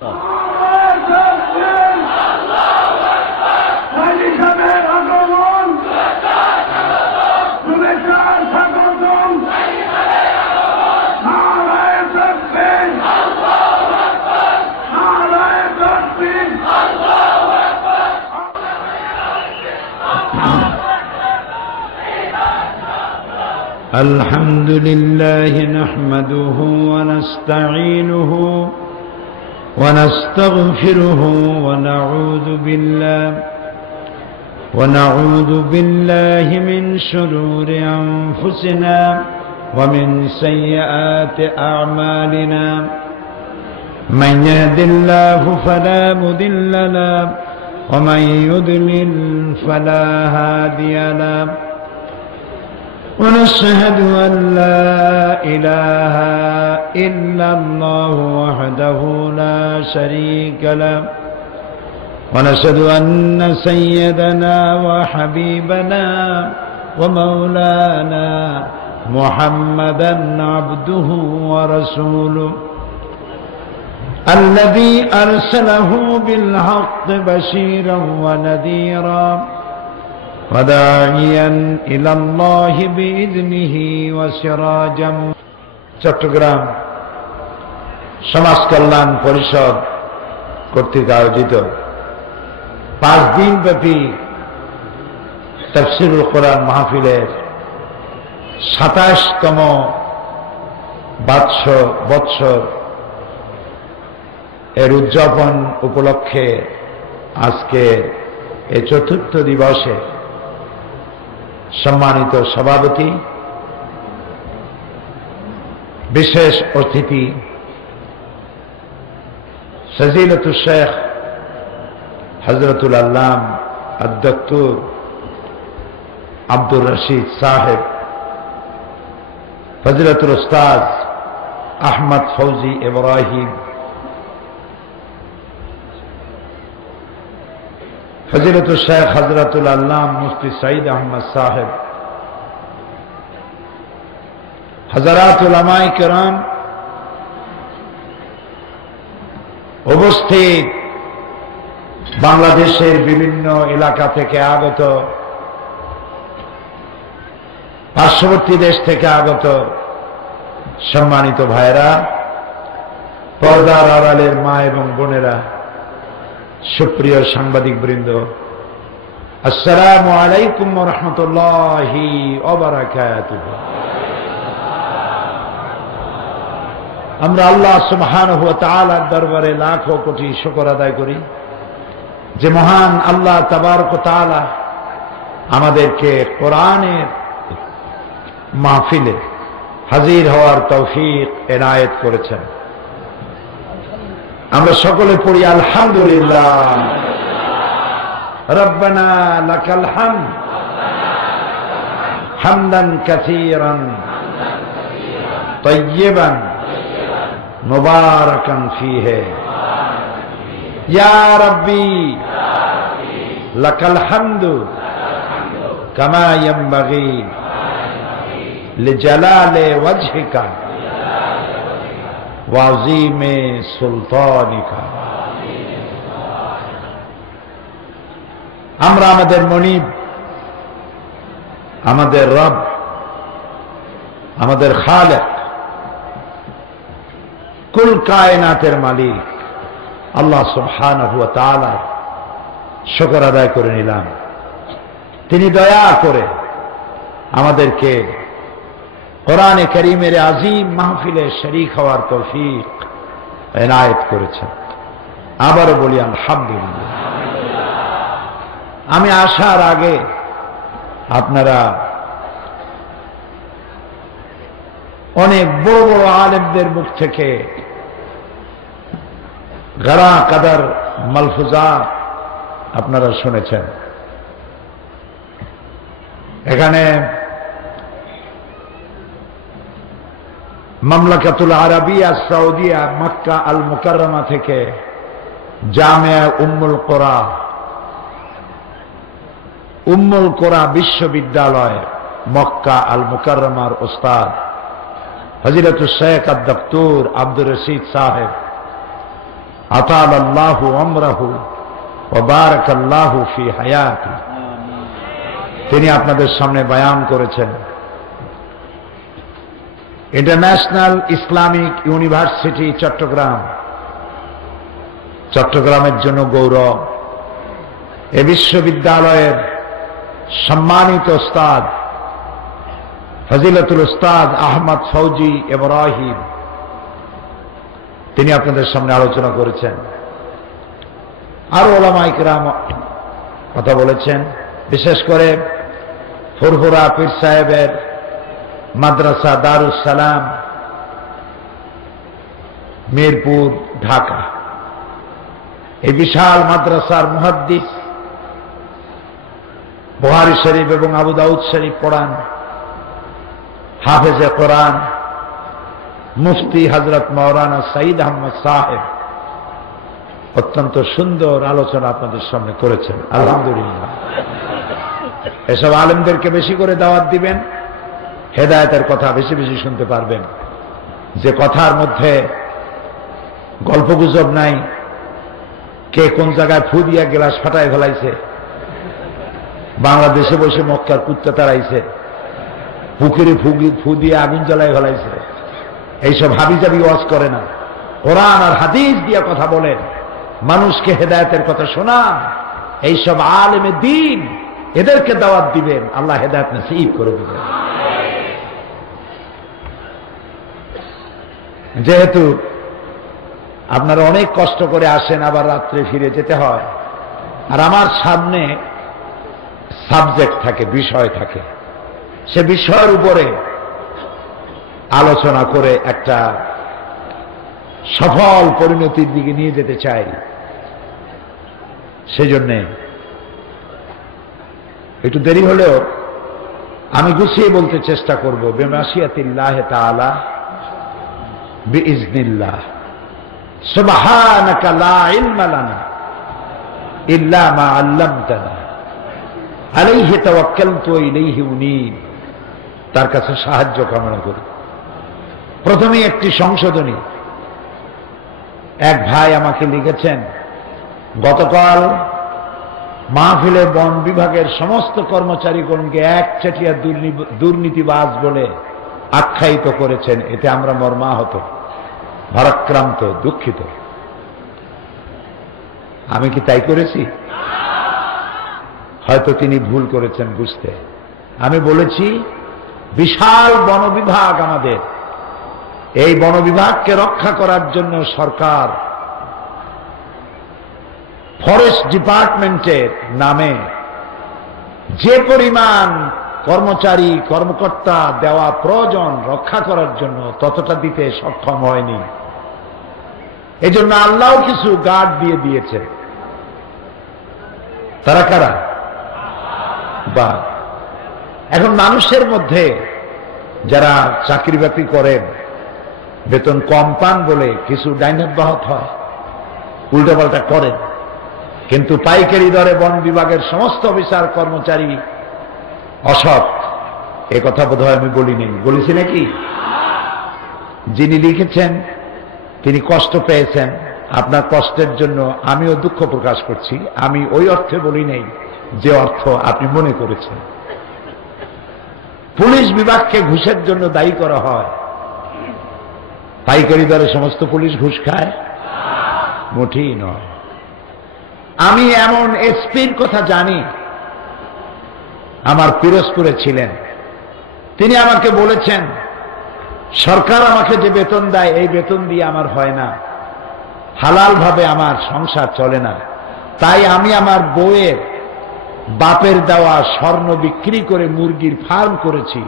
الحمد لله نحمده ونستعينه ونستغفره ونعوذ بالله من شرور أنفسنا ومن سيئات أعمالنا من يهد الله فلا مضل له ومن يضلل فلا هادي له ونشهد أن لا إله إلا الله وحده لا شريك له ونشهد أن سيدنا وحبيبنا ومولانا محمدا عبده ورسوله الذي أرسله بالحق بشيرا ونذيرا وداعيا إلى الله بإذنه وسراجا চট্টগ্রাম সমাজ কল্যাণ পরিষদ কর্তৃক আয়োজিত 5 দিন ব্যাপী তাফসীরুল কোরআন মাহফিলের 27তম বৎসর এর উদযাপন উপলক্ষে আজকে এই চতুর্থ দিবসে সম্মানিত সভাপতি, বিশেষ অতিথি ফজিলতুল শেখ হযরতুল আল্লাম আদ-ডক্টর আব্দুর রশিদ সাহেব, ফজিলতুল উস্তাদ আহমদ ফৌজি ইব্রাহিম, ফজিলতুল শেখ হযরতুল আল্লাম মুফতি সঈদ আহমদ সাহেব, হযরত উলামায়ে কেরাম, উপস্থিত বাংলাদেশের বিভিন্ন এলাকা থেকে আগত, পার্শ্ববর্তী দেশ থেকে আগত সম্মানিত ভাইয়েরা, পর্দার আড়ালের মা এবং বোনেরা, সুপ্রিয় সাংবাদিক বৃন্দ, আসসালামু আলাইকুম ওয়া রাহমাতুল্লাহি ওয়া বারাকাতুহু। আমরা আল্লাহ সুবহানাহু ওয়া তাআলার দরবারে লাখো কোটি শুকর আদায় করি যে মহান আল্লাহ তাবারক ওয়া তাআলা আমাদেরকে কোরআনের মাহফিলে হাজির হওয়ার তৌফিক এনায়েত করেছেন। আমরা সকলে পড়ি আলহামদুলিল্লাহ। রব্বানা লাকাল হামদ হামদান কাসীরান তাইয়্যিবান মুবারাকান ফীহি ইয়া রাব্বি লাকাল হামদু কামা ইয়ানবাগি লিজালালি ওয়াজহিকা ওয়াজিমে সুলতানিকা। আমরা আমাদের মনিব, আমাদের রব, আমাদের খালেক, কুল কায়নাতের মালিক আল্লাহ সুবহানাহু ওয়া তাআলা শুকর আদায় করে নিলাম। তিনি দয়া করে আমাদেরকে কোরআনে কারীমের আজিম মাহফিলে শরীক হওয়ার তৌফিক এনায়েত করেছেন। আবারও বলি আলহামদুলিল্লাহ। আমি আসার আগে আপনারা অনেক বড় বড় আলেমদের মুখ থেকে গারা কাদার মালফুজাত আপনারা শুনেছেন। এখানে মামলাকাতুল আরাবিয়া সৌদিয়া মক্কা আল মুকাররমা থেকে জামিয়া উম্মুল কোরা বিশ্ববিদ্যালয় মক্কা আল মুকাররমার উস্তাদ হযরতুল শেখ আদ-ডক্টর আব্দুর রশিদ সাহেব আতালাল্লাহু আমরাহু ওয়া বারাকাল্লাহু ফি হায়াতি। তিনি আপনাদের সামনে বয়ান করেছেন ইন্টারন্যাশনাল ইসলামিক ইউনিভার্সিটি চট্টগ্রামের জন্য গৌরব। এ বিশ্ববিদ্যালয়ের সম্মানিত উস্তাদ ফজিলতুল উস্তাদ আহমদ ফৌজি ইব্রাহিম তিনি আপনাদের সামনে আলোচনা করেছেন। আরো ওলামায়ে কেরাম কথা বলেছেন, বিশেষ করে ফুরফুরা পীর সাহেবের মাদ্রাসা দারুস সালাম মিরপুর ঢাকা। এই বিশাল মাদ্রাসার মুহাদ্দিস, বুখারী শরীফ এবং আবু দাউদ শরীফ পড়ান, হাফেজে কোরআন মুফতি হযরত মাওলানা সঈদ আহমদ সাহেব অত্যন্ত সুন্দর আলোচনা আপনাদের সামনে করেছেন। আলহামদুলিল্লাহ। এসব আলেমদেরকে বেশি করে দাওয়াত দিবেন, হেদায়েতের কথা বেশি বেশি শুনতে পারবেন, যে কথার মধ্যে গল্পগুজব নাই, কে কোন জায়গায় ফু দিয়া গ্লাস ফাটায় ফেলাইছে, বাংলাদেশে বসে মক্কার কুত্তা তাড়াইছে, পুকুরে ফু দিয়ে আগুন জ্বালায় ফেলাইছে, এইসব হাবিজাবি ওয়াজ করে না। কোরআন আর হাদিস দিয়ে কথা বলেন, মানুষকে হেদায়েতের কথা শোনান। এইসব আলেমে দ্বীন এদেরকে দাওয়াত দিবেন, আল্লাহ হেদায়েত নসিব করে দিবেন। যেহেতু আপনারা অনেক কষ্ট করে আসেন, আবার রাত্রে ফিরে যেতে হয়, আর আমার সামনে সাবজেক্ট থাকে, বিষয় থাকে, সে বিষয়ের উপরে আলোচনা করে একটা সফল পরিণতির দিকে নিয়ে যেতে চাই। সেজন্যে একটু দেরি হলেও আমি গুছিয়ে বলতে চেষ্টা করব। বিমাশিয়াতিল্লাহ তাআলা বিইজনিল্লাহ। সুবহানাকা লা ইলমা লানা ইল্লা মা আল্লামতানা আলাইহি তাওয়াক্কালতু ওয়া ইলাইহি উনীব। তার কাছে সাহায্য কামনা করি। প্রথমে একটি সংশোধনী। এক ভাই আমাকে লিখেছেন, গতকাল মাহফিলে বন বিভাগের সমস্ত কর্মচারীগণকে একচেটিয়া দুর্নীতিবাজ বলে আখ্যায়িত করেছেন। এতে আমরা মর্মাহত, ভারাক্রান্ত, দুঃখিত। আমি কি তাই করেছি? হয়তো তিনি ভুল করেছেন বুঝতে। আমি বলেছি বিশাল বন বিভাগ আমাদের, এই বন বিভাগকে রক্ষা করার জন্য সরকার ফরেস্ট ডিপার্টমেন্টের নামে যে পরিমাণ কর্মচারী কর্মকর্তা দেওয়া প্রয়োজন রক্ষা করার জন্য, ততটা দিতে সক্ষম হয়নি। এজন্য আল্লাহ কিছু গার্ড দিয়ে দিয়েছে। তারা কারা? বা এখন মানুষের মধ্যে যারা চাকরি বাকরি করেন, বেতন কম পান বলে কিছু ডাইনাব্যাহত হয়, উল্টাপাল্টা করেন। কিন্তু পাইকারি দরে বন বিভাগের সমস্ত অফিসার কর্মচারী অসৎ, এ কথা বোধ হয় আমি বলি নেই, বলেছি নাকি? যিনি লিখেছেন তিনি কষ্ট পেয়েছেন, আপনার কষ্টের জন্য আমিও দুঃখ প্রকাশ করছি। আমি ওই অর্থে বলি নেই যে অর্থ আপনি মনে করেছেন। পুলিশ বিভাগকে ঘুষের জন্য দায়ী করা হয়। পাইকারি দরে সমস্ত পুলিশ ঘুষ খায়? মোটেই নয়। আমি এমন এসপির কথা জানি, আমার পিরোজপুরে ছিলেন। তিনি আমাকে বলেছেন, সরকার আমাকে যে বেতন দেয় এই বেতন দিয়ে আমার হয় না, হালাল ভাবে আমার সংসার চলে না। তাই আমি আমার বউয়ের বাপের দেওয়া স্বর্ণ বিক্রি করে মুরগির ফার্ম করেছি,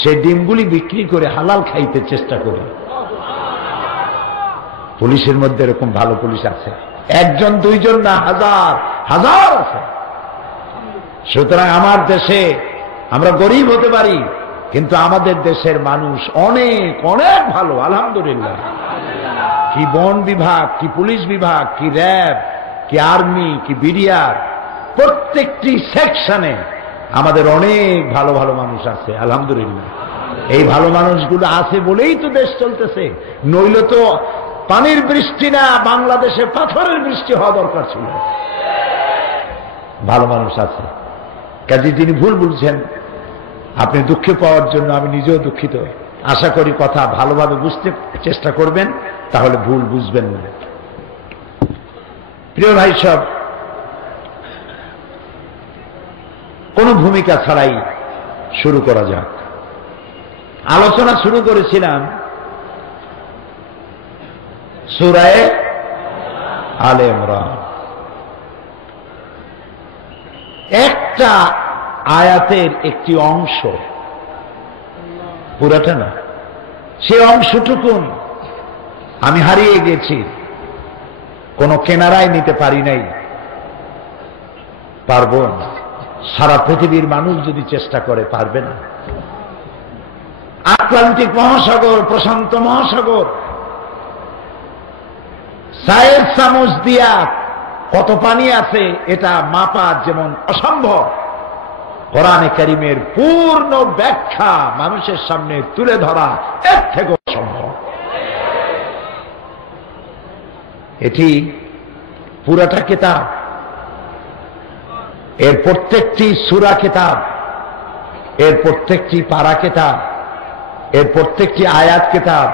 সেই ডিমগুলি বিক্রি করে হালাল খাইতে চেষ্টা করি। পুলিশের মধ্যে এরকম ভালো পুলিশ আছে, একজন দুইজন না, হাজার হাজার আছে। সুতরাং আমার দেশে আমরা গরিব হতে পারি, কিন্তু আমাদের দেশের মানুষ অনেক অনেক ভালো, আলহামদুলিল্লাহ। কি বন বিভাগ, কি পুলিশ বিভাগ, কি র্যাব, কি আর্মি, কি বিডিআর, প্রত্যেকটি সেকশনে আমাদের অনেক ভালো ভালো মানুষ আছে, আলহামদুলিল্লাহ। এই ভালো মানুষগুলো আছে বলেই তো দেশ চলতেছে, নইলে তো পানির বৃষ্টি না, বাংলাদেশে পাথরের বৃষ্টি হওয়া দরকার ছিল। ভালো মানুষ আছে, কাজে তিনি ভুল বলছেন। আপনি দুঃখে পাওয়ার জন্য আমি নিজেও দুঃখিত। আশা করি কথা ভালোভাবে বুঝতে চেষ্টা করবেন, তাহলে ভুল বুঝবেন না। প্রিয় ভাই সব, কোন ভূমিকা ছাড়াই শুরু করা যাক। আলোচনা শুরু করেছিলাম সূরা আলে ইমরান, একটা আয়াতের একটি অংশ, পুরাটা না, সে অংশটুকুন আমি হারিয়ে গেছি, কোনো কেনারায় নিতে পারি নাই, পারবো না। সারা পৃথিবীর মানুষ যদি চেষ্টা করে পারবে না। আটলান্টিক মহাসাগর, প্রশান্ত মহাসাগর, চায়ের চামচ দিয়া কত পানি আছে এটা মাপা যেমন অসম্ভব, কোরআনে কারীমের পূর্ণ ব্যাখ্যা মানুষের সামনে তুলে ধরা এর থেকে অসম্ভব। এটি পুরাটা কিতাব, এর প্রত্যেকটি সূরা কিতাব, এর প্রত্যেকটি পারা কিতাব, এর প্রত্যেকটি আয়াত কিতাব,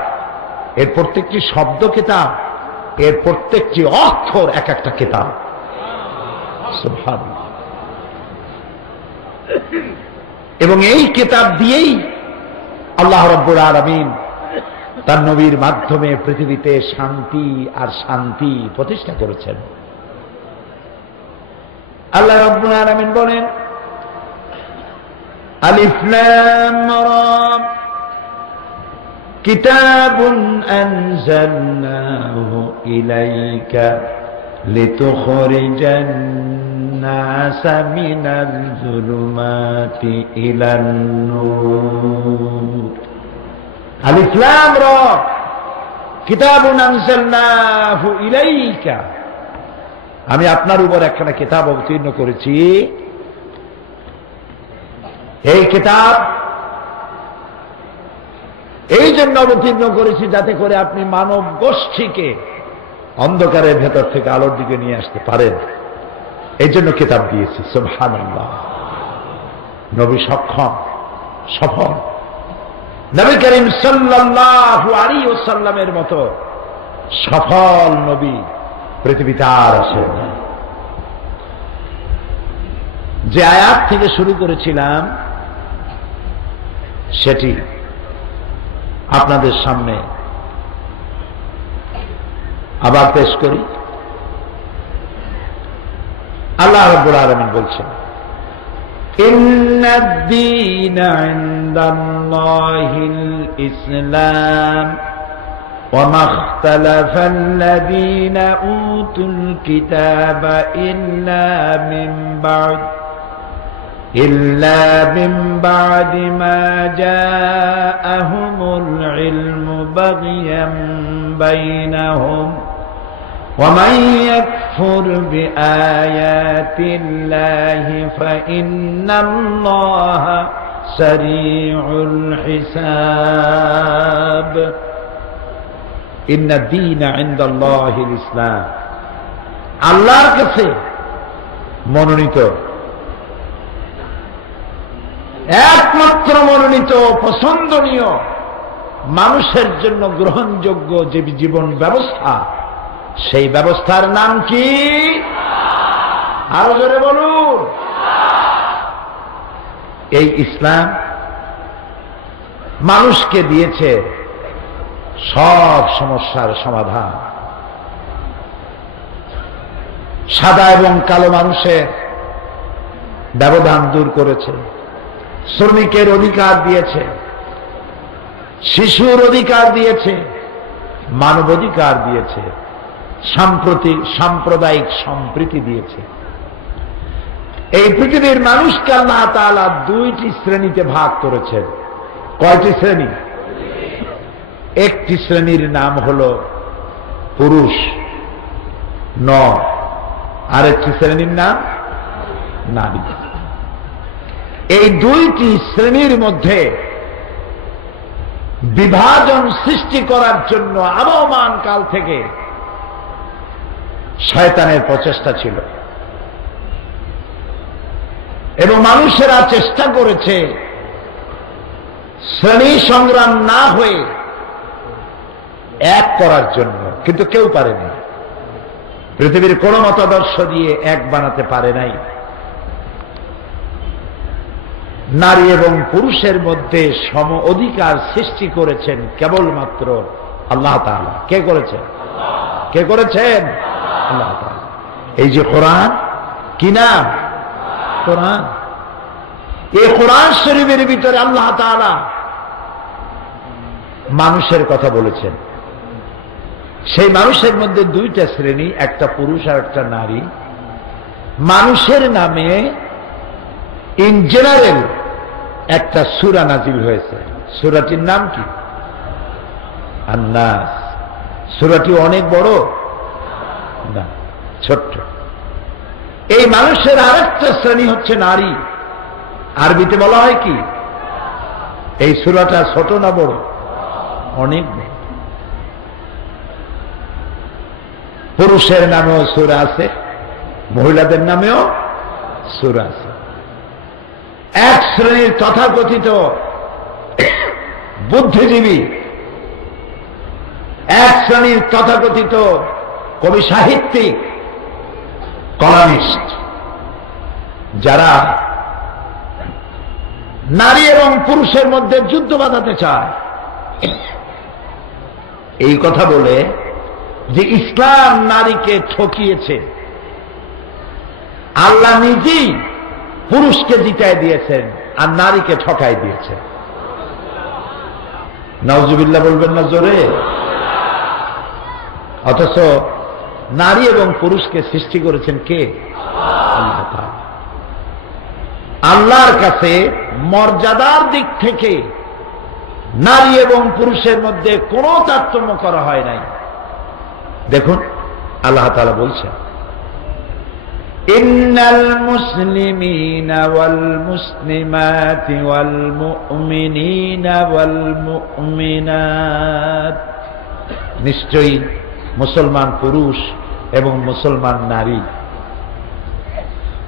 এর প্রত্যেকটি শব্দ কিতাব, এর প্রত্যেকটি অক্ষর এক একটা কিতাব। সুবহানাল্লাহ। এবং এই কিতাব দিয়েই আল্লাহ রাব্বুল আলামিন তার নবীর মাধ্যমে পৃথিবীতে শান্তি আর শান্তি প্রতিষ্ঠা করেছেন। আল্লাহ রাব্বুল আলামিন বলেন, আলিফ লাম রা কিতাবুন আনজালনাহু ইলাইকা লিতুখরিজান নাসা মিনাল যুলুমাতি ইলান নূর। আলিফ লাম রা কিতাবুন আনজালনাহু ইলাইকা, আমি আপনার উপর একখানা কিতাব অবতীর্ণ করেছি। এই কিতাব এই জন্য অবতীর্ণ করেছি যাতে করে আপনি মানব গোষ্ঠীকে অন্ধকারের ভেতর থেকে আলোর দিকে নিয়ে আসতে পারেন। এই জন্য কিতাব দিয়েছি। সুবহানাল্লাহ। নবী সক্ষম, সফল। নবী করিম সাল্লাল্লাহু আলাইহি ওয়াসাল্লামের মতো সফল নবী পৃথিবীতে আর আসে। যে আয়াত থেকে শুরু করেছিলাম সেটি আপনাদের সামনে আবার পেশ করি। আল্লাহ রাব্বুল আলামিন বলছেন, ইন্নাদ-দীনা ইনদাল্লাহিল ইসলাম ওয়া মা ইখতালাফাল্লাযীনা উতুল কিতাবা إلا من بعد ما جاءهم العلم بغيا بينهم ومن يكفر بآيات الله فإن الله سريع الحساب إن الدين عند الله الإسلام। আল্লাহর কাছে মনোনীত, একমাত্র মনোনীত, পছন্দনীয়, মানুষের জন্য গ্রহণযোগ্য যে জীবন ব্যবস্থা, সেই ব্যবস্থার নাম কি? আরো জোরে বলুন। এই ইসলাম মানুষকে দিয়েছে সব সমস্যার সমাধান। সাদা এবং কালো মানুষের ব্যবধান দূর করেছে, শ্রমিকের অধিকার দিয়েছে, শিশুর অধিকার দিয়েছে, মানবাধিকার দিয়েছে, সাম্প্রদায়িক সম্প্রীতি দিয়েছে। এই পৃথিবীর মানুষকে আল্লাহ তাআলা দুইটি শ্রেণীতে ভাগ করেছেন। কয়টি শ্রেণী? একটি শ্রেণীর নাম হল পুরুষ, নর, আরেকটি শ্রেণীর নাম নারী। এই দুইটি শ্রেণীর মধ্যে বিভাজন সৃষ্টি করার জন্য আবহমান কাল থেকে শয়তানের প্রচেষ্টা ছিল এবং মানুষেরা চেষ্টা করেছে শ্রেণী সংগ্রাম না হয়ে এক করার জন্য, কিন্তু কেউ পারেনি। পৃথিবীর কোন মতাদর্শ দিয়ে এক বানাতে পারে নাই। নারী এবং পুরুষের মধ্যে সম অধিকার সৃষ্টি করেছেন কেবলমাত্র আল্লাহ তাআলা। কে করেছেন? কে করেছেন? আল্লাহ তাআলা। এই যে কোরআন, কি নাম? কোরআন। এই কোরআন শরীফের ভিতরে আল্লাহ তাআলা মানুষের কথা বলেছেন। সেই মানুষের মধ্যে দুইটা শ্রেণী, একটা পুরুষ আর একটা নারী। মানুষের নামে ইন জেনারেল একটা সূরা নাজিল হয়েছে। সূরাটির নাম কি? আন-নাস। সূরাটি অনেক বড় না, ছোট্ট। এই মানুষের আরেকটা শ্রেণী হচ্ছে নারী। আরবিতে বলা হয় কি? এই সূরাটা ছোট না বড়? অনেক বড়। পুরুষের নামেও সূরা আছে, মহিলাদের নামেও সূরা আছে। এক শ্রেণীর তথাকথিত বুদ্ধিজীবী, এক শ্রেণীর তথাকথিত কবি সাহিত্যিক, কলামিস্ট, যারা নারী এবং পুরুষের মধ্যে যুদ্ধ বাঁধাতে চায়, এই কথা বলে যে ইসলাম নারীকে ঠকিয়েছে, আল্লাহ নিজেই পুরুষকে জিতায় দিয়েছেন আর নারীকে ঠকাই দিয়েছেন। নাউজুবিল্লাহ বলবেন না জোরে? অথচ নারী এবং পুরুষকে সৃষ্টি করেছেন কে? আল্লাহ তাআলা। আল্লাহর কাছে মর্যাদার দিক থেকে নারী এবং পুরুষের মধ্যে কোনো তারতম্য করা হয় নাই। দেখুন আল্লাহ তাআলা বলছেন, ইন্নাল মুসলিমিনা ওয়াল মুসলিমাতি ওয়াল মুমিনিনা ওয়াল মুমিনাত, নিশ্চয়ই মুসলমান পুরুষ এবং মুসলমান নারী,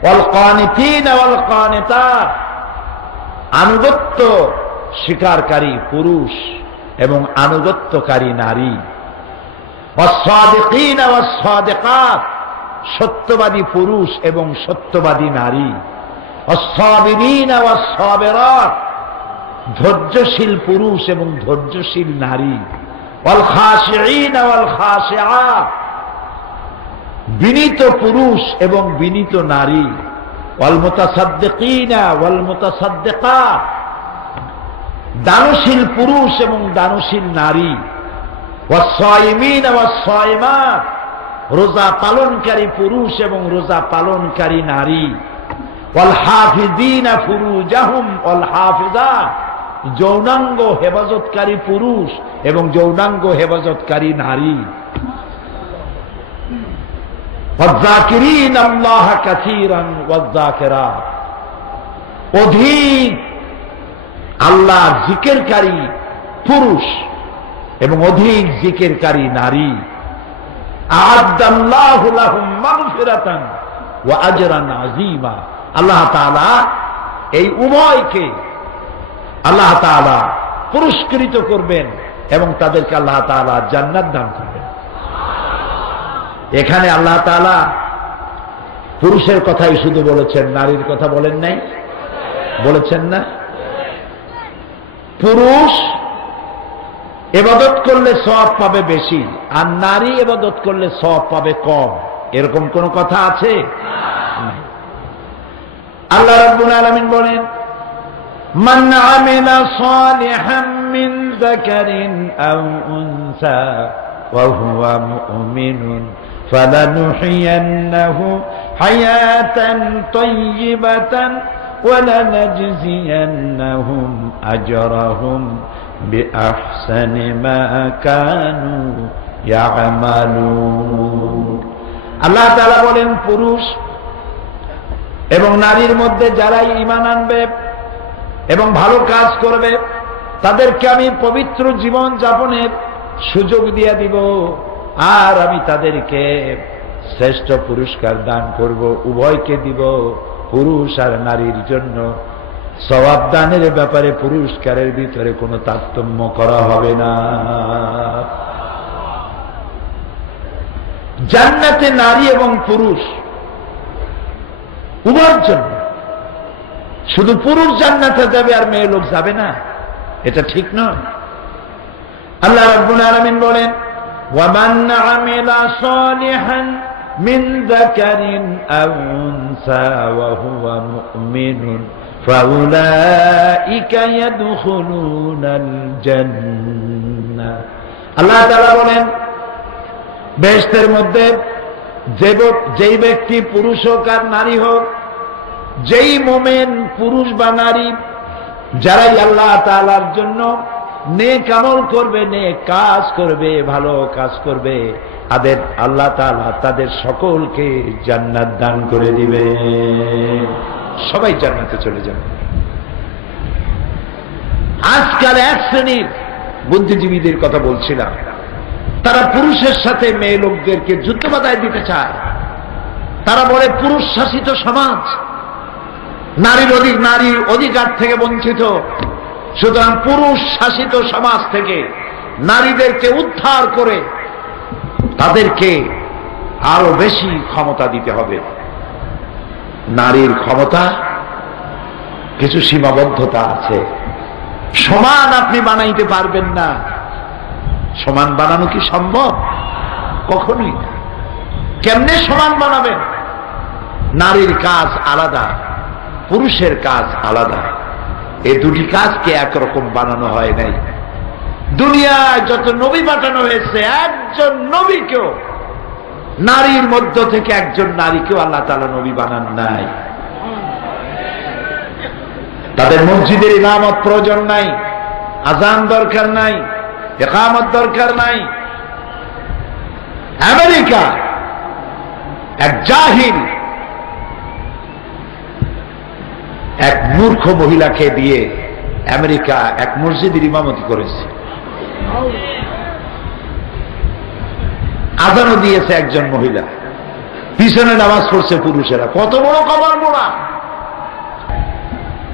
ওয়াল কানিতিনা ওয়াল কানিতাত, আনুগত্য স্বীকারকারী পুরুষ এবং আনুগত্যকারী নারী, ওয়াস-সাদিকিনা ওয়াস-সাদিকাত, সত্যবাদী পুরুষ এবং সত্যবাদী নারী, ওয়াস-সাবিরিনা ওয়াস-সাবিরাত, ধৈর্যশীল পুরুষ এবং ধৈর্যশীল নারী, ওয়াল খাশিঈনা ওয়াল খাশিআত, বিনীত পুরুষ এবং বিনীত নারী, ওয়াল মুতাসাদ্দিকিনা ওয়াল মুতাসাদ্দিকাত, দানশীল পুরুষ এবং দানশীল নারী, ওয়াস-সায়িমিনা ওয়াস-সায়িমাত, রোজা পালনকারী পুরুষ এবং রোজা পালনকারী নারী, ওয়াল হাফিযিনা ফুরুজাহুম ওয়াল হাফিযাত, যৌনাঙ্গ হেফাজতকারী পুরুষ এবং যৌনাঙ্গ হেফাজতকারী নারী, ওয়ায-যাকিরিনা আল্লাহ কাসীরান ওয়ায-যাকিরাত, অধিক আল্লাহ জিকিরকারী পুরুষ এবং অধিক জিকিরকারী নারী, আ'আদ্দাল্লাহু লাহুম মাগফিরাতান ওয়া আজরান আযীমা, আল্লাহ তাআলা এই উভয়কে আল্লাহ তাআলা পুরস্কৃত করবেন এবং তাদেরকে আল্লাহ তাআলা জান্নাত দান করবেন। এখানে আল্লাহ তাআলা পুরুষের কথাই শুধু বলেছেন, নারীর কথা বলেন নাই? বলেছেন না? পুরুষ ইবাদত করলে সওয়াব পাবে বেশি আর নারী ইবাদত করলে সওয়াব পাবে কম, এরকম কোন কথা আছে? আল্লাহ রাব্বুল আলামিন বলেন, মান আমিলা সালিহাম মিন যাকারিন আও উনসা ওয়া হুয়া মুমিনুন ফালানুহইয়ান্নাহু হায়াতান তাইয়্যিবাতান ওয়া লানাজজিয়ান্নাহুম আজরাহুম বিআহসানি মা কানু ইয়ামালুন। আল্লাহ তাআলা বলেন, পুরুষ এবং নারীর মধ্যে যারাই ঈমান আনবে এবং ভালো কাজ করবে তাদেরকে আমি পবিত্র জীবন যাপনের সুযোগ দিয়ে দিব, আর আমি তাদেরকে শ্রেষ্ঠ পুরস্কার দান করব, উভয়কে দিব। পুরুষ আর নারীর জন্য সওয়াব দানের ব্যাপারে পুরস্কারের ভিতরে কোনো তারতম্য করা হবে না। জান্নাতে নারী এবং পুরুষ উভয়ের জন্য, শুধু পুরুষ জান্নাতে যাবে আর মেয়ে লোক যাবে না, এটা ঠিক নয়। আল্লাহ রাব্বুল আলামিন বলেন, ওয়ামান আমিলা সালিহান মিন যাকারিন আও উনসা ওয়া হুয়া মুমিনুন ফাউলাইকা ইয়াদখুলুনাল জান্নাহ। আল্লাহ তাআলা বলেন, বেহেশতের মধ্যে যেই ব্যক্তি পুরুষ হোক আর নারী হোক, যেই মুমিন পুরুষ বা নারী, যারাই আল্লাহ তাআলার জন্য নেক আমল করবে, নেক কাজ করবে, ভালো কাজ করবে, আল্লাহ তাআলা তাদের সকলকে জান্নাত দান করে দিবে। সবাই জান্নাতে চলে যাবে। আজকাল এক শ্রেণীর বুদ্ধিজীবীদের কথা বলছিলাম, তারা পুরুষের সাথে মেয়ে লোকদেরকে যুদ্ধ বাধায় দিতে চায়। তারা বলে পুরুষ শাসিত সমাজ, নারীর অধিকার থেকে বঞ্চিত, সুতরাং পুরুষ শাসিত সমাজ থেকে নারীদেরকে উদ্ধার করে তাদেরকে আরো বেশি ক্ষমতা দিতে হবে। নারীর ক্ষমতা কিছু সীমাবদ্ধতা আছে, সমান আপনি বানাইতে পারবেন না। সমান বানানো কি সম্ভব? কখনোই না। কেমনে সমান বানাবেন? নারীর কাজ আলাদা, পুরুষের কাজ আলাদা। এই দুটি কাজকে একরকম বানানো হয় নাই। দুনিয়ায় যত নবী পাঠানো হয়েছে, একজন নবীকেও, নারীর মধ্য থেকে একজন নারীকেও আল্লাহ তাআলা নবী বানান নাই। তাদের মসজিদের ইমামত প্রয়োজন নাই, আযান দরকার নাই, ইকামত দরকার নাই। আমেরিকা এক জাহিল, এক মূর্খ মহিলাকে দিয়ে আমেরিকা এক মসজিদের ইমামতি করেছে। আযানও দিয়েছে একজন মহিলা, পিছনে নামাজ পড়ছে পুরুষেরা। কত বড় কবর মোড়া!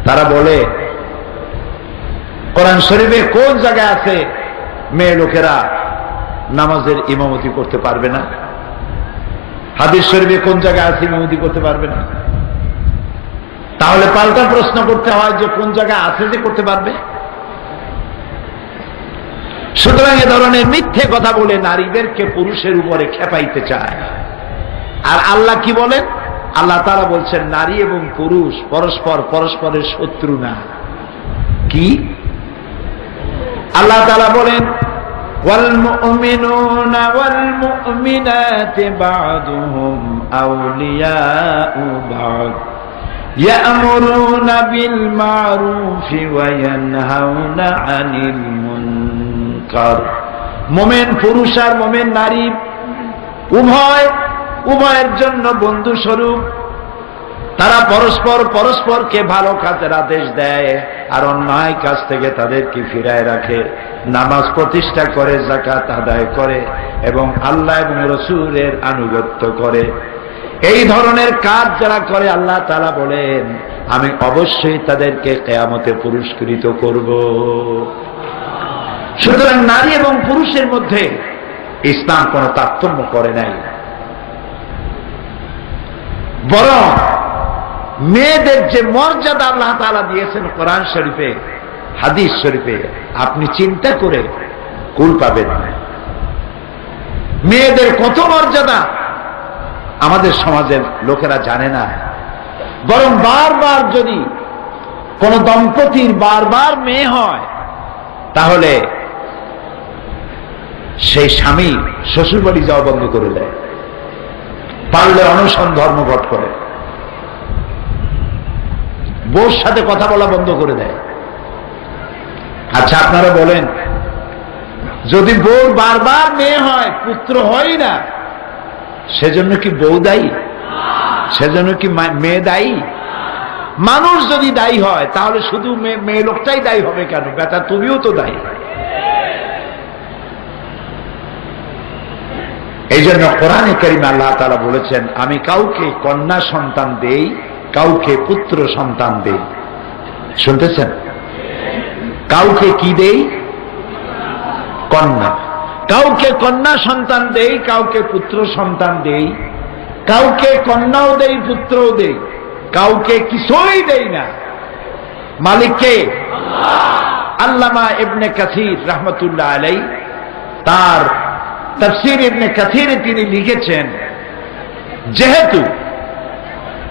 তারা বলে কোরআন শরীফে কোন জায়গায় আছে মেয়ে লোকেরা নামাজের ইমামতি করতে পারবে না? হাদিস শরীফে কোন জায়গায় আছে ইমামতি করতে পারবে না? তাহলে পাল্টা প্রশ্ন করতে হয় যে কোন জায়গায় আছে যে করতে পারবে? সুতরাং এ ধরনের মিথ্যে কথা বলে নারীদেরকে পুরুষের উপরে খেপাইতে চায়। আর আল্লাহ কি বলেন? আল্লাহ তাআলা বলছেন নারী এবং পুরুষ পরস্পরের শত্রু না। কি? আল্লাহ তাআলা বলেন, ওয়াল মুমিনুনা ওয়াল মুমিনাতু বা'দুহুম আউলিয়াউ বা'দ ইয়া'মুরুনা বিল মা'রুফি ওয়া ইয়ানহাউনা আনিল মুনকার। মুমিন পুরুষ আর মুমিন নারী উভয়ের জন্য বন্ধু স্বরূপ। তারা পরস্পরকে ভালো কাজের আদেশ দেয় আর অন্যায় কাজ থেকে তাদেরকে ফিরায় রাখে। নামাজ প্রতিষ্ঠা করে, যাকাত আদায় করে এবং আল্লাহ এবং রাসূলের আনুগত্য করে। এই ধরনের কাজ যারা করে, আল্লাহ তাআলা বলেন আমি অবশ্যই তাদেরকে কিয়ামতে পুরস্কৃত করব। সুতরাং নারী এবং পুরুষের মধ্যে ইসলাম কোন তারতম্য করে নাই, বরং মেয়েদের যে মর্যাদা আল্লাহ তাআলা দিয়েছেন কোরআন শরীফে, হাদিস শরীফে, আপনি চিন্তা করে কুল পাবেন। মেয়েদের কত মর্যাদা আমাদের সমাজের লোকেরা জানে না। বরং বারবার যদি কোন দম্পতির বারবার মেয়ে হয়, তাহলে সেই স্বামী শ্বশুর বাড়ি যাওয়া বন্ধ করে দেয়, পারলে অনশন ধর্মঘট করে, বউর সাথে কথা বলা বন্ধ করে দেয়। আচ্ছা আপনারা বলেন, যদি বউর বারবার মেয়ে হয়, পুত্র হয় না, সেজন্য কি বউ দায়ী? সেজন্য কি মেয়ে দায়ী? মানুষ যদি দায়ী হয় তাহলে শুধু মেয়ে লোকটাই দায়ী হবে কেন? বেটা তুমিও তো দায়ী। এই জন্য কোরআনে কারিমে আল্লাহ তাআলা বলেছেন, আমি কাউকে কন্যা সন্তান দেই, কাউকে পুত্র সন্তান দেই। শুনতেছেন? কাউকে কি দেই? কন্যা। কাউকে কন্যা সন্তান দেই, কাউকে পুত্র সন্তান দেই, কাউকে কন্যাও দেই পুত্রও দেই, কাউকে কিছুই দেই না। মালিককে আল্লামা ইবনে কাসির রাহমাতুল্লাহ আলাইহি তার তাফসীর ইবনে কাসিরে তিনি লিখেছেন, যেহেতু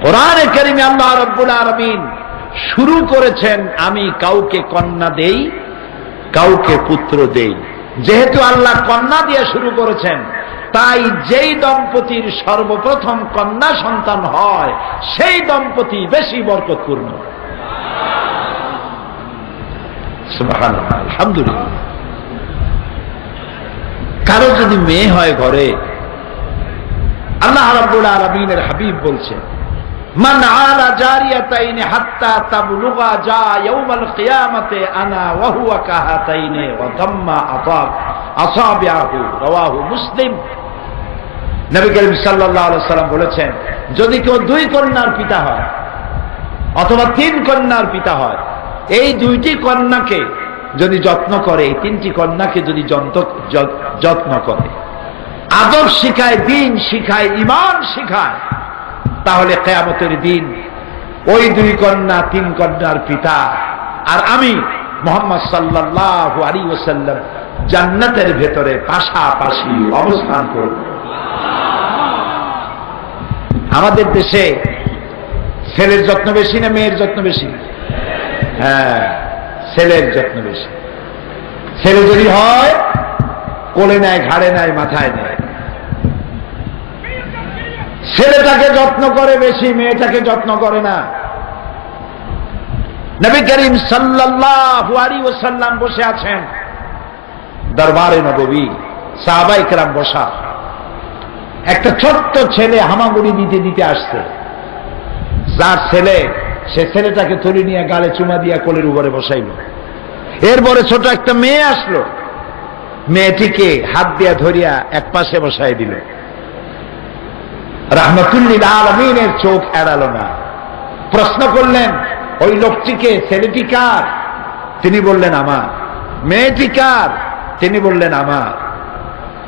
কোরআনে কারিমে আল্লাহ রাব্বুল আলামিন শুরু করেছেন আমি কাউকে কন্যা দেই, কাউকে পুত্র দেই, যেহেতু আল্লাহ কন্যা দিয়ে শুরু করেছেন, তাই যেই দম্পতির সর্বপ্রথম কন্যা সন্তান হয় সেই দম্পতি বেশি বরকতপূর্ণ। সুবহানাল্লাহ, আলহামদুলিল্লাহ। কারো যদি মেয়ে হয় ঘরে, আল্লাহ রাব্বুল আলামিনের হাবিব বলছেন, মান আলা জারিয়াতাইনি হাত্তা তাবলুগা জা ইয়াউমাল কিয়ামাতি আনা ওয়া হুয়া কাহাতাইনি ওয়া দাম্মা আসাবিআহু, রাওয়াহু মুসলিম। নবী করিম সাল্লাল্লাহু আলাইহি সাল্লাম বলেছেন, যদি কেউ 2 কন্যার পিতা হয় অথবা 3 কন্যার পিতা হয়, এই 2টি কন্যাকে যদি যত্ন করে, এই 3টি কন্যাকে যদি যত্ন করে, আদব শিখায়, দিন শিখায়, ঈমান শিখায়, তাহলে কিয়ামতের দিন ওই 2 কন্যা 3 কন্যার পিতা আর আমি মুহাম্মদ সাল্লাল্লাহু আলাইহি ওয়াসাল্লাম জান্নাতের ভেতরে পাশাপাশি অবস্থান করব। আমাদের দেশে ছেলের যত্ন বেশি না মেয়ের যত্ন বেশি? হ্যাঁ, ছেলের যত্ন বেশি। ছেলে যদি হয় কোলে নেয়, ঘাড়ে নেয়, মাথায় নেয়। ছেলেটাকে যত্ন করে বেশি, মেয়েটাকে যত্ন করে না। নবী করিম সাল্লাল্লাহু আলাইহি ওয়াসাল্লাম বসে আছেন দরবারে নববী, সাহাবায়ে কেরাম বসা। একটা ছোট্ট ছেলে হামাগুড়ি দিতে দিতে আসছে। যার ছেলে, সে ছেলেটাকে তুলে নিয়ে গালে চুমা দিয়া কোলের উপরে বসাইল। এরপরে ছোট একটা মেয়ে আসলো, মেয়েটিকে হাত দিয়া ধরিয়া এক পাশে বসাই দিল। রাহমাতুল্লিল আলামিনের চোখ এড়ালো না। প্রশ্ন করলেন, ওই লোকটিকে, ছেলেটি কার? তিনি বললেন আমার। মেয়েটি কার? তিনি বললেন আমার।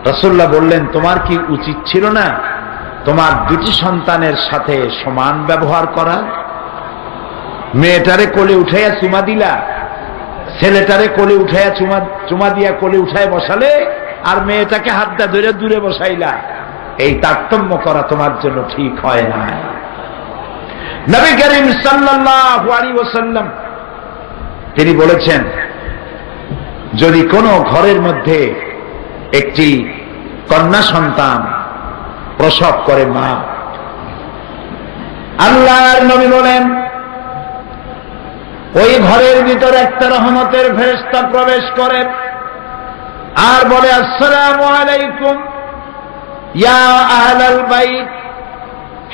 রাসূলুল্লাহ বললেন, তোমার কি উচিত ছিল না তোমার 2টি সন্তানের সাথে সমান ব্যবহার করা? মেয়েটারে কোলে উঠাইয়া চুমা দিলা, ছেলেটারে কোলে উঠাইয়া চুমা দিয়া কোলে উঠায় বসালে, আর মেয়েটাকে হাত দা ধরে দূরে বসাইলা। এই তারতম্য করা তোমার জন্য ঠিক হয় না। নবী করিম সাল্লাল্লাহু আলাইহি ওয়াসাল্লাম তিনি বলেছেন, যদি কোনো ঘরের মধ্যে একটি কন্যা সন্তান প্রসব করে মা, আল্লাহর নবী বলেন, ওই ঘরের ভিতরে একটা রহমতের ফেরেশতা প্রবেশ করে আর বলে, আসসালামু আলাইকুম ইয়া আহলাল বাইত,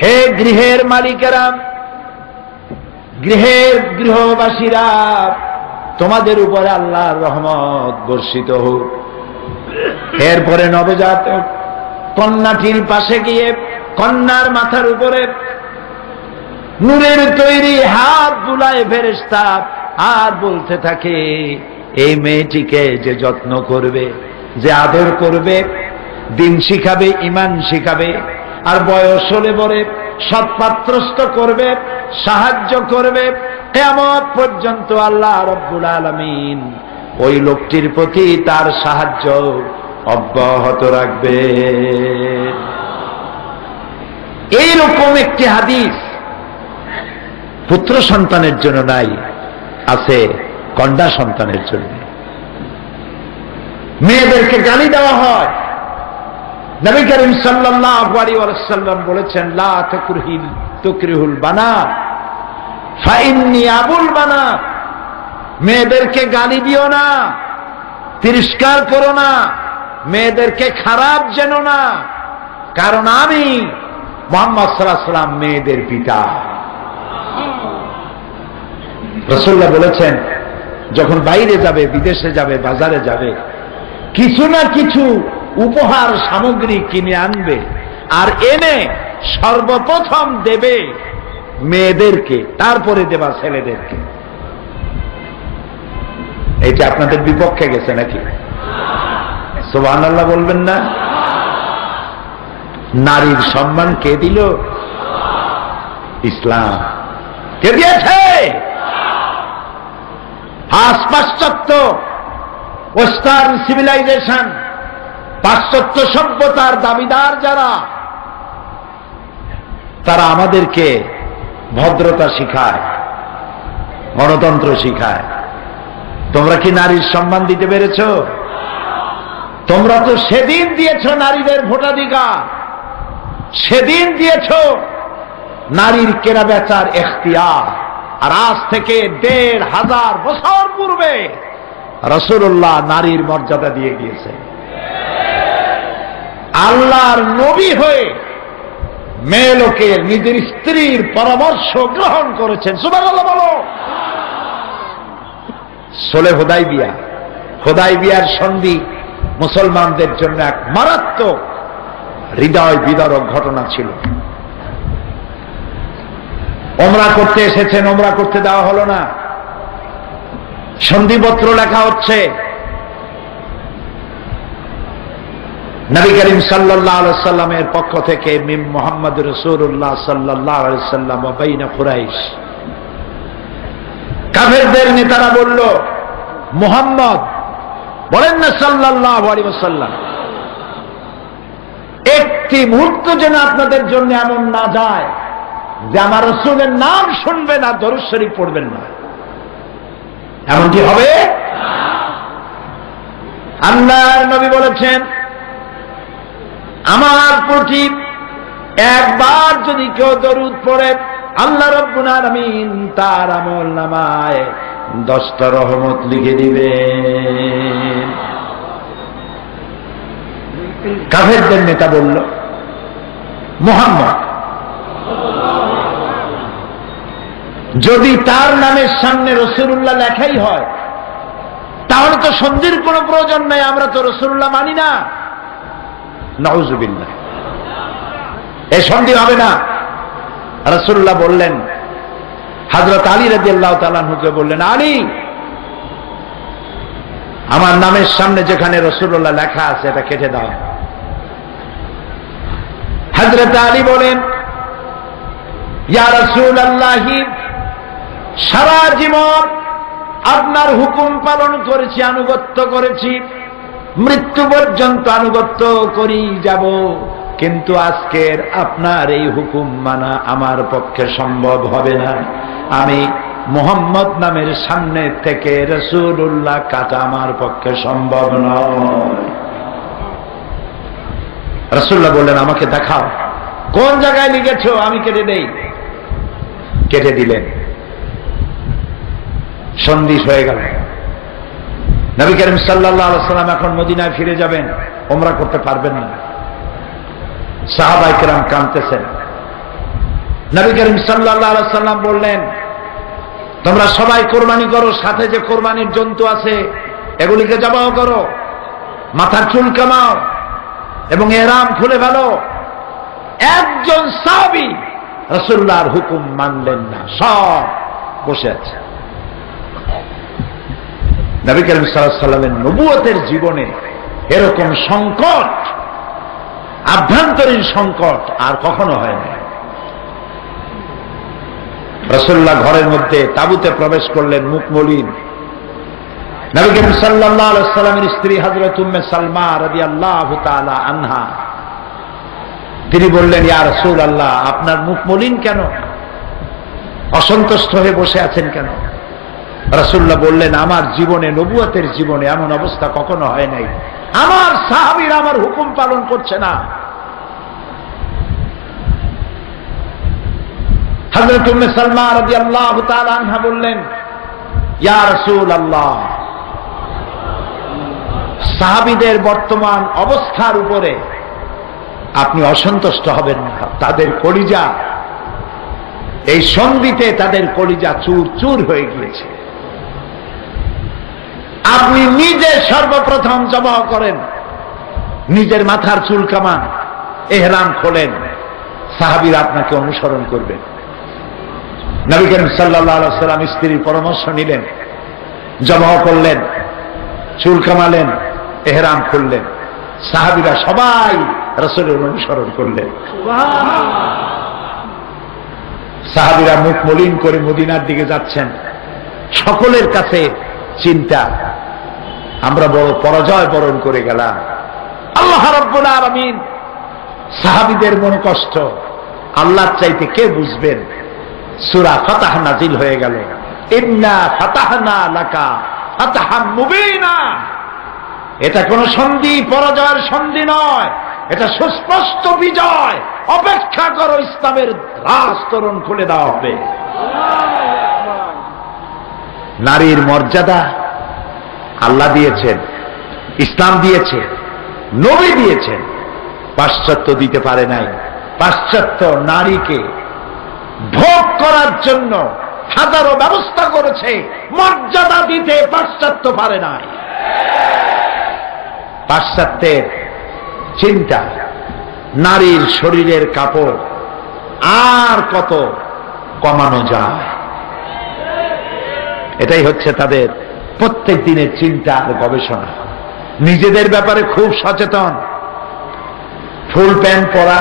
হে গৃহের মালিকেরা, গৃহবাসীরা, তোমাদের উপরে আল্লাহর রহমত বর্ষিত হোক। এরপরে নবজাতক কন্যাটির পাশে গিয়ে কন্যার মাথার উপরে নূরের তৈরি হাত বুলায় ফেরেশতা আর বলতে থাকে, এই মেয়েটিকে যে যত্ন করবে, যে আদর করবে, দিন শিখাবে, ঈমান শিখাবে, আর বয়স হলে পরে সৎপাত্রস্থ করবে, সাহায্য করবে, কিয়ামত পর্যন্ত আল্লাহ রাব্বুল আলামিন ওই লোকটির প্রতি তার সাহায্য অব্যাহত রাখবে। এইরকম একটি হাদিস পুত্র সন্তানের জন্য নাই, আছে কন্যা সন্তানের জন্য। মেয়েদেরকে গালি দেওয়া হয়। নবী করিম সাল্লাল্লাহু আলাইহি ওয়াসাল্লাম বলেছেন, লা তুকরিহুল বানাত ফাইন্নী আবুল বানাত। মেয়েদেরকে গালি দিও না, তিরস্কার করো না, মেয়েদেরকে খারাপ জেনো না, কারণ আমি মুহাম্মদ সাল্লাল্লাহু আলাইহি ওয়াসাল্লাম মেয়েদের পিতা। রাসূলুল্লাহ বলেছেন, যখন বাইরে যাবে, বিদেশে যাবে, বাজারে যাবে, কিছু না কিছু উপহার সামগ্রী কিনে আনবে, আর এনে সর্বপ্রথম দেবে মেয়েদেরকে, তারপরে দেবা ছেলেদেরকে। এইটা আপনাদের বিপক্ষে গেছে নাকি? সুবহানাল্লাহ বলবেন না? নারীর সম্মান কে দিল? ইসলাম। কে দিয়েছে? আজ পাশ্চাত্য ওয়েস্টার্ন সিভিলাইজেশন, পাশ্চাত্য সভ্যতার দাবিদার যারা, তারা আমাদেরকে ভদ্রতা শিখায়, গণতন্ত্র শিখায়। তোমরা কি নারীর সম্মান দিতে পেরেছ? তোমরা তো সেদিন দিয়েছ নারীদের ভোটাধিকার, সেদিন দিয়েছ নারীর কেনা বেচার এখতিয়ার। আর আজ থেকে ১৫০০ বছর পূর্বে রাসূলুল্লাহ নারীর মর্যাদা দিয়ে গিয়েছে। আল্লাহর নবী হয়ে মেয়ে লোকের নিজের স্ত্রীর পরামর্শ গ্রহণ করেছেন। সুবহানাল্লাহ বলো। সুলহ হুদাইবিয়া, হুদাইবিয়ার সন্ধি মুসলমানদের জন্য এক মারাত্মক হৃদয় বিদারক ঘটনা ছিল। ওমরা করতে এসেছেন, ওমরা করতে দেওয়া হলো না। সন্ধিপত্র লেখা হচ্ছে, নবী করিম সাল্লাল্লাহু আলাইহি সাল্লামের পক্ষ থেকে মিন মুহাম্মদ রাসূলুল্লাহ সাল্লাল্লাহু আলাইহি সাল্লাম ওয়া বাইনা কুরাইশ। কাফেরদের নেতারা বলল, মুহাম্মদ বলেন না সাল্লাল্লাহু আলাইহি ওয়াসাল্লাম, একটি মুহূর্ত যেন আপনাদের জন্য এমন না যায় যে আমার রাসূলের নাম শুনবেন আর দরুদ শরীফ পড়বেন না। এমনটি হবে? আল্লাহর নবী বলেছেন, আমার প্রতি একবার যদি কেউ দরুদ পড়ে, আল্লাহ রাব্বুল আলামিন তার আমল নামায় 10টা রহমত লিখে দিবেন। কাফেরদের নেতা বলল, মুহাম্মদ যদি তার নামের সামনে রাসূলুল্লাহ লেখাই হয়, তাহলে তো সন্ধির কোনো প্রয়োজন নাই, আমরা তো রাসূলুল্লাহ মানি না। নাউযুবিল্লাহ, এই সন্ধি হবে না। রাসূলুল্লাহ বললেন, হযরত আলী রাদিয়াল্লাহু তাআলা আনহুকে বললেন, আলী, আমার নামের সামনে যেখানে রাসূলুল্লাহ লেখা আছে এটা কেটে দাও। হযরত আলী বলেন, ইয়া রাসূলুল্লাহ, সারা জীবন আপনার হুকুম পালন করেছি, আনুগত্য করেছি, মৃত্যু পর্যন্ত আনুগত্য করি যাব, কিন্তু আজকের আপনার এই হুকুম মানা আমার পক্ষে সম্ভব হবে না। আমি মুহাম্মদ নামের সামনে থেকে রাসূলুল্লাহ কাটা আমার পক্ষে সম্ভব নয়। রাসূলুল্লাহ বললেন, আমাকে দেখাও কোন জায়গায় লিখেছো, আমি কেটে দেই। কেটে দিলেন, সন্ধি হয়ে গেল। নবী করিম সাল্লাল্লাহু আলাইহি ওয়াসাল্লাম এখন মদিনায় ফিরে যাবেন, ওমরা করতে পারবেন না। সাহাবায়ে কেরাম কাঁদতেছেন। নবী করিম সাল্লাল্লাহু আলাইহি ওয়াসাল্লাম বললেন, তোমরা সবাই কোরবানি করো, সাথে যে কোরবানির জন্তু আছে এগুলিকে জবাহ করো, মাথার চুল কামাও এবং ইহরাম খুলে ফেলো। একজন সাহাবী রাসূলুল্লাহর হুকুম মানলেন না, সব বসে আছে। নবী করিম সাল্লাল্লাহু আলাইহি ওয়াসাল্লামের নবুয়তের জীবনে এরকম সংকট, আভ্যন্তরীণ সংকট আর কখনো হয় না। রাসূলুল্লাহ ঘরের মধ্যে তাঁবুতে প্রবেশ করলেন, মুখ মলিন। নবী করিম সাল্লাল্লাহু আলাইহি ওয়াসাল্লামের স্ত্রী হযরত উম্মে সালমা রাদিয়াল্লাহু তাআলা আনহা, তিনি বললেন, ইয়া রাসূলুল্লাহ, আপনার মুখ মলিন কেন? অসন্তুষ্ট হয়ে বসে আছেন কেন? রাসূলুল্লাহ বললেন, আমার জীবনে, নবুয়তের জীবনে এমন অবস্থা কখনো হয় নাই। আমার সাহাবীরা আমার হুকুম পালন করছে না। হযরত উম্মে সালমা রাদিয়াল্লাহু তাআলা আনহা বললেন, ইয়া রাসূলুল্লাহ, সাহাবীদের বর্তমান অবস্থার উপরে আপনি অসন্তুষ্ট হবেন না। তাদের কলিজা, এই সন্ধিতে তাদের কলিজা চুর চুর হয়ে গিয়েছে। আপনি নিজে সর্বপ্রথম জবাহ করেন, নিজের মাথার চুল কামান, এহরাম খোলেন, সাহাবীরা আপনাকে অনুসরণ করবেন। নবী করিম সাল্লাল্লাহু আলাইহি ওয়াসাল্লাম স্ত্রীর পরামর্শ নিলেন, জবাহ করলেন, চুল কামালেন, এহরাম খুললেন, সাহাবীরা সবাই রাসূলের অনুসরণ করলেন। সাহাবীরা মুখ মলিন করে মদিনার দিকে যাচ্ছেন। সকলের কাছে চিন্তা, আমরা বড় পরাজয় বরণ করে গেলাম। আল্লাহ রাব্বুল আলামিন সাহাবীদের মন কষ্ট আল্লাহর চাইতে কে বুঝবেন? সূরা ফাতাহ নাজিল হয়ে গেল, ইন্না ফাতাহনা লাকা ফাতাহাম মুবিনা। এটা কোন সন্ধি, পরাজয়ের সন্ধি নয়, এটা সুস্পষ্ট বিজয়। অপেক্ষা করো, ইসলামের রাজ তোরণ খুলে দেওয়া হবে। নারীর মর্যাদা আল্লাহ দিয়েছেন, ইসলাম দিয়েছে, নবী দিয়েছেন, পাশ্চাত্য দিতে পারে নাই। পাশ্চাত্য নারীকে ভোগ করার জন্য হাজারো ব্যবস্থা করেছে, মর্যাদা দিতে পাশ্চাত্য পারে নাই। পাশ্চাত্যের চিন্তা, নারীর শরীরের কাপড় আর কত কমানো যায়, এটাই হচ্ছে তাদের প্রত্যেক দিনের চিন্তা আর গবেষণা। নিজেদের ব্যাপারে খুব সচেতন। ফুল প্যান্ট পরা,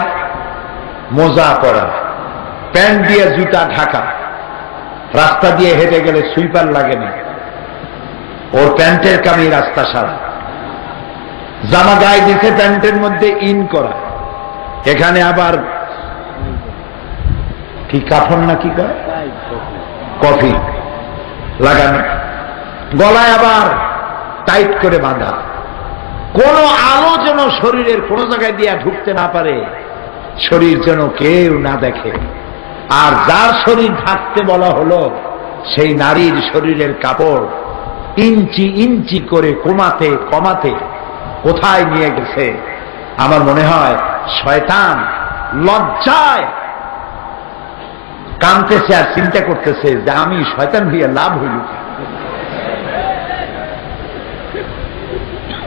মোজা পরা, প্যান্ট দিয়ে জুতা ঢাকা, রাস্তা দিয়ে হেঁটে গেলে সুইপার লাগে না, ওর প্যান্টের কামি রাস্তা সারা। জামা গায়ে দিতে প্যান্টের মধ্যে ইন করা, এখানে আবার কি কাফন না কি করে কফি লাগানো, গলায় আবার টাইট করে বাঁধা, কোন আলো যেন শরীরের কোন জায়গায় দিয়ে ঢুকতে না পারে, শরীর যেন কেউ না দেখে। আর যার শরীর ঢাকতে বলা হলো, সেই নারীর শরীরের কাপড় ইঞ্চি ইঞ্চি করে কমাতে কমাতে কোথায় নিয়ে গেছে। আমার মনে হয় শয়তান লজ্জায় কাঁদতেছে আর চিন্তা করতেছে যে আমি শয়তান হইয়া লাভ হইল।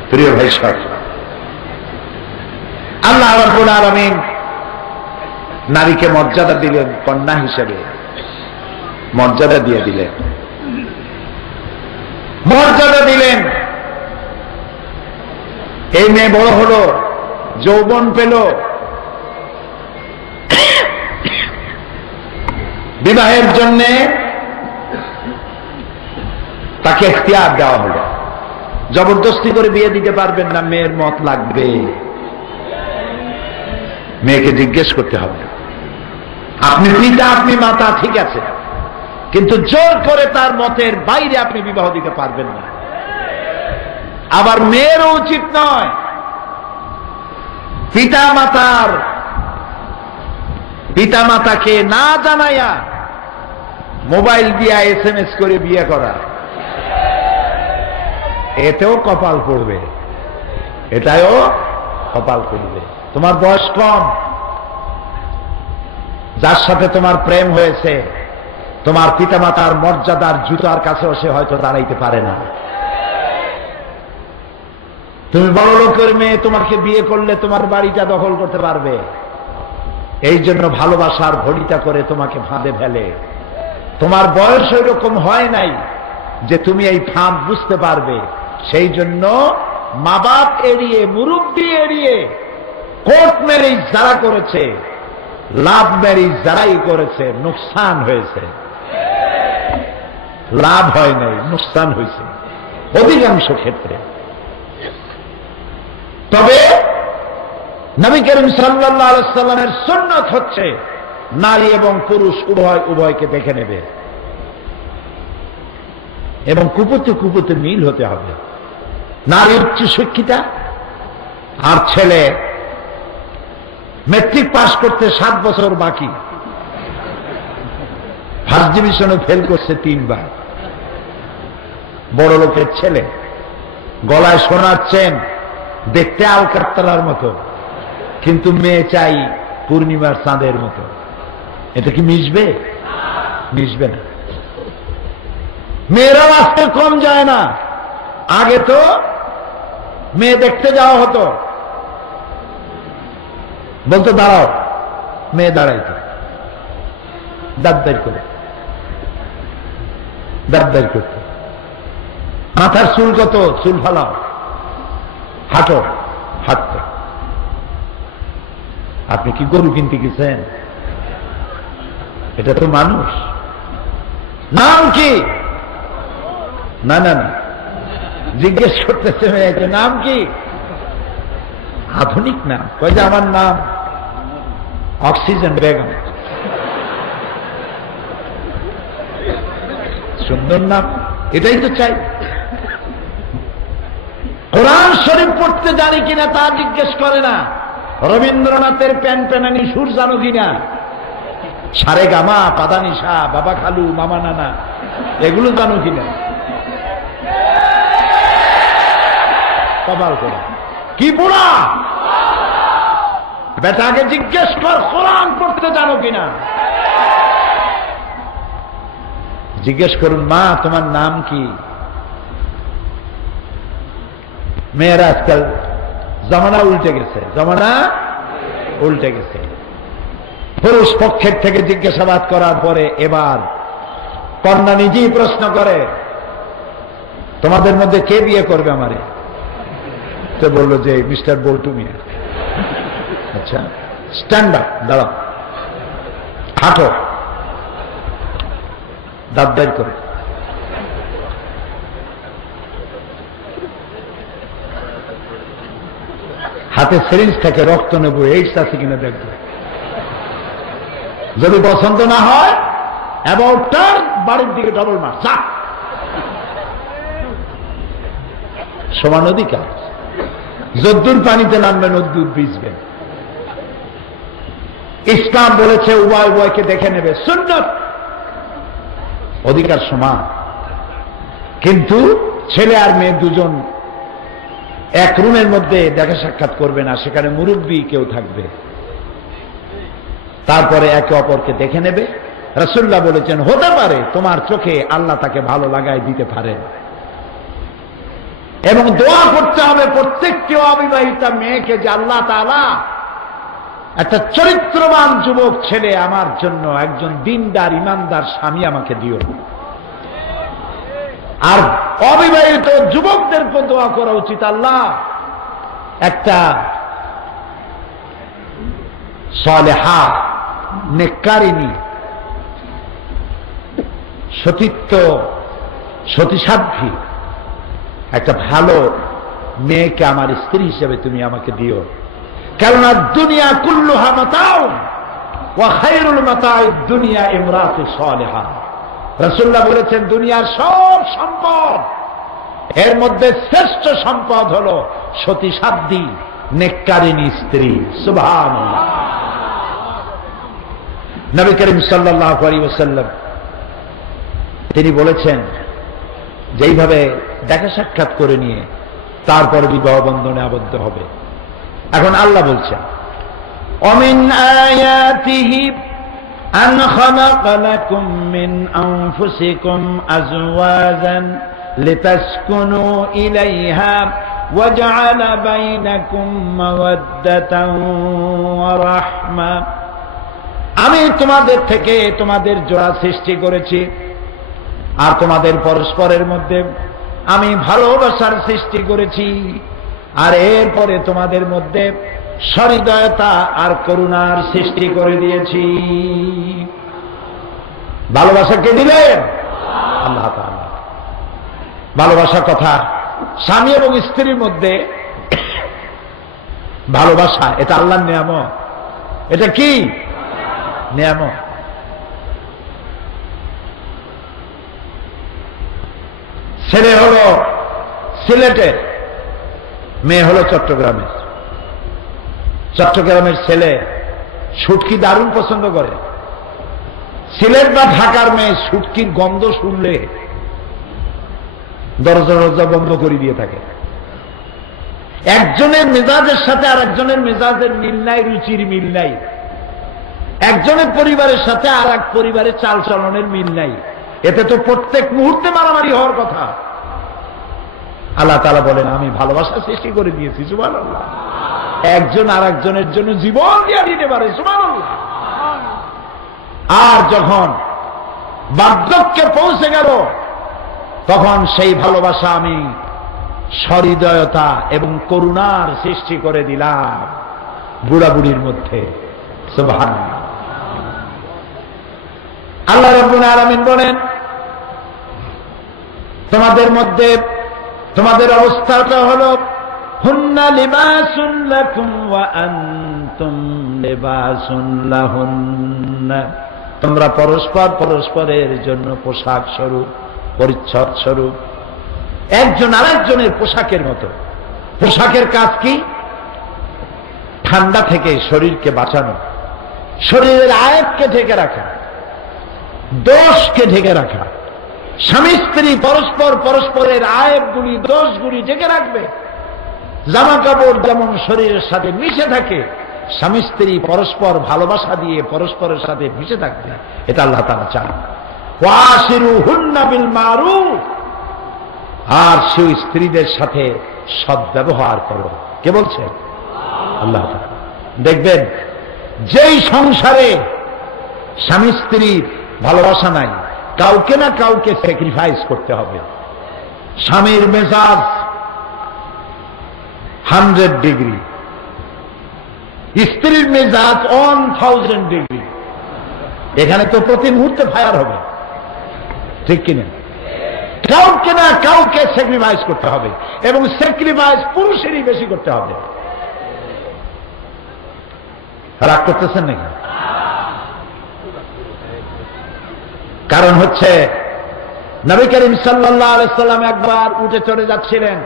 প্রিয় ভাই সব, আল্লাহ রাব্বুল আলামিন নারীকে মর্যাদা দিলেন, কন্যা হিসেবে মর্যাদা দিয়ে দিলেন, মর্যাদা দিলেন। এই মেয়ে বড় হলো, যৌবন পেল, বিবাহের জন্য তাকে ইখতিয়ার দেওয়া হলো। জবরদস্তি করে বিয়ে দিতে পারবেন না, মেয়ের মত লাগবে। মেয়েকে জিজ্ঞেস করতে হবে, আপনি পিতা, আপনি মাতা, ঠিক আছে, কিন্তু জোর করে তার মতের বাইরে আপনি বিবাহ দিতে পারবেন না। আবার মেয়েরও উচিত নয় পিতা মাতাকে না জানাইয়া মোবাইল দিয়া SMS করে বিয়ে করা, এতেও কপাল পড়বে, এটাও কপাল পড়বে। তোমার বয়স কম, যার সাথে তোমার প্রেম হয়েছে, তোমার পিতামাতার মর্যাদার জুতার কাছেও সে হয়তো দাঁড়াইতে পারে না। তুমি বড় লোকের মেয়ে, তোমাকে বিয়ে করলে তোমার বাড়িটা দখল করতে পারবে, এই জন্য ভালোবাসার ঘড়িটা করে তোমাকে ফাঁদে ফেলে। তোমার বয়স ওই রকম হয় নাই যে তুমি এই ফাঁদ বুঝতে পারবে, সেই জন্য মা বাপ এড়িয়ে, মুরব্বি এড়িয়ে, কোর্ট ম্যারেজ যারা করেছে, লাভ ম্যারেজ যারাই করেছে, নুকসান হয়েছে, লাভ হয় নাই, নুকসান হয়েছে অধিকাংশ ক্ষেত্রে। তবে নবী করিম সাল্লাল্লাহু আলাইহি ওয়াসাল্লামের সুন্নাত হচ্ছে নারী এবং পুরুষ উভয়কে দেখে নেবে, এবং কুপুতে কুপুতে মিল হতে হবে। নারী উচ্চ শিক্ষিতা আর ছেলে মেট্রিক পাস করতে 7 বছর বাকি, ফার্স্ট ডিভিশনে ফেল করছে 3 বার। বড় লোকের ছেলে, গলায় সোনার চেন, দেখতে আলকাতরার মতো, কিন্তু মেয়ে চাই পূর্ণিমার চাঁদের মতো। এটা কি মিশবে? মিশবে না। মেয়েরাও আজকে কম যায় না। আগে তো মেয়ে দেখতে যাওয়া হতো, বলতো দাঁড়াও, মেয়ে দাঁড়াইতো, দাঁত বের করে, দাঁত বের করত, মাথার চুল কত, চুল ফালাও, হাঁটো, হাঁটত। আপনি কি গরু কিনতে গেছেন? এটা তো মানুষ। নাম কি? না না না, জিজ্ঞেস করতেছে মেয়েকে নাম কি? আধুনিক নাম। কয় যে আমার নাম অক্সিজেন বেগম। সুন্দর নাম, এটাই তো চাই। কোরআন শরীফ পড়তে জানি কিনা তা জিজ্ঞেস করে না। রবীন্দ্রনাথের প্যান প্যানানি সুর জানো কিনা, সারে গামা, পাদানিসা, বাবা খালু, মামা নানা, এগুলো জানো কিনা? কপাল করে কি বুড়া বেটাকে জিজ্ঞেস কর কোরআন পড়তে জানো কিনা। জিজ্ঞেস করুন, মা তোমার নাম কি? মেয়েরা আজকাল জমানা উল্টে গেছে, জমানা উল্টে গেছে। পুরুষ পক্ষের থেকে জিজ্ঞাসাবাদ করার পরে এবার কন্যা নিজেই প্রশ্ন করে, তোমাদের মধ্যে কে বিয়ে করবে আমারে? তো বললো যে মিস্টার বল্টু মিয়া। আচ্ছা, স্ট্যান্ড আপ, দাঁড়াও, হাঁটো, দাঁত বের করে। হাতে সিরিঞ্জ থেকে রক্ত নেবো, এইডস আছে কিনা দেখবো। যদি পছন্দ না হয় অ্যাবাউট টার্ন, বাড়ির দিকে ডবল মার, যা। সমান অধিকার। যদ্দূর পানিতে নামবেন অদ্দূর ভিজবেন। ইসলাম বলেছে উভয় উভয়কে দেখে নেবে, সুন্নাত, অধিকার সমান। কিন্তু ছেলে আর মেয়ে দুজন এক রুমের মধ্যে দেখা সাক্ষাৎ করবে না, সেখানে মুরব্বী কেউ থাকবে, তারপরে একে অপরকে দেখে নেবে। রাসূলুল্লাহ বলেছেন হতে পারে তোমার চোখে আল্লাহ তাকে ভালো লাগায় দিতে পারেন, এবং দোয়া করতে হবে প্রত্যেকটি অবিবাহিতা মেয়েকে যে আল্লাহ তাআলা একটা চরিত্রবান যুবক ছেলে আমার জন্য, একজন দিনদার ইমানদার স্বামী আমাকে দিও। আর অবিবাহিত যুবকদেরকে দোয়া করা উচিত, আল্লাহ একটা সালেহা, নেককারিনী, সতীত্ব, সতীসাধ্বী একটা ভালো মেয়েকে আমার স্ত্রী হিসেবে তুমি আমাকে দিও। কেননা দুনিয়া কুল্লুহা মাতাউ ওয়া খায়রুল মাতাউদ দুনিয়া ইমরাতু সালেহা। রাসূলুল্লাহ বলেছেন দুনিয়ার সব সম্পদ, এর মধ্যে শ্রেষ্ঠ সম্পদ হলো সতীসাধ্বী, নেককারিনী স্ত্রী। সুবহানাল্লাহ। নবী করিম সাল্লাল্লাহু আলাইহি ওয়াসাল্লাম তিনি বলেছেন যেইভাবে দেখা সাক্ষাৎ করে নিয়ে তারপর বিবাহ বন্ধনে আবদ্ধ হবে। এখন আল্লাহ বলছেন অমিন আয়াতিহি আন খালাকা লাকুম মিন আনফুসিকুম আজওয়াজান লিতাসকুনু ইলাইহা ওয়া জাআলা বাইনাকুম মাওয়াদ্দাতান ওয়া রাহমা। আমি তোমাদের থেকে তোমাদের জোড়া সৃষ্টি করেছি, আর তোমাদের পরস্পরের মধ্যে আমি ভালোবাসার সৃষ্টি করেছি, আর এরপরে তোমাদের মধ্যে সহৃদয়তা আর করুণার সৃষ্টি করে দিয়েছি। ভালোবাসা কে দিলেন? আল্লাহ তাআলা। ভালোবাসার কথা, স্বামী এবং স্ত্রীর মধ্যে ভালোবাসা, এটা আল্লাহর নিয়ামত। এটা কি নিয়ামত? ছেলে হলো সিলেটের, মেয়ে হলো চট্টগ্রামের। চট্টগ্রামের ছেলে শুটকি দারুণ পছন্দ করে, সিলেট বা ঢাকার মেয়ে শুটকির গন্ধ শুনলে দরজা দরজা বন্ধ করে দিয়ে থাকে। একজনের মেজাজের সাথে আর একজনের মেজাজের মিল নাই, রুচির মিল নাই। একজনের পরিবারের সাথে আর এক পরিবারের চালচলনের মিল নাই, এতে তো প্রত্যেক মুহূর্তে মারামারি হওয়ার কথা। আল্লাহ তাআলা বলেন আমি ভালোবাসা সৃষ্টি করে দিয়েছি, সুবহানাল্লাহ। একজন আর একজনের জন্য জীবন দিয়ে দিতে পারে, সুবহানাল্লাহ। আর যখন বার্ধক্যে পৌঁছে গেল তখন সেই ভালোবাসা আমি সহৃদয়তা এবং করুণার সৃষ্টি করে দিলাম বুড়া বুড়ির মধ্যে, সুবহানাল্লাহ। আল্লাহ রাব্বুল আলামিন বলেন তোমাদের মধ্যে তোমাদের অবস্থাটা হলো হুন্না লিবাসুন লাকুম ওয়া আনতুম লিবাসুন লাহুন্না, তোমরা পরস্পর পরস্পরের জন্য পোশাক স্বরূপ, পরিচ্ছদ স্বরূপ, একজন আরেকজনের পোশাকের মতো। পোশাকের কাজ কি? ঠান্ডা থেকে শরীরকে বাঁচানো, শরীরের আয়েবকে ঢেকে রাখা, দোষকে ঢেকে রাখা। স্বামী স্ত্রী পরস্পর পরস্পরের আয়েবগুলি, দোষগুলি ঢেকে রাখবে। জামা কাপড় যেমন শরীরের সাথে মিশে থাকে, স্বামী স্ত্রী পরস্পর ভালোবাসা দিয়ে পরস্পরের সাথে মিশে থাকবে, এটা আল্লাহ তাআলা চান। ওয়াশিরুহুন্না বিল মারুফ, আর সেই স্ত্রীদের সাথে সদ্ব্যবহার করো। কে বলছে? আল্লাহ তাআলা। দেখবেন যেই সংসারে স্বামী স্ত্রীর ভালোবাসা নাই, কাউকে না কাউকে স্যাক্রিফাইস করতে হবে। স্বামীর মেজাজ 100 ডিগ্রি, স্ত্রীর মেজাজ 1000 ডিগ্রি। এখানে তো প্রতি মুহূর্তে ফায়ার হবে, ঠিক কিনা? কাউকে না কাউকে স্যাক্রিফাইস করতে হবে, এবং স্যাক্রিফাইস পুরুষেরই বেশি করতে হবে। রাগ করতেছেন নাকি? কারণ হচ্ছে নবী করিম সাল্লাল্লাহু আলাইহি সাল্লাম একবার উঠে চড়ে যাচ্ছিলেন,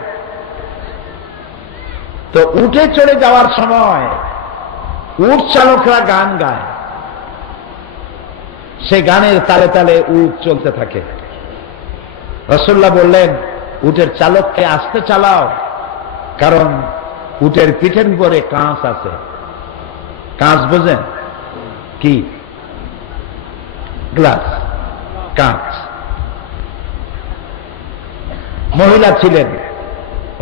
তো উঠে চড়ে যাওয়ার সময় উট চালকরা গান গায়, সেই গানের তালে তালে উট চলতে থাকে। রাসূলুল্লাহ বললেন উটের চালককে আস্তে চালাও, কারণ উটের পিঠের উপরে কাঁচ আছে। কাঁচ বোঝেন কি? গ্লাস, কাঁচ। মহিলা ছিলেন,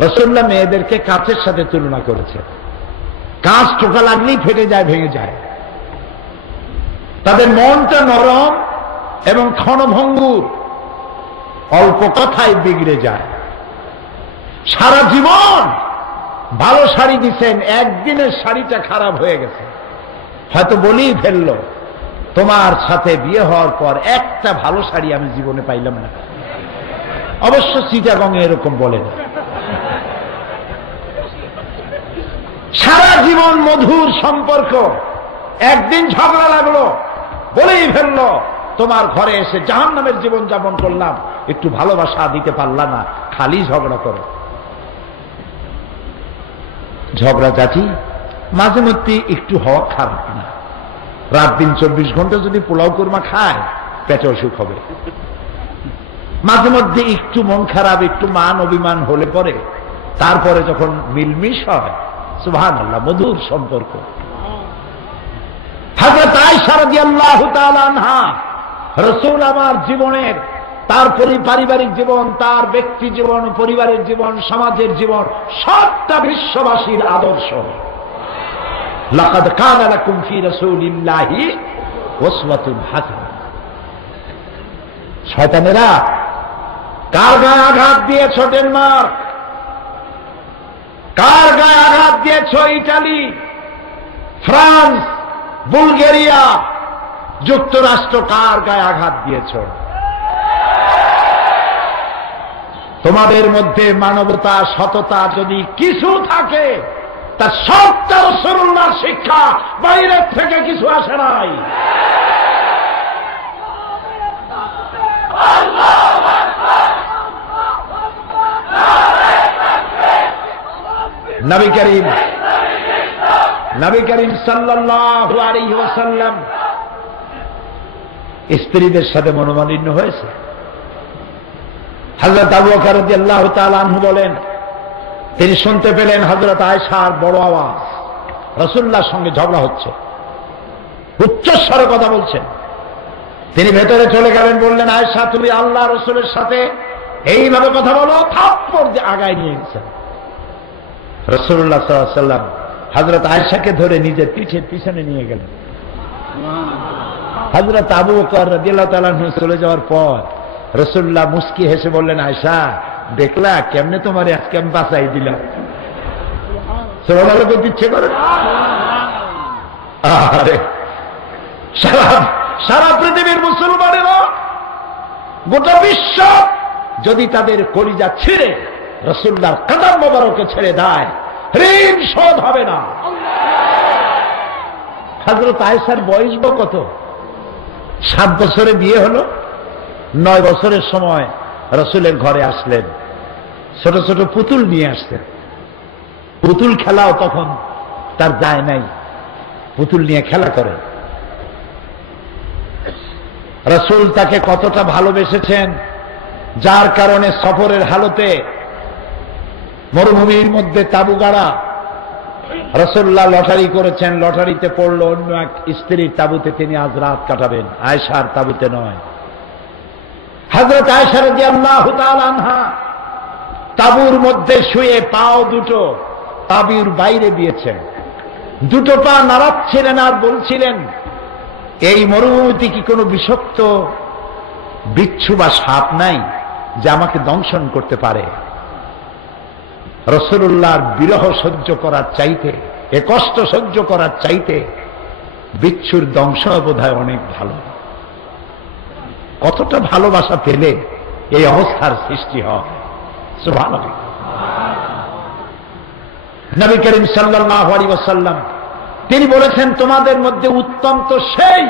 রাসূলুল্লাহ মেয়েদেরকে কাঁচের সাথে তুলনা করেছে। কাঁচ ঠোকা লাগলেই ফেটে যায়, ভেঙে যায়। তাদের মনটা নরম এবং ক্ষণভঙ্গুর, অল্প কথায় বিগড়ে যায়। সারা জীবন ভালো শাড়ি দিচ্ছেন, একদিনের শাড়িটা খারাপ হয়ে গেছে, হয়তো বলেই ফেললো তোমার সাথে বিয়ে হওয়ার পর একটা ভালো শাড়ি আমি জীবনে পাইলাম না। অবশ্য চিটাগং এরকম বলে না। সারা জীবন মধুর সম্পর্ক, একদিন ঝগড়া লাগলো, বলেই ফেললো তোমার ঘরে এসে জাহান্নামের জীবন যাপন করলাম, একটু ভালোবাসা দিতে পারলা না, খালি ঝগড়া করো। ঝগড়া জাতি মাঝে মধ্যে একটু হওয়া খারাপ না। রাত দিন 24 ঘন্টা যদি পোলাও কোরমা খায় পেটে অসুখ হবে। মাঝে মধ্যে একটু মন খারাপ, একটু মান অভিমান হলে পরে, তারপরে যখন মিলমিশ হয়, সুবহানাল্লাহ, মধুর সম্পর্ক। হযরত আয়েশা রাদিয়াল্লাহু তাআলা আনহা, রাসূল আমার জীবনের, তার পারিবারিক জীবন, তার ব্যক্তি জীবন, পরিবারের জীবন, সমাজের জীবন, সবটা বিশ্ববাসীর আদর্শ। লাকাদ কানা লাকুম ফি রাসূলিল্লাহি উসওয়াতুন হাসানাহ। শয়তানেরা কার গায়ে আঘাত দিয়েছ? ডেনমার্ক। কার গায়ে আঘাত দিয়েছ? ইটালি, ফ্রান্স, বুলগেরিয়া, যুক্তরাষ্ট্র। কার গায়ে আঘাত দিয়েছ? তোমাদের মধ্যে মানবতা, সততা যদি কিছু থাকে, তা সবটা রাসূলুল্লাহর শিক্ষা, বাইরের থেকে কিছু আসে নাই। নবী করিম সাল্লাল্লাহু আলাইহি ওয়াসাল্লাম স্ত্রীদের সাথে মনোমালিন্য হয়েছে। হযরত আবু বকর রাদিয়াল্লাহু তাআলা আনহু বলেন, তিনি শুনতে পেলেন হযরত আয়েশার বড় আওয়াজ, রাসূলুল্লাহর সঙ্গে ঝগড়া হচ্ছে। উচ্চস্বরে কথা বলছেন। তিনি ভেতরে চলে গেলেন, বললেন, আয়েশা তুমি আল্লাহ রসুলের সাথে এইভাবে কথা বলো, থাপ্পড় দিয়ে আগায় নিয়ে গেছেন। রাসূলুল্লাহ সাল্লাল্লাহু আলাইহি ওয়াসাল্লাম হযরত আয়েশাকে ধরে নিজের পিঠের পিছনে নিয়ে গেলেন। হযরত আবু বকর রাদিয়াল্লাহু তাআলা আনহু চলে যাওয়ার পর রাসূলুল্লাহ মুস্কি হেসে বললেন, আয়েশা দেখলা কেমনে তোমার আজকে আমি বাঁচাই দিলাম। সুবহানাল্লাহ বলতে ইচ্ছে করে। আরে সারা পৃথিবীর মুসলমানেরা, গোটা বিশ্ব যদি তাদের কলিজা ছিঁড়ে রাসূলুল্লাহর কদম মোবারকে ছেড়ে দেয়, ঋণ শোধ হবে না। হযরত আয়েশার বয়স কত? 7 বছরে বিয়ে হলো। 9 বছরের সময় রাসূলের ঘরে আসলেন, ছোট ছোট পুতুল নিয়ে আসতেন। পুতুল খেলাও তখন তার যায় নাই, পুতুল নিয়ে খেলা করে। রাসূল তাকে কতটা ভালোবেসেছেন, যার কারণে সফরের হালতে মরুভূমির মধ্যে তাঁবু গাড়া, রাসূলুল্লাহ লটারি করেছেন, লটারিতে পড়লো অন্য এক স্ত্রীর তাঁবুতে তিনি আজ রাত কাটাবেন, আয়েশার তাঁবুতে নয়। হযরত আয়েশা রাদিয়াল্লাহু তাআলা আনহা তাঁবুর মধ্যে শুয়ে পাও দুটো তাঁবুর বাইরে দিয়েছেন, দুটো পা নাড়াচ্ছিলেন আর বলছিলেন, এই মরুভূমিতে কি কোনো বিষাক্ত বিচ্ছু বা সাপ নাই যে আমাকে দংশন করতে পারে? রাসূলুল্লাহর বিরহ সহ্য করার চাইতে, এ কষ্ট সহ্য করার চাইতে বিচ্ছুর দংশ বোধহয় অনেক ভালো। কতটা ভালোবাসা পেলে এই অবস্থার সৃষ্টি হয়। সুবহানাল্লাহ। নবী করিম সাল্লাল্লাহু আলাইহি ওয়াসাল্লাম তিনি বলেছেন, তোমাদের মধ্যে উত্তম তো সেই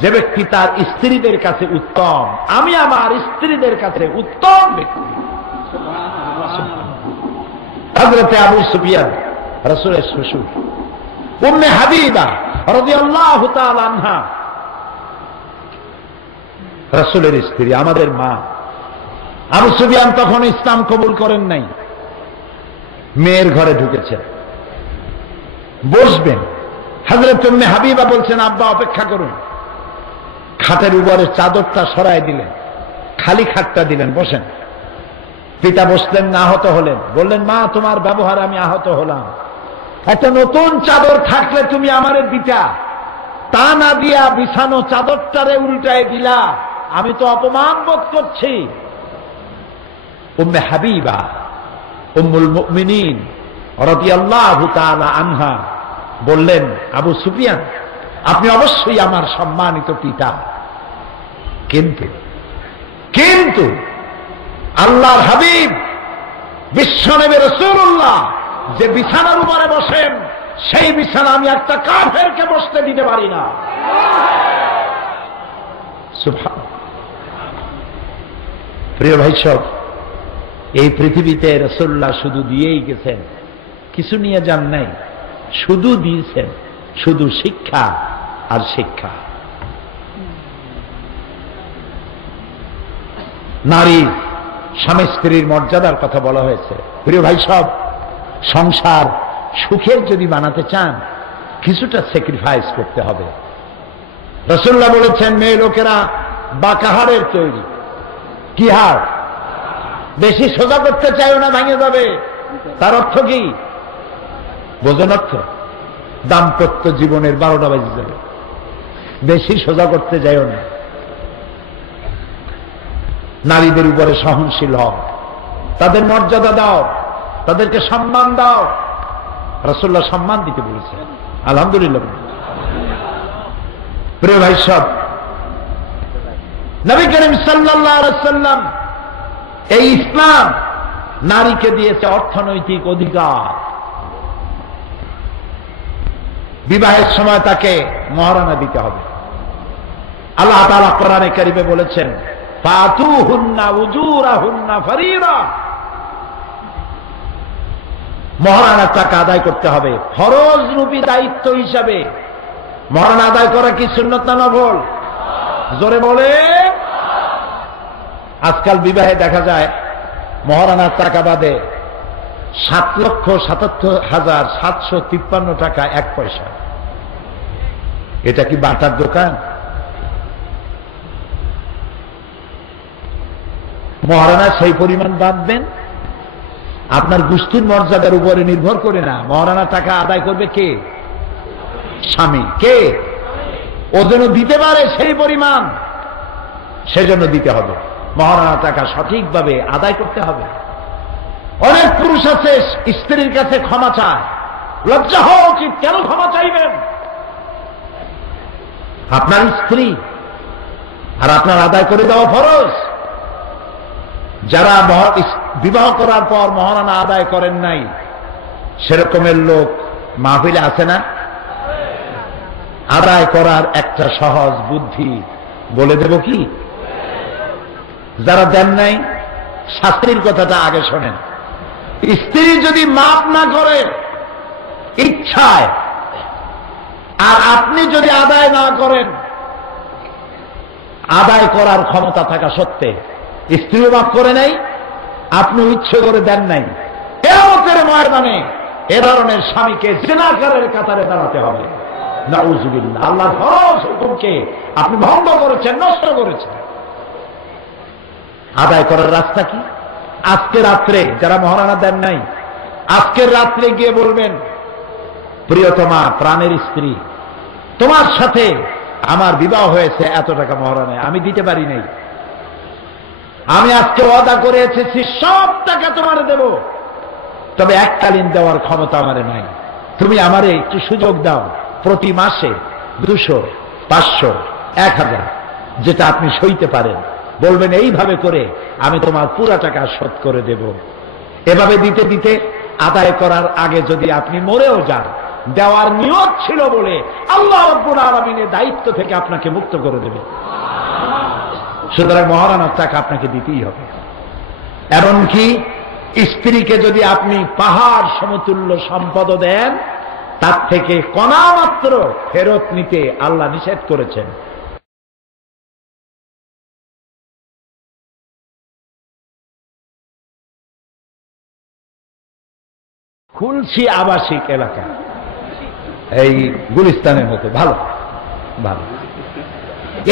যে ব্যক্তি তার স্ত্রীদের কাছে উত্তম। আমি আমার স্ত্রীদের কাছে উত্তম ব্যক্তি। হযরত আবু সুফিয়ান রাসূলের শ্বশুর, উম্মে হাবিবা রাদিয়াল্লাহু তাআলা আনহা রাসূলের স্ত্রী, আমাদের মা। আবু সুফিয়ান তখন ইসলাম কবুল করেন নাই, মেয়ের ঘরে ঢুকেছেন, বসবেন। হযরত উম্মে হাবিবা বলছেন, আব্বা অপেক্ষা করুন। খাটের উপরে চাদরটা সরায় দিলেন, খালি খাটটা দিলেন, বসেন। পিতা বসলেন না, আহত হলেন, বললেন, মা তোমার ব্যবহার আমি আহত হলাম, একটা নতুন চাদর থাকলে তুমি আমারে দিতা, তা না দিয়া বিছানো চাদরটারে উল্টায় দিলা, আমি তো অপমান বোধ করছি। উম্মে হাবিবা উম্মুল মুমিনিন রাদিয়াল্লাহু তাআলা আনহা বললেন, আবু সুফিয়ান আপনি অবশ্যই আমার সম্মানিত পিতা, কিন্তু আল্লাহর হাবিব বিশ্বনবী রাসূলুল্লাহ যে বিছানার উপরে বসেন, সেই বিছানা আমি একটা কাফেরকে বসতে দিতে পারি না। সুবহানাল্লাহ। প্রিয় ভাই সব, এই পৃথিবীতে রাসূলুল্লাহ শুধু দিয়েই গেছেন, কিছু নিয়ে যান নাই, শুধু দিয়েছেন, শুধু শিক্ষা আর শিক্ষা। নারী স্বামী স্ত্রীর মর্যাদার কথা বলা হয়েছে। প্রিয় ভাই সব, সংসার সুখের যদি বানাতে চান, কিছুটা স্যাক্রিফাইস করতে হবে। রাসূলুল্লাহ বলেছেন, মেয়ে লোকেরা বাঁকা হাড়ের তৈরি। কি হাড়? বেশি সোজা করতে চাইও না, ভেঙে যাবে। তার অর্থ কি বোঝেন? অর্থ দাম্পত্য জীবনের 12টা বাজে যাবে। বেশি সোজা করতে যাইও না। নারীদের উপরে সহনশীল হও, তাদের মর্যাদা দাও, তাদেরকে সম্মান দাও। রাসূলুল্লাহ সম্মান দিতে বলেছেন, আলহামদুলিল্লাহ। প্রিয় ভাই সব, নবী করিম সাল্লাল্লাহু আলাইহি ওয়াসাল্লাম এই ইসলাম নারীকে দিয়েছে অর্থনৈতিক অধিকার। বিবাহের সময় তাকে মহারানা দিতে হবে। আল্লাহ তাআলা কোরআনে কারিমে বলেছেন, ফাতুহুন্না উজুরাহুন্না ফারিরা, মহারানার টাকা আদায় করতে হবে ফরজ রূপী দায়িত্ব হিসাবে। মহারানা আদায় করা কি সুন্নত না নফল? জোরে বলে। আজকাল বিবাহে দেখা যায় মহারানার টাকা বাদে 7,77,753 টাকা 1 পয়সা। এটা কি বাটার দোকান? মহারানা সেই পরিমাণ বাঁধবেন, আপনার গোষ্ঠীর মর্যাদার উপরে নির্ভর করে না। মহারানা টাকা আদায় করবে কে? স্বামী। কে? ও যেন দিতে পারে সেই পরিমাণ, সেজন্য দিতে হবে। মহারানা টাকা সঠিকভাবে আদায় করতে হবে। অনেক পুরুষ আছে স্ত্রীর কাছে ক্ষমা চায়, লজ্জা হওয়া উচিত। কেন ক্ষমা চাইবেন? আপনার স্ত্রী, আর আপনার আদায় করে দেওয়া ফরজ। যারা বিবাহ করার পর মহারানা আদায় করেন নাই, সেরকমের লোক মাহফিলে আছে না? আদায় করার একটা সহজ বুদ্ধি বলে দেব কি? যারা দেন নাই, শাস্ত্রীর কথাটা আগে শোনেন। স্ত্রী যদি মাপ না করে ইচ্ছায়, আর আপনি যদি আদায় না করেন, আদায় করার ক্ষমতা থাকা সত্ত্বে স্ত্রীও মাপ করে নাই, আপনি ইচ্ছে করে দেন নাই, কিয়ামতের ময়দানে এ ধরনের স্বামীকে জিনাকারের কাতারে দাঁড়াতে হবে। নাউযুবিল্লাহ। আল্লাহর ফরজ হুকুমকে আপনি ভঙ্গ করেছেন, নষ্ট করেছেন। আদায় করার রাস্তা কি? আজকে রাত্রে যারা মহারানা দেন নাই, আজকের রাত্রে গিয়ে বলবেন, প্রিয়তমা, প্রাণের স্ত্রী, তোমার সাথে আমার বিবাহ হয়েছে, এত টাকা মহারানায় আমি দিতে পারি নাই, আমি আজকে ওয়াদা করে এসেছি সব টাকা তোমার দেব, তবে এককালীন দেওয়ার ক্ষমতা আমারে নাই। তুমি আমারে একটু সুযোগ দাও, প্রতি মাসে 200, 500, 1000 যেটা আপনি সইতে পারেন। বলবেন এইভাবে করে আমি তোমার পুরা টাকা শোধ করে দেব। এভাবে দিতে দিতে আদায় করার আগে যদি আপনি মরেও যান, দেওয়ার নিয়ত ছিল বলে আল্লাহ রাব্বুল আলামিনের দায়িত্ব থেকে আপনাকে মুক্ত করে দেবে। সুতরাং মহারানার টাকা আপনাকে দিতেই হবে। এমনকি স্ত্রীকে যদি আপনি পাহাড় সমতুল্য সম্পদ দেন, তার থেকে কণা মাত্র ফেরত নিতে আল্লাহ নিষেধ করেছেন। খুলশি আবাসিক এলাকা, এই গুলিস্তানের মতো ভালো ভালো,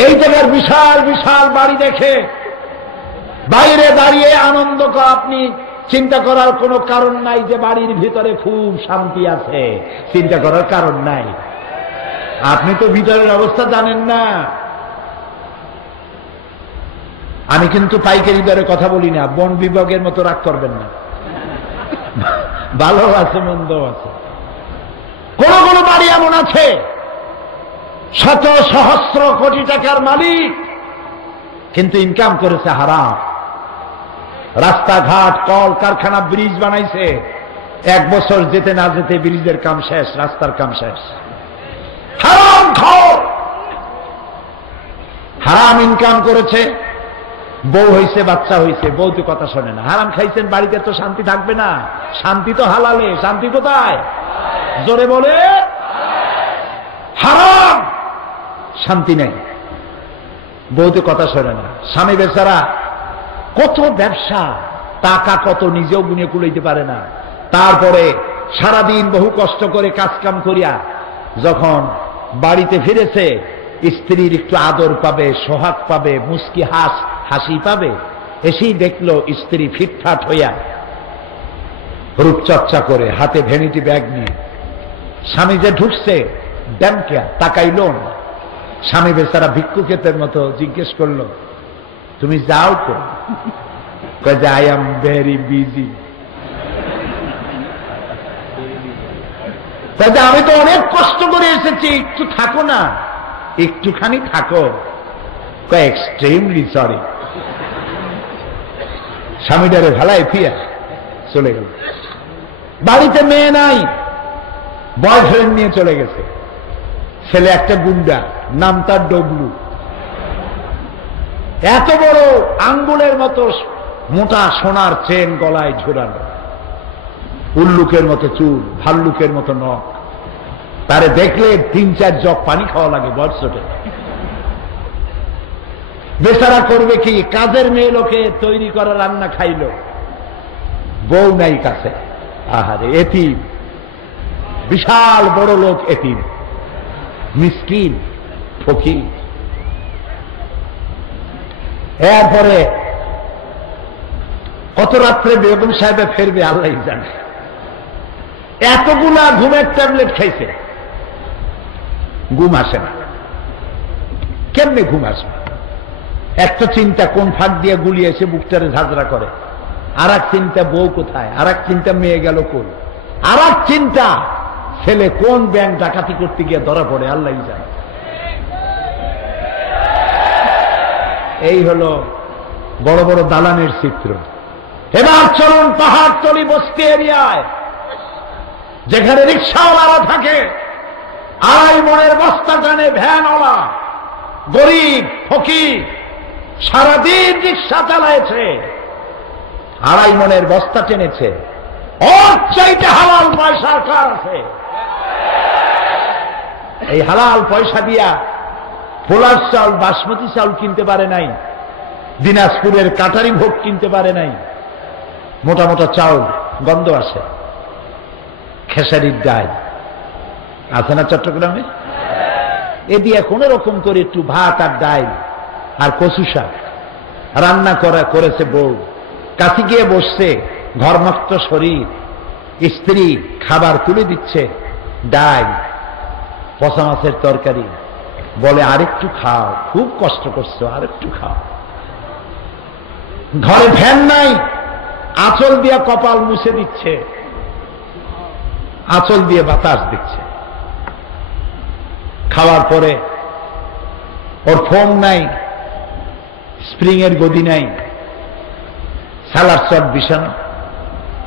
এই জায়গার বিশাল বিশাল বাড়ি দেখে বাইরে দাঁড়িয়ে আনন্দ আপনি চিন্তা করার কোনো কারণ নাই যে বাড়ির ভিতরে খুব শান্তি আছে। চিন্তা করার কারণ নাই। আপনি তো ভিতরের অবস্থা জানেন না। আমি কিন্তু পাইকারি দরে কথা বলি না, বন বিভাগের মতো রাগ করবেন না। ভালো আছে, মন্দ আছে। কোন কোন বাড়ি এমন আছে শত সহস্র কোটি টাকার মালিক, কিন্তু ইনকাম করেছে হারাম। রাস্তাঘাট, কল কারখানা, ব্রিজ বানাইছে, 1 বছর যেতে না যেতে ব্রিজের কাম শেষ, রাস্তার কাম শেষ। হারাম খাও, হারাম ইনকাম করেছে, বউ হয়েছে, বাচ্চা হয়েছে, বউ তো কথা শোনে না। হারাম খাইছেন, বাড়িতে তো শান্তি থাকবে না। শান্তি তো হালালে, শান্তি কোথায়? জোরে বলে, হারাম, শান্তি নেই। বউ তো কথা শোনে না। স্বামী বেচারা কত ব্যবসা, টাকা কত নিজেও গুনে কুলাইতে পারে না। তারপরে সারাদিন বহু কষ্ট করে কাজকাম করিয়া যখন বাড়িতে ফিরেছে, স্ত্রীর একটু আদর পাবে, সোহাগ পাবে, মুস্কি হাসি পাবে, এসেই দেখলো স্ত্রী ফিটফাট হইয়া রূপচর্চা করে হাতে ভ্যানিটি ব্যাগ নিয়ে স্বামী যে ঢুকছে, ড্যামকে তাকাইল না। স্বামী বেচারা ভিক্ষুকের মতো জিজ্ঞেস করলো, তুমি যাও তো? কয়ে, আই এম ভেরি বিজি। আমি তো অনেক কষ্ট করে এসেছি, একটু থাকো না, একটুখানি থাকো। কয়ে, এক্সট্রিমলি সরি। স্বামীটারে ভালাই ফিয়া চলে গেল। বাড়িতে মেয়ে নাই, বয়ফ্রেন্ড নিয়ে চলে গেছে। ছেলে একটা গুন্ডা, নাম তার ডবলু। এত বড় আঙ্গুলের মতো মোটা সোনার চেন গলায় ঝোলানো, উল্লুকের মতো চুল, ভাল্লুকের মতো নখ। তারে দেখলে 3-4 জগ পানি খাওয়া লাগে বর্ষটে। বেচারা করবে কি? কাজের মেয়ে লোকে তৈরি করা রান্না খাইল, বউ নাই কাছে। আহারে, এতিম, বিশাল বড় লোক এতিম। মিসকিন, ফকির। এরপরে কত রাত্রে বেগম সাহেবে ফিরবে আল্লাহ জানে। এতগুলা ঘুমের ট্যাবলেট খাইছে, ঘুম আসে না। কেমনে ঘুম আসবে? একটা চিন্তা কোন ফাঁক দিয়ে গুলিয়ে এসে বুকটারে ঝাঁঝরা করে, আর এক চিন্তা বউ কোথায়, আর এক চিন্তা মেয়ে গেল কোন, আর এক চিন্তা ছেলে কোন ব্যাংক ডাকাতি করতে গিয়ে ধরা পড়ে আল্লাহ জানে। এই হলো বড় বড় দালানের চিত্র। এবার চলুন পাহাড়তলি বস্তি এরিয়ায়, যেখানে রিক্সাওয়ালারা থাকে, আড়াই মনের বস্তা টানে ভ্যানওয়ালা, গরিব ফকির সারাদিন রিক্সা চালাইছে, আড়াই মনের বস্তা টেনেছে। ওর চাইতে হালাল পয়সা কার আছে? এই হালাল পয়সা দিয়া পোলার চাল, বাসমতি চাল কিনতে পারে নাই, দিনাজপুরের কাটারি ভোগ কিনতে পারে নাই। মোটা মোটা চাউল, গন্ধ আসে। খেসারির ডাল আছে না চট্টগ্রামে? এ দিয়ে কোন রকম করে একটু ভাত আর ডাল আর কচু শাক রান্না করেছে বউ। কাছে গিয়ে বসছে, ঘরমুক্ত শরীর, স্ত্রী খাবার তুলে দিচ্ছে, ডাল, পচা মাছের তরকারি। বলে আরেকটু খাও, খুব কষ্ট করছো, আরেকটু খাও। ঘরে ফ্যান নাই, আঁচল দিয়ে কপাল মুছে দিচ্ছে, আঁচল দিয়ে বাতাস দিচ্ছে। খাওয়ার পরে ওর ফোম নাই, স্প্রিং এর গদি নাই, সালার চট বিছানো,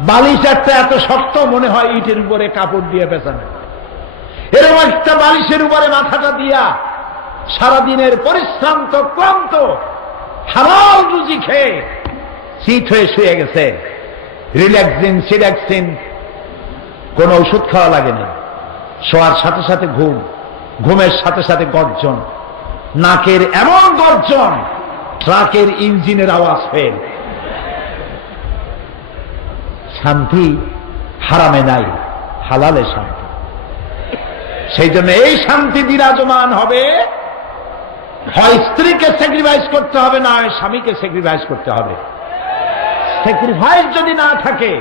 বালিশ একটা এত শক্ত মনে হয় ইটের উপরে কাপড় দিয়ে বেছানো। এরকম একটা বালিশের উপরে মাথাটা দিয়া সারাদিনের পরিশ্রান্ত ক্লান্ত হালাল রুজি খেয়ে শীত হয়ে শুয়ে গেছে। রিল্যাক্সিন, সিডাক্সিন কোন ওষুধ খাওয়া লাগে না। শোয়ার সাথে সাথে ঘুম, ঘুমের সাথে সাথে গর্জন, নাকের এমন গর্জন ট্রাকের ইঞ্জিনের আওয়াজ ফেল। শান্তি হারামে নাই, হালালে শান্তি। সেই জন্য এই শান্তি বিরাজমান হবে, হয় স্ত্রীকে স্যাক্রিফাইস করতে হবে, না হয় স্বামীকে স্যাক্রিফাইস করতে হবে। স্যাক্রিফাইস যদি না থাকে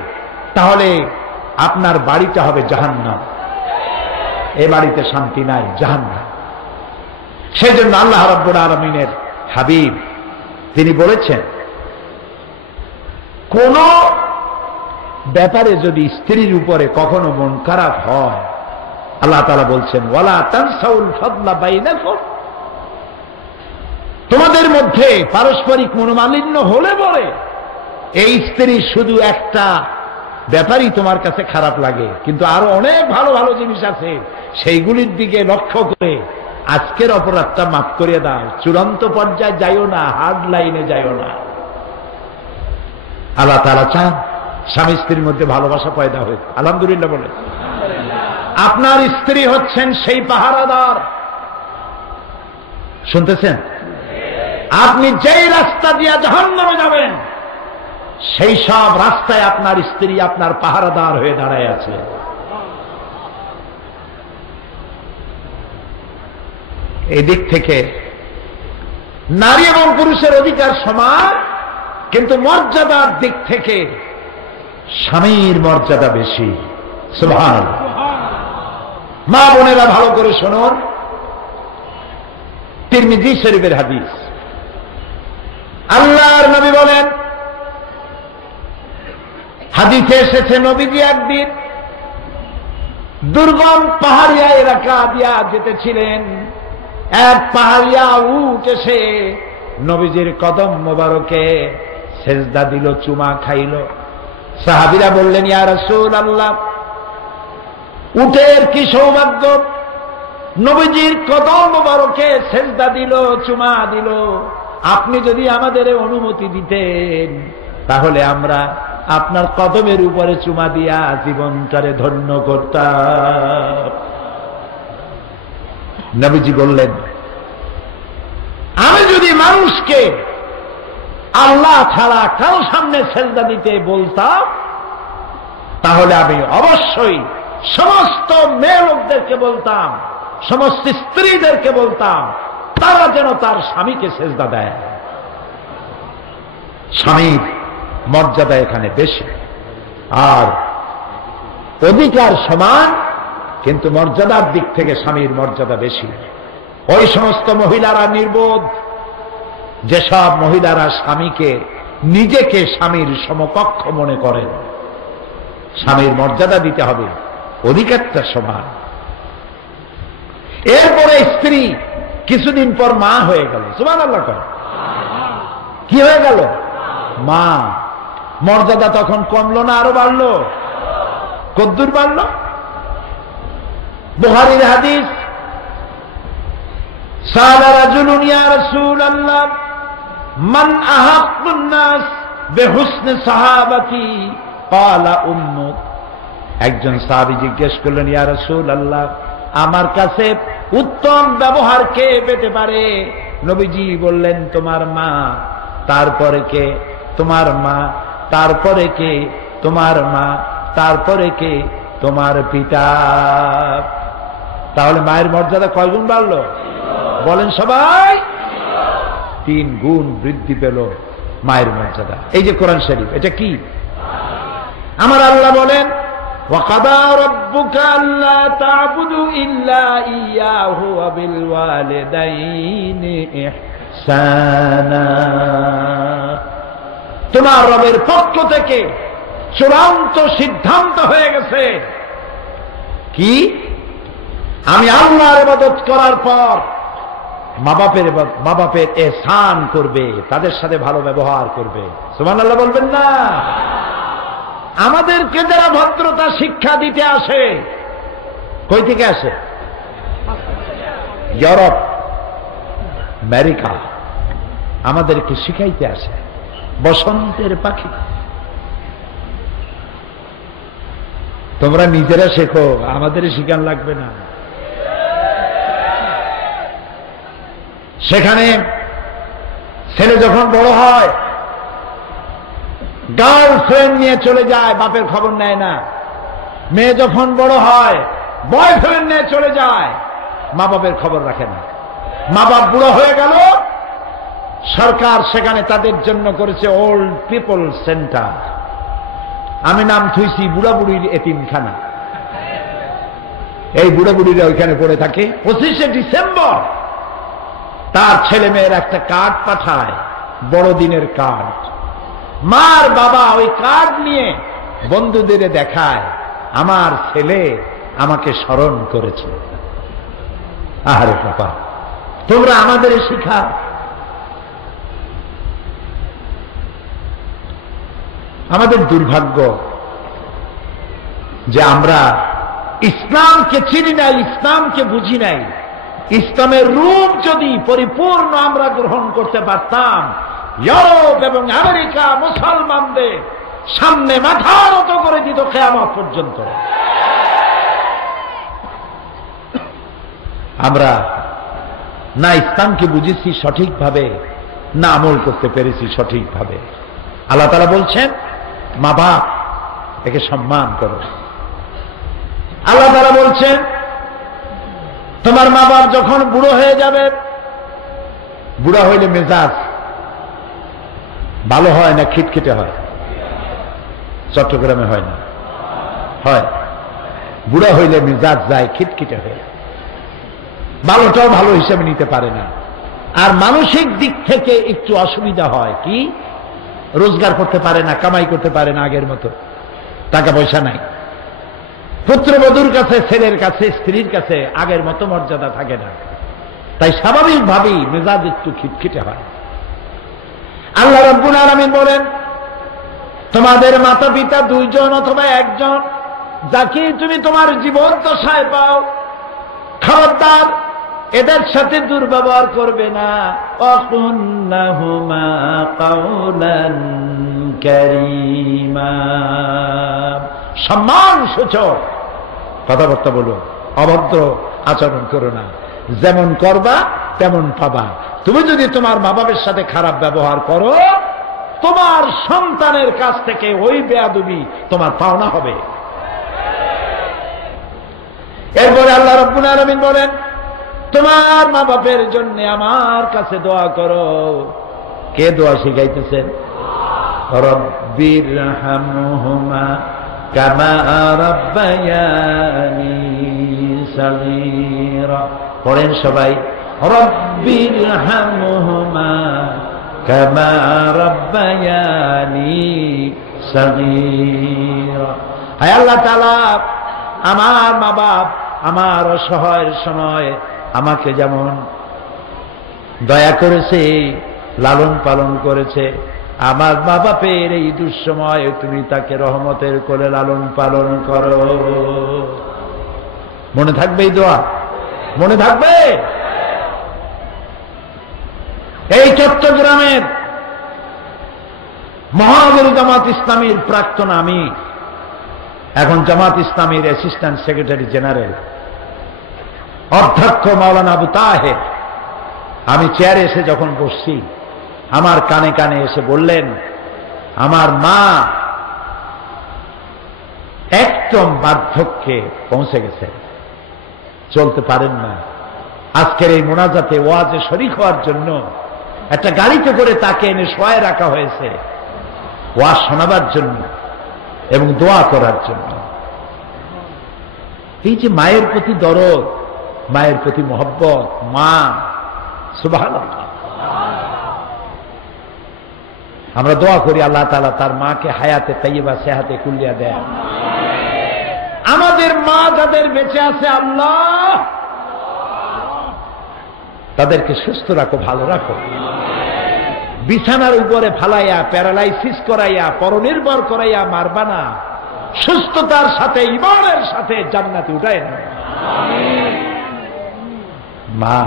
তাহলে আপনার বাড়িটা হবে জাহান্নাম। এ বাড়িতে শান্তি নাই, জাহান্নাম। সেই জন্য আল্লাহ রাব্বুল আলামিনের হাবিব তিনি বলেছেন, কোন ব্যাপারে যদি স্ত্রীর উপরে কখনো মন খারাপ হয়, আল্লাহ তাআলা বলছেন ওয়ালা তানসাউল ফাদলা বাইনাকুম, তোমাদের মধ্যে পারস্পরিক মনোমালিন্য হলে পরে এই স্ত্রীর শুধু একটা ব্যাপারই তোমার কাছে খারাপ লাগে, কিন্তু আরো অনেক ভালো ভালো জিনিস আছে, সেইগুলির দিকে লক্ষ্য করে আজকের অপরাধটা মাফ করে দাও। চূড়ান্ত পর্যায়ে যাইও না, হার্ড লাইনে যাইও না। আল্লাহ তাআলা চান স্বামী স্ত্রীর মধ্যে ভালোবাসা পয়দা হোক। আলহামদুলিল্লাহ বলে। আপনার স্ত্রী হচ্ছেন সেই পাহারাদার, শুনতেছেন? আপনি যেই রাস্তা দিয়ে জাহান্নামে যাবেন সেই সব রাস্তায় আপনার স্ত্রী আপনার পাহারাদার হয়ে দাঁড়ায় আছে। এই দিক থেকে নারী এবং পুরুষের অধিকার সমান, কিন্তু মর্যাদার দিক থেকে স্বামীর মর্যাদা বেশি। সুবহানাল্লাহ। মা বোনেরা ভালো করে শুনুন, তিরমিজি শরীফের হাদিস। আল্লাহর নবী বলেন, হাদিসে এসেছে নবীজি একদিন দুর্গম পাহাড়িয়া এলাকা দিয়া যেতেছিলেন। এক পাহাড়িয়া উট এসে নবীজির কদম মোবারকে সেজদা দিল, চুমা খাইল। সাহাবীরা বললেন, ইয়া রাসূলুল্লাহ, উটের কি সৌভাগ্য, নবীজির কদম মোবারকে সেজদা দিল, চুমা দিল। আপনি যদি আমাদের অনুমতি দিতেন তাহলে আমরা আপনার কদমের উপরে চুমা দিয়া জীবনটারে ধন্য করতাম। নবীজি বললেন, আমি যদি মানুষকে আল্লাহ ছাড়া কারো সামনে সেজদা দিতে বলতাম তাহলে আমি অবশ্যই সমস্ত মেয়ে লোকদেরকে বলতাম সমস্ত স্ত্রীদেরকে বলতাম তারা যেন তার স্বামীকে সেজদা দেয়। স্বামীর মর্যাদা এখানে বেশি, আর অধিকার সমান, কিন্তু মর্যাদার দিক থেকে স্বামীর মর্যাদা বেশি। ওই সমস্ত মহিলারা নির্বোধ, যেসব মহিলারা স্বামীকে নিজেকে স্বামীর সমকক্ষ মনে করেন। স্বামীর মর্যাদা দিতে হবে, অধিকারটা সমান। এরপরে স্ত্রী কিছুদিন পর মা হয়ে গেল। সুবহানাল্লাহ কয়, কি হয়ে গেল? মা। মর্যাদা তখন কমলো না আরো বাড়লো? কদ্দুর বাড়লো? বুখারীর হাদিস, সালা রাজুলুন ইয়া রাসূলাল্লাহ মান আহাক্কুন নাস বিহুসনি সাহাবাতি ক্বালা উম্মুক। একজন সাহাবী জিজ্ঞেস করলেন, ইয়া রাসূলাল্লাহ, আমার কাছে উত্তম ব্যবহার কে পেতে পারে? নবীজি বললেন, তোমার মা। তারপরে কে? তোমার মা। তারপরে কে? তোমার মা। তারপরে কে? তোমার পিতা। তাহলে মায়ের মর্যাদা কয় গুণ বাড়লো? বলেন সবাই। 3 গুণ বৃদ্ধি পেল মায়ের মর্যাদা। এই যে কোরআন শরীফ, এটা কি? আমার আল্লাহ বলেন, وَقَضَى رَبُّكَ أَلَّا تَعْبُدُوا إِلَّا إِيَّاهُ وَبِالْوَالِدَيْنِ إِحْسَانًا। তোমার রবের পক্ষ থেকে চূড়ান্ত সিদ্ধান্ত হয়ে গেছে কি? আমি আল্লাহর ইবাদত করার পর মা বাপের এহসান করবে, তাদের সাথে ভালো ব্যবহার করবে। সুবহানাল্লাহ বলবেন না? আমাদেরকে যারা ভদ্রতা শিক্ষা দিতে আসে, কই থেকে আসে? ইউরোপ, আমেরিকা, আমাদেরকে শিখাইতে আসে। বসন্তের পাখি। তোমরা নিজেরা শেখো, আমাদের শিখান লাগবে না। সেখানে ছেলে যখন বড় হয়, গার্লফ্রেন্ড নিয়ে চলে যায়, বাপের খবর নেয় না। মেয়ে যখন বড় হয়, বয়ফ্রেন্ড নিয়ে চলে যায়, মা বাপের খবর রাখে না। মা বাপ বুড়ো হয়ে গেল, সরকার সেখানে তাদের জন্য করেছে ওল্ড পিপল সেন্টার। আমি নাম থুইছি বুড়া বুড়ির এতিমখানা। এই বুড়া বুড়িরা ওইখানে পড়ে থাকে। 25শে ডিসেম্বর তার ছেলে মেয়ের একটা কার্ড পাঠায়, বড়দিনের কার্ড। মার বাবা ওই কার্ড নিয়ে বন্ধুদের দেখায়, আমার ছেলে আমাকে স্মরণ করেছে। আরে বাবা, তোমরা আমাদের শিখা। আমাদের দুর্ভাগ্য যে আমরা ইসলামকে চিনি নাই, ইসলামকে বুঝি নাই। ইসলামের রূপ যদি পরিপূর্ণ আমরা গ্রহণ করতে পারতাম, ইউরোপ এবং আমেরিকা মুসলমানদের সামনে মাথা নত করে দিত কিয়ামত পর্যন্ত। আমরা না ইসলামকে বুঝেছি সঠিকভাবে, না আমল করতে পেরেছি সঠিকভাবে। আল্লাহ তাআলা বলছেন, মা বাপ একে সম্মান করো। আল্লাহ তাআলা বলছেন, তোমার মা বাপ যখন বুড়ো হয়ে যাবে, বুড়া হইলে মেজাজ ভালো হয় না খিটখিটে হয়? চট্টগ্রামে হয় না? হয়। বুড়া হইলে মেজাজ যায় খিটখিটে হয়ে, ভালোটাও ভালো হিসেবে নিতে পারে না। আর মানসিক দিক থেকে একটু অসুবিধা হয় কি? রোজগার করতে পারে না, কামাই করতে পারে না আগের মতো, টাকা পয়সা নাই। পুত্রবধূর কাছে, ছেলের কাছে, স্ত্রীর কাছে আগের মতো মর্যাদা থাকে না। তাই স্বাভাবিকভাবেই মেজাজ একটু খিটখিটে হয়। আল্লাহ রাব্বুল আলামিন বলেন, তোমাদের মাতা পিতা 2 জন অথবা 1 জন, যাকে তুমি তোমার জীবন দশায় পাও, খবরদার এদের সাথে দুর্ব্যবহার করবে না। ওয়াকুল্লাহুমা কাওলান কারীমা, সম্মান সূচক কথাবার্তা বলো, অভদ্র আচরণ করো না। যেমন করবা তেমন পাবা। তুমি যদি তোমার মা বাবার সাথে খারাপ ব্যবহার করো, তোমার সন্তানের কাছ থেকে ওই বেয়াদবি তোমার পাওনা হবে। এরপরে আল্লাহ রাব্বুল আলামিন বলেন, তোমার মা বাপের জন্য আমার কাছে দোয়া করো। কে দোয়া শিখাইতেছেন? রব্বিরহামহুমা কামা রাব্বায়ানি সাগীরা। পড়েন সবাই, রব্বিরহামহুমা কামা রাব্বায়ানি সাগীরা। হায় আল্লাহ তাআলা, আমার মা বাপ আমার অসহায়ের সময় আমাকে যেমন দয়া করেছে, লালন পালন করেছে, আমার মা বাপের এই দুঃসময় তুমি তাকে রহমতের কোলে লালন পালন করো। মনে থাকবে এই দোয়া? মনে থাকবে? এই চট্টগ্রামের মহানগর জামাত ইসলামীর প্রাক্তন আমি, এখন জামাত ইসলামীর অ্যাসিস্ট্যান্ট সেক্রেটারি জেনারেল অধ্যক্ষ মাওলানা আবু তাহের, আমি চেয়ারে এসে যখন বসছি, আমার কানে কানে এসে বললেন, আমার মা একদম বার্ধক্যে পৌঁছে গেছে, চলতে পারেন না। আজকের এই মোনাজাতে ওয়াজে শরীক হওয়ার জন্য একটা গাড়িতে করে তাকে এনে শোয়ায় রাখা হয়েছে, ওয়াজ শোনাবার জন্য এবং দোয়া করার জন্য। এই যে মায়ের প্রতি দরদ, মায়ের প্রতি মহব্বত, মা, সুবহানাল্লাহ। আমরা দোয়া করি আল্লাহ তাআলা তার মাকে হায়াতে তাইয়্যিবা সেহাতে কুল্লিয়া দেয়। আমাদের মা যাদের বেঁচে আছে, আল্লাহ তাদেরকে সুস্থ রাখো, ভালো রাখো। বিছানার উপরে ফালাইয়া, প্যারালাইসিস করাইয়া, পরনির্ভর করাইয়া মারবা না, সুস্থতার সাথে ঈমানের সাথে জান্নাতে উঠায় না। মা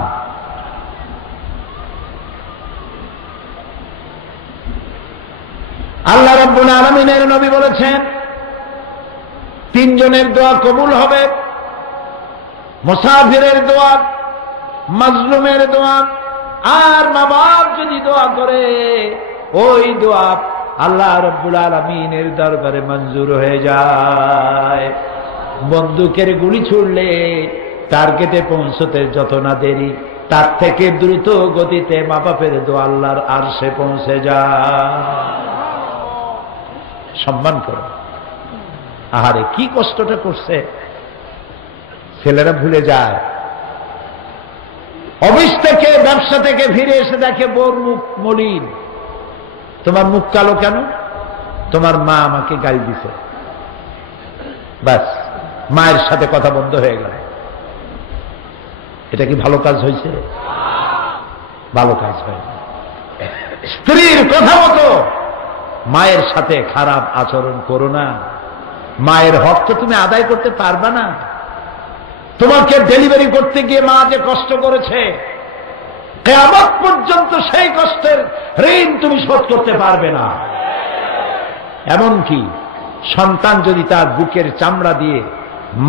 আল্লাহ রাব্বুল আলামিনের নবী বলেছেন, তিনজনের দোয়া কবুল হবে, মুসাফিরের দোয়া, মাজলুমের দোয়া, আর মা বাপ যদি দোয়া করে, ওই দোয়া আল্লাহ রাব্বুল আলামিনের দরবারে মঞ্জুর হয়ে যায়। বন্দুকের গুলি ছুড়লে টার্গেটে পৌঁছতে যত না দেরি, তার থেকে দ্রুত গতিতে মা বাপের দোয়া আল্লাহর আরশে পৌঁছে যায়। সম্মান করো। আহারে কি কষ্টটা করছে, ছেলেরা ভুলে যায়। অফিস থেকে, ব্যবসা থেকে ফিরে এসে দেখে বোর মুখ মলিন। তোমার মুখ কালো কেন? তোমার মা আমাকে গালি দিছে। ব্যাস, মায়ের সাথে কথা বন্ধ হয়ে গেল। এটা কি ভালো কাজ হয়েছে? ভালো কাজ হয়নি। স্ত্রীর কথা মতো মায়ের সাথে খারাপ আচরণ করো না। মায়ের হক তো তুমি আদায় করতে পারবে না। তোমাকে ডেলিভারি করতে গিয়ে মা যে কষ্ট করেছে, কিয়ামত পর্যন্ত সেই কষ্টের ঋণ তুমি শোধ করতে পারবে না। এমনকি সন্তান যদি তার বুকের চামড়া দিয়ে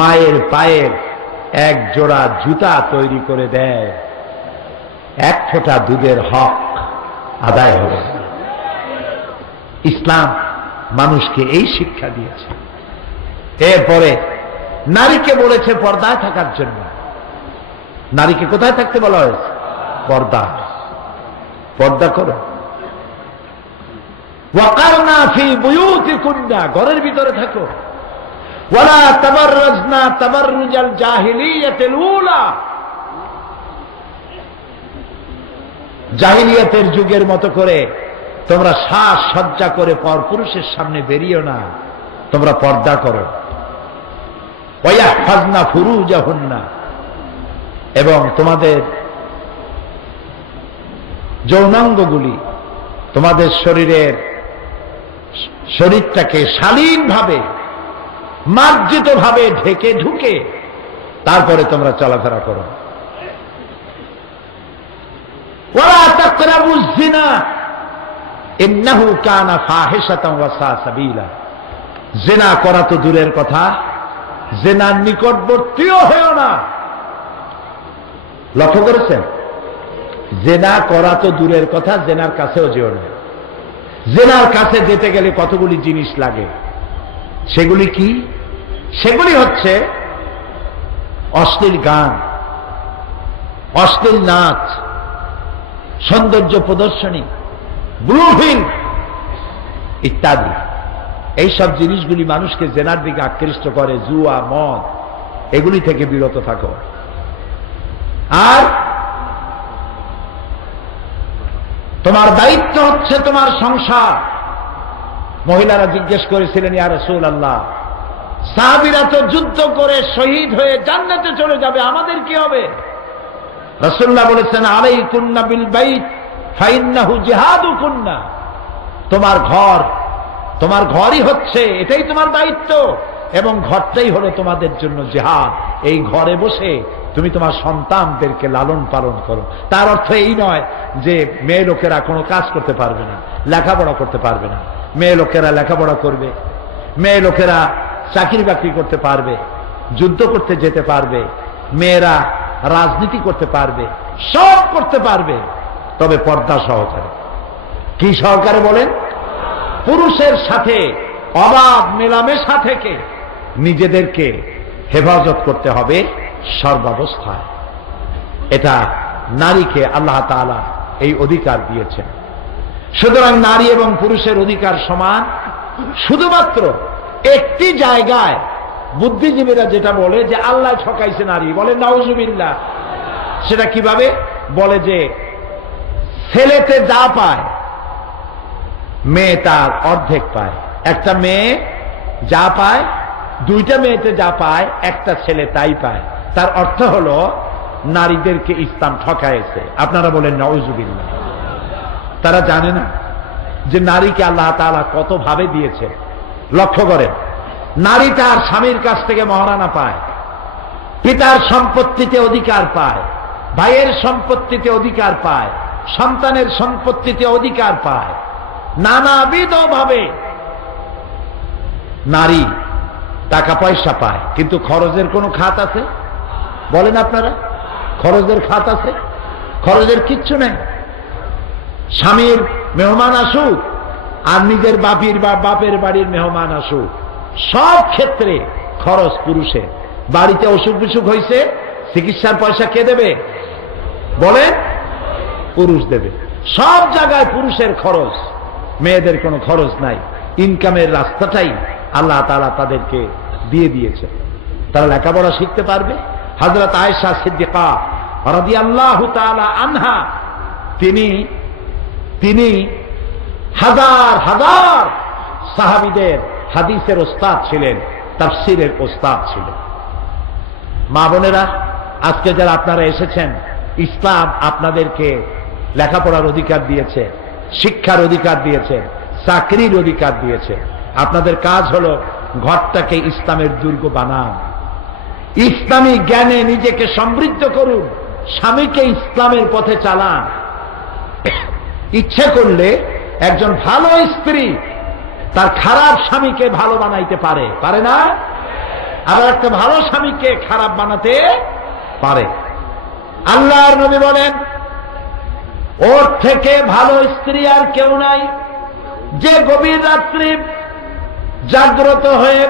মায়ের পায়ের এক জোড়া জুতা তৈরি করে দেয়, এক ফোঁটা দুধের হক আদায় হবে না। ইসলাম মানুষকে এই শিক্ষা দিয়েছে। এরপরে নারীকে বলেছে পর্দায় থাকার জন্য। নারীকে কোথায় থাকতে বলা হয়েছে? পর্দা। পর্দা করো। ওয়াকারনা ফি বুয়ুতিকুন্না, ঘরের ভিতরে থাকো। ওয়ালা তাবাররাজনা তাবাররুজাল জাহিলিয়াতিল উলা, জাহিলিয়াতের যুগের মতো করে তোমরা সাজ সজ্জা করে পরপুরুষের সামনে বেরিয়েও না, তোমরা পর্দা করো। ওয়াহফাজনা ফুরুজাহুন্না, এবং তোমাদের যৌনাঙ্গগুলি, তোমাদের শরীরটাকে শালীনভাবে, মার্জিতভাবে ঢেকে ঢুকে তারপরে তোমরা চলাফেরা করো। ওয়ালা তাকরাবুজ জিনা ইন্নাহু কানা ফাহিশাতান ওয়া সা সাবিলা, জিনা করা তো দূরের কথা, জিনার নিকটবর্তীও হয়ো না। লক্ষ্য করেছেন? জিনা করা তো দূরের কথা, জিনার কাছেও যেও না। জিনার কাছে যেতে গেলে কতগুলি জিনিস লাগে। সেগুলি কি? সেগুলি হচ্ছে অশ্লীল গান, অশ্লীল নাচ, সৌন্দর্য প্রদর্শনী, ব্লু ফিল্ম ইত্যাদি, এইসব জিনিসগুলি মানুষকে জেনার দিকে আকৃষ্ট করে। জুয়া, মদ, এগুলি থেকে বিরত থাকো। আর তোমার দায়িত্ব হচ্ছে তোমার সংসার। মহিলারা জিজ্ঞেস করেছিলেন, ইয়া রাসূলুল্লাহ, সাহাবীরা তো যুদ্ধ করে শহীদ হয়ে জান্নাতে চলে যাবে, আমাদের কি হবে? রাসূলুল্লাহ বলেছেন, আলাইকুন্না বিল বাইত ফাইন্নাহু জিহাদুকুন্না। তোমার ঘরই হচ্ছে, এটাই তোমার দায়িত্ব, এবং ঘরটাই হলো তোমাদের জন্য জিহাদ। এই ঘরে বসে তুমি তোমার সন্তানদেরকে লালন পালন করো। তার অর্থ এই নয় যে মেয়ে লোকেরা কোনো কাজ করতে পারবে না, লেখাপড়া করতে পারবে না। মেয়ে লোকেরা লেখাপড়া করবে, মেয়ে লোকেরা চাকরি বাকরি করতে পারবে, যুদ্ধ করতে যেতে পারবে, মেয়েরা রাজনীতি করতে পারবে, সব করতে পারবে, তবে পর্দা সহকারে। কি সহকারে বলেন? পুরুষের সাথে অবাধ মেলামেশা থেকে নিজেদেরকে হেফাজত করতে হবে সর্বাবস্থায়। এটা নারীকে আল্লাহ তাআলা এই অধিকার দিয়েছেন। সুতরাং নারী এবং পুরুষের অধিকার সমান। শুধুমাত্র একটি জায়গায় বুদ্ধিজীবীরা যেটা বলে যে আল্লাহ ঠকাইছে নারী, বলে নাউজুবিল্লাহ। সেটা কিভাবে বলে? যে ছেলেতে যা পায় মেয়ে তার অর্ধেক পায়। একটা মেয়ে যা পায়, দুইটা মেয়েতে যা পায় একটা ছেলে তাই পায়। তার অর্থ হলো নারীদেরকে ইসলাম ঠকাইছে। আপনারা বলেন নাউজুবিল্লাহ। তারা জানে না যে নারীকে আল্লাহ তাআলা কত ভাবে দিয়েছে। লক্ষ্য করেন, নারী তার স্বামীর কাছ থেকে মহারানা পায়, পিতার সম্পত্তিতে অধিকার পায়, ভাইয়ের সম্পত্তিতে অধিকার পায়, সন্তানের সম্পত্তিতে অধিকার পায়। নানাবিধ ভাবে নারী টাকা পয়সা পায়। কিন্তু খরচের কোনো খাত আছে? বলেন আপনারা, খরচের খাত আছে? খরচের কিচ্ছু নেই। স্বামীর মেহমান আসুক আর নিজের বাপের বাড়ির মেহমান আসুক, সব ক্ষেত্রে খরচ পুরুষের। বাড়িতে অসুখ বিসুখ হয়েছে, চিকিৎসার পয়সা কে দেবে? বলেন, পুরুষ দেবে। সব জায়গায় পুরুষের খরচ, মেয়েদের কোনো খরচ নাই। ইনকামের রাস্তাটাই আল্লাহ তাআলা তাদেরকে দিয়ে দিয়েছে। তারা লেখাপড়া শিখতে পারবে। হযরত আয়েশা সিদ্দিকা রাদিয়াল্লাহু তাআলা আনহা, তিনি হাজার হাজার সাহাবীদের হাদিসের ওস্তাদ ছিলেন, তাফসীরের ওস্তাদ ছিলেন। মা বোনেরা, আজকে যারা আপনারা এসেছেন, ইসলাম আপনাদেরকে লেখাপড়ার অধিকার দিয়েছে, শিক্ষার অধিকার দিয়েছে, চাকরির অধিকার দিয়েছে। আপনাদের কাজ হলো ঘরটাকে ইসলামের দুর্গ বানান, ইসলামী জ্ঞানে নিজেকে সমৃদ্ধ করুন, স্বামীকে ইসলামের পথে চালান। ইচ্ছে করলে একজন ভালো স্ত্রী তার খারাপ স্বামীকে ভালো বানাইতে পারে, পারে না? আবার একটা ভালো স্বামীকে খারাপ বানাতে পারে। আল্লাহর নবী বলেন, ওর থেকে ভালো স্ত্রী আর কেউ নাই, যে গভীর রাত্রি জাগ্রত হয়ে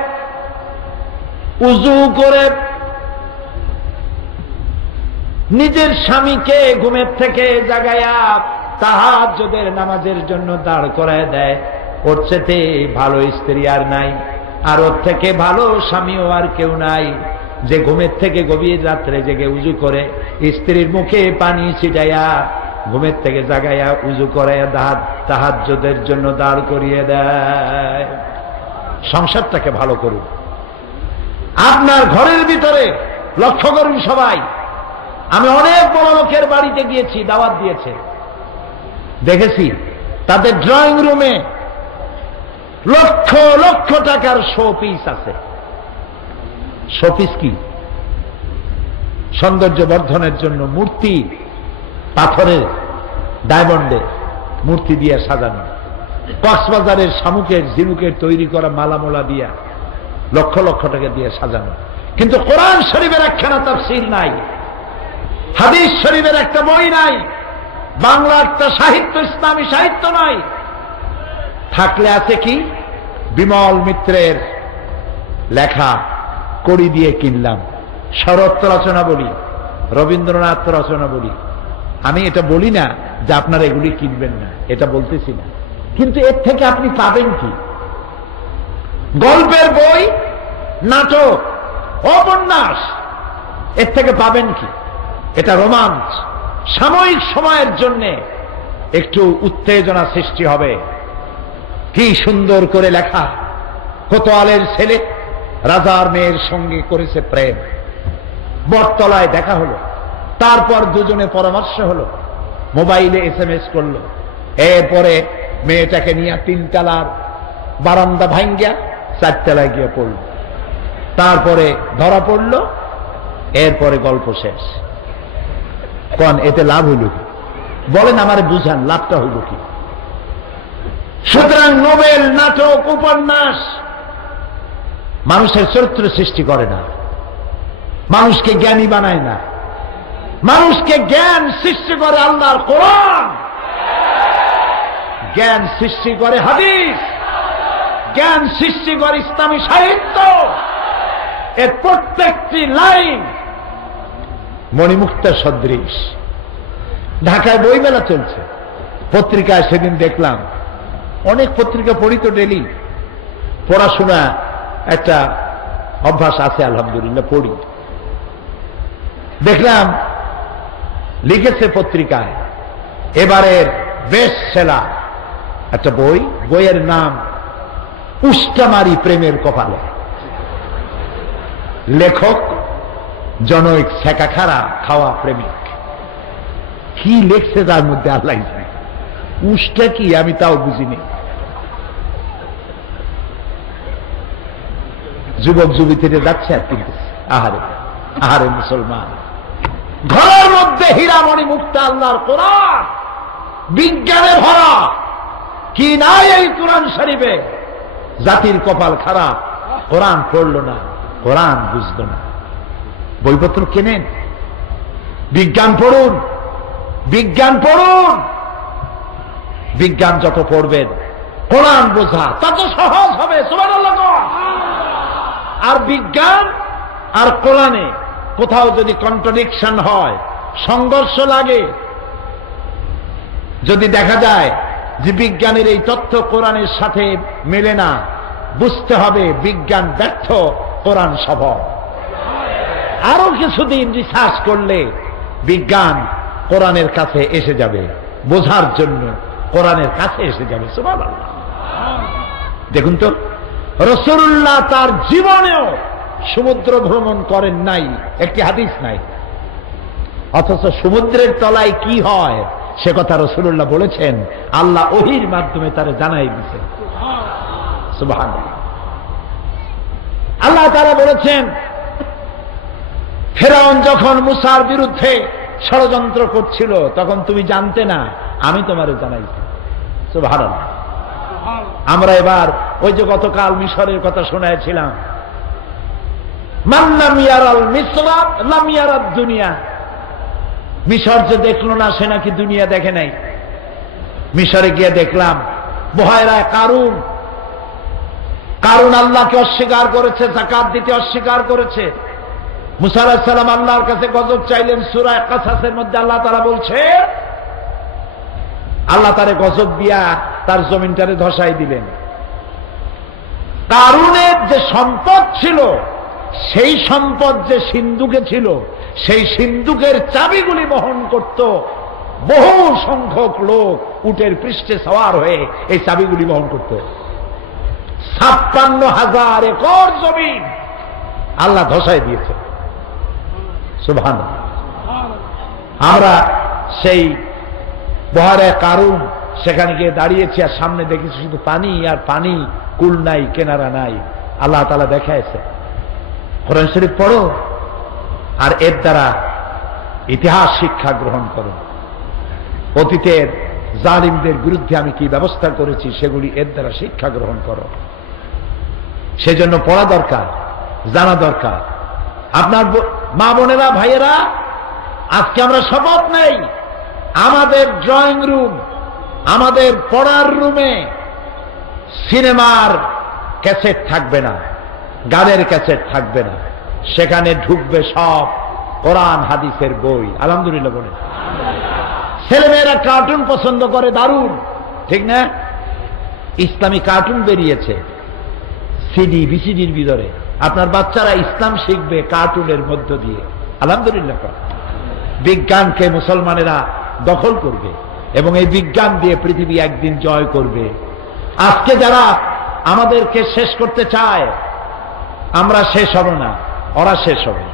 উযু করে নিজের স্বামীকে ঘুমের থেকে জাগায়া তাহাজ্জুদের নামাজের জন্য দাঁড় করায় দেয়। ওর চেয়ে ভালো স্ত্রী আর নাই, আর ওর থেকে ভালো স্বামীও আর কেউ নাই, যে ঘুমের থেকে গভীর রাত্রে জেগে উযু করে স্ত্রীর মুখে পানি ছিটাইয়া ঘুমের থেকে জাগাইয়া উযু করাইয়া তাহাজ্জুদের জন্য দাঁড় করিয়ে দেয়। সংসারটাকে ভালো করুন। আপনার ঘরের ভিতরে লক্ষ্য করুন সবাই। আমি অনেক বড় লোকের বাড়িতে গিয়েছি, দাওয়াত দিয়েছে, দেখেছি তাদের ড্রয়িং রুমে লক্ষ লক্ষ টাকার শোপিস আছে। শোপিস কি? সৌন্দর্য বর্ধনের জন্য মূর্তি, পাথরের, ডায়মন্ডের মূর্তি দিয়ে সাজানো, কক্সবাজারের শামুকের ঝিনুকের তৈরি করা মালামোলা দিয়া লক্ষ লক্ষ টাকা দিয়ে সাজানো। কিন্তু কোরআন শরীফের একখানা তাফসীর নাই, হাদিস শরীফের একটা বই নাই, বাংলা একটা সাহিত্য, ইসলামী সাহিত্য নাই। থাকলে আছে কি? বিমল মিত্রের লেখা কড়ি দিয়ে কিনলাম, শরৎ রচনা বলি, রবীন্দ্রনাথ রচনা বলি। আমি এটা বলি না যে আপনারা এগুলি কিনবেন না, এটা বলতেছি না, কিন্তু এর থেকে আপনি পাবেন কি? গল্পের বই, নাটক, উপন্যাস, এর থেকে পাবেন কি? এটা রোমাঞ্চ, সাময়িক সময়ের জন্য একটু উত্তেজনা সৃষ্টি হবে। কি সুন্দর করে লেখা, কোতোয়ালের ছেলে রাজার মেয়ের সঙ্গে করেছে প্রেম, বটতলায় দেখা হলো, তারপর দুজনে পরামর্শ হলো, মোবাইলে SMS করলো, এরপরে মেয়েটাকে নিয়ে 3 তলার বারান্দা ভাঙ্গিয়া 4 তলায় গিয়ে পড়ল, তারপরে ধরা পড়ল, এরপরে গল্প শেষ। কোন এতে লাভ হইল কি? বলেন, আমারে বুঝান লাভটা হইল কি? সুতরাং নোবেল, নাটক, উপন্যাস মানুষের চরিত্র সৃষ্টি করে না, মানুষকে জ্ঞানী বানায় না। মানুষকে জ্ঞান সৃষ্টি করে আল্লাহর কোরআন, জ্ঞান সৃষ্টি করে হাদিস, জ্ঞান সৃষ্টি করে ইসলামী সাহিত্য। এর প্রত্যেকটি লাইন মণিমুক্তার সদৃশ। ঢাকায় বইমেলা চলছে, পত্রিকায় সেদিন দেখলাম, অনেক পত্রিকা পড়ি তো ডেলি, পড়াশোনা একটা অভ্যাস আছে আলহামদুলিল্লাহ, পড়ি। দেখলাম লিখেছে পত্রিকায় এবারের বেস্ট সেলার একটা বই, বইয়ের নাম উষ্টামারি প্রেমের কপালে। লেখক জনৈক ছেঁকা খাওয়া প্রেমিক। কি লেখছে তার মধ্যে আল্লাহ জানে, উষ্টা কি আমি তাও বুঝিনি। যুবক যুবতীরা যাচ্ছে আর কিনতেছে। আহারে আহারে মুসলমান, ঘরের মধ্যে হীরামণি মুক্তা আল্লাহর কোরআন, বিজ্ঞানে ভরা, কি নাই এই কোরআন শরীফে? জাতির কপাল খারাপ, কোরআন পড়লো না, কোরআন বুঝলো না। বইপত্র কেনেন, বিজ্ঞান পড়ুন, বিজ্ঞান পড়ুন। বিজ্ঞান যত পড়বেন, কোরআন বোঝা তত সহজ হবে। সুবহানাল্লাহ। আর বিজ্ঞান আর কোরআনে কোথাও যদি কন্ট্রাডিকশন হয়, সংঘর্ষ লাগে, যদি দেখা যায় যে বিজ্ঞানের এই তথ্য কোরআনের সাথে মেলে না, বুঝতে হবে বিজ্ঞান ব্যর্থ, কোরআন সফল। আরো কিছুদিন রিসার্চ করলে বিজ্ঞান কোরআনের কাছে এসে যাবে, বোঝার জন্য কোরআনের কাছে এসে যাবে। সুবহানাল্লাহ। দেখুন তো, রাসূলুল্লাহ তার জীবনেও সমুদ্র ভ্রমণ করেন নাই, একটি হাদিস নাই, অথচ সমুদ্রের তলায় কি হয় সে কথা রাসূলুল্লাহ বলেছেন, আল্লাহ ওহীর মাধ্যমে তারে জানাই দিয়েছেন। সুবহানাল্লাহ। আল্লাহ তাআলা বলেছেন, ফেরাউন যখন মুসার বিরুদ্ধে ষড়যন্ত্র করছিল তখন তুমি জানতে না, আমি তোমারে জানাইছি। সুবহানাল্লাহ। আমরা এবার ওই যে গতকাল মিশরের কথা শোনাইছিলাম, মান লাম ইয়ারাল মিসরা লাম ইয়ারাদ দুনিয়া। মিশর যে দেখলো না সে নাকি দুনিয়া দেখে নাই। মিশরে গিয়ে দেখলাম বহায়রায় কারুন, কারুন আল্লাহকে অস্বীকার করেছে, যাকাত দিতে অস্বীকার করেছে। মুসা আলাইহিস সালাম আল্লাহর কাছে গজব চাইলেন, সূরা কাসাসের মধ্যে আল্লাহ তাআলা বলছে, আল্লাহ তারে গজব দিয়া তার জমিনটারে ধসাই দিলেন। কারুনের যে সম্পদ ছিল, সেই সম্পদ যে সিন্ধুকে ছিল, সেই সিন্ধুকের চাবিগুলি বহন করত বহু সংখ্যক লোক, উটের পৃষ্ঠে সওয়ার হয়ে এই চাবিগুলি বহন করত। 56,000 একর জমিন আল্লাহ ধসাই দিয়েছে। সুবহানাল্লাহ। আমরা সেই বহারে কারুন সেখানে গিয়ে দাঁড়িয়েছি, আর সামনে দেখেছি শুধু পানি আর পানি, কুল নাই, কেনারা নাই। আল্লাহ তাআলা দেখাইছে, কোরআন শরীফ পড়ো আর এর দ্বারা ইতিহাস শিক্ষা গ্রহণ করো। অতীতের জালিমদের বিরুদ্ধে আমি কি ব্যবস্থা করেছি সেগুলি এর দ্বারা শিক্ষা গ্রহণ করো। সেজন্য পড়া দরকার, জানা দরকার। আপনার মা বোনেরা, ভাইয়েরা, আজকে আমরা শপথ নেই, আমাদের ড্রয়িং রুম, আমাদের পড়ার রুমে সিনেমার ক্যাসেট থাকবে না, গানের ক্যাসেট থাকবে না। সেখানে ঢুকবে সব কোরআন হাদিসের বই। আলহামদুলিল্লাহ বলেন। ছেলেমেয়েরা কার্টুন পছন্দ করে, দারুণ, ঠিক না? ইসলামী কার্টুন বেরিয়েছে সিডি বিসিডির ভিতরে। আপনার বাচ্চারা ইসলাম শিখবে কার্টুনের মধ্য দিয়ে। আলহামদুলিল্লাহ। বিজ্ঞানকে মুসলমানেরা দখল করবে এবং এই বিজ্ঞান দিয়ে পৃথিবী একদিন জয় করবে। আজকে যারা আমাদেরকে শেষ করতে চায়, আমরা শেষ হব না, ওরা শেষ হবে।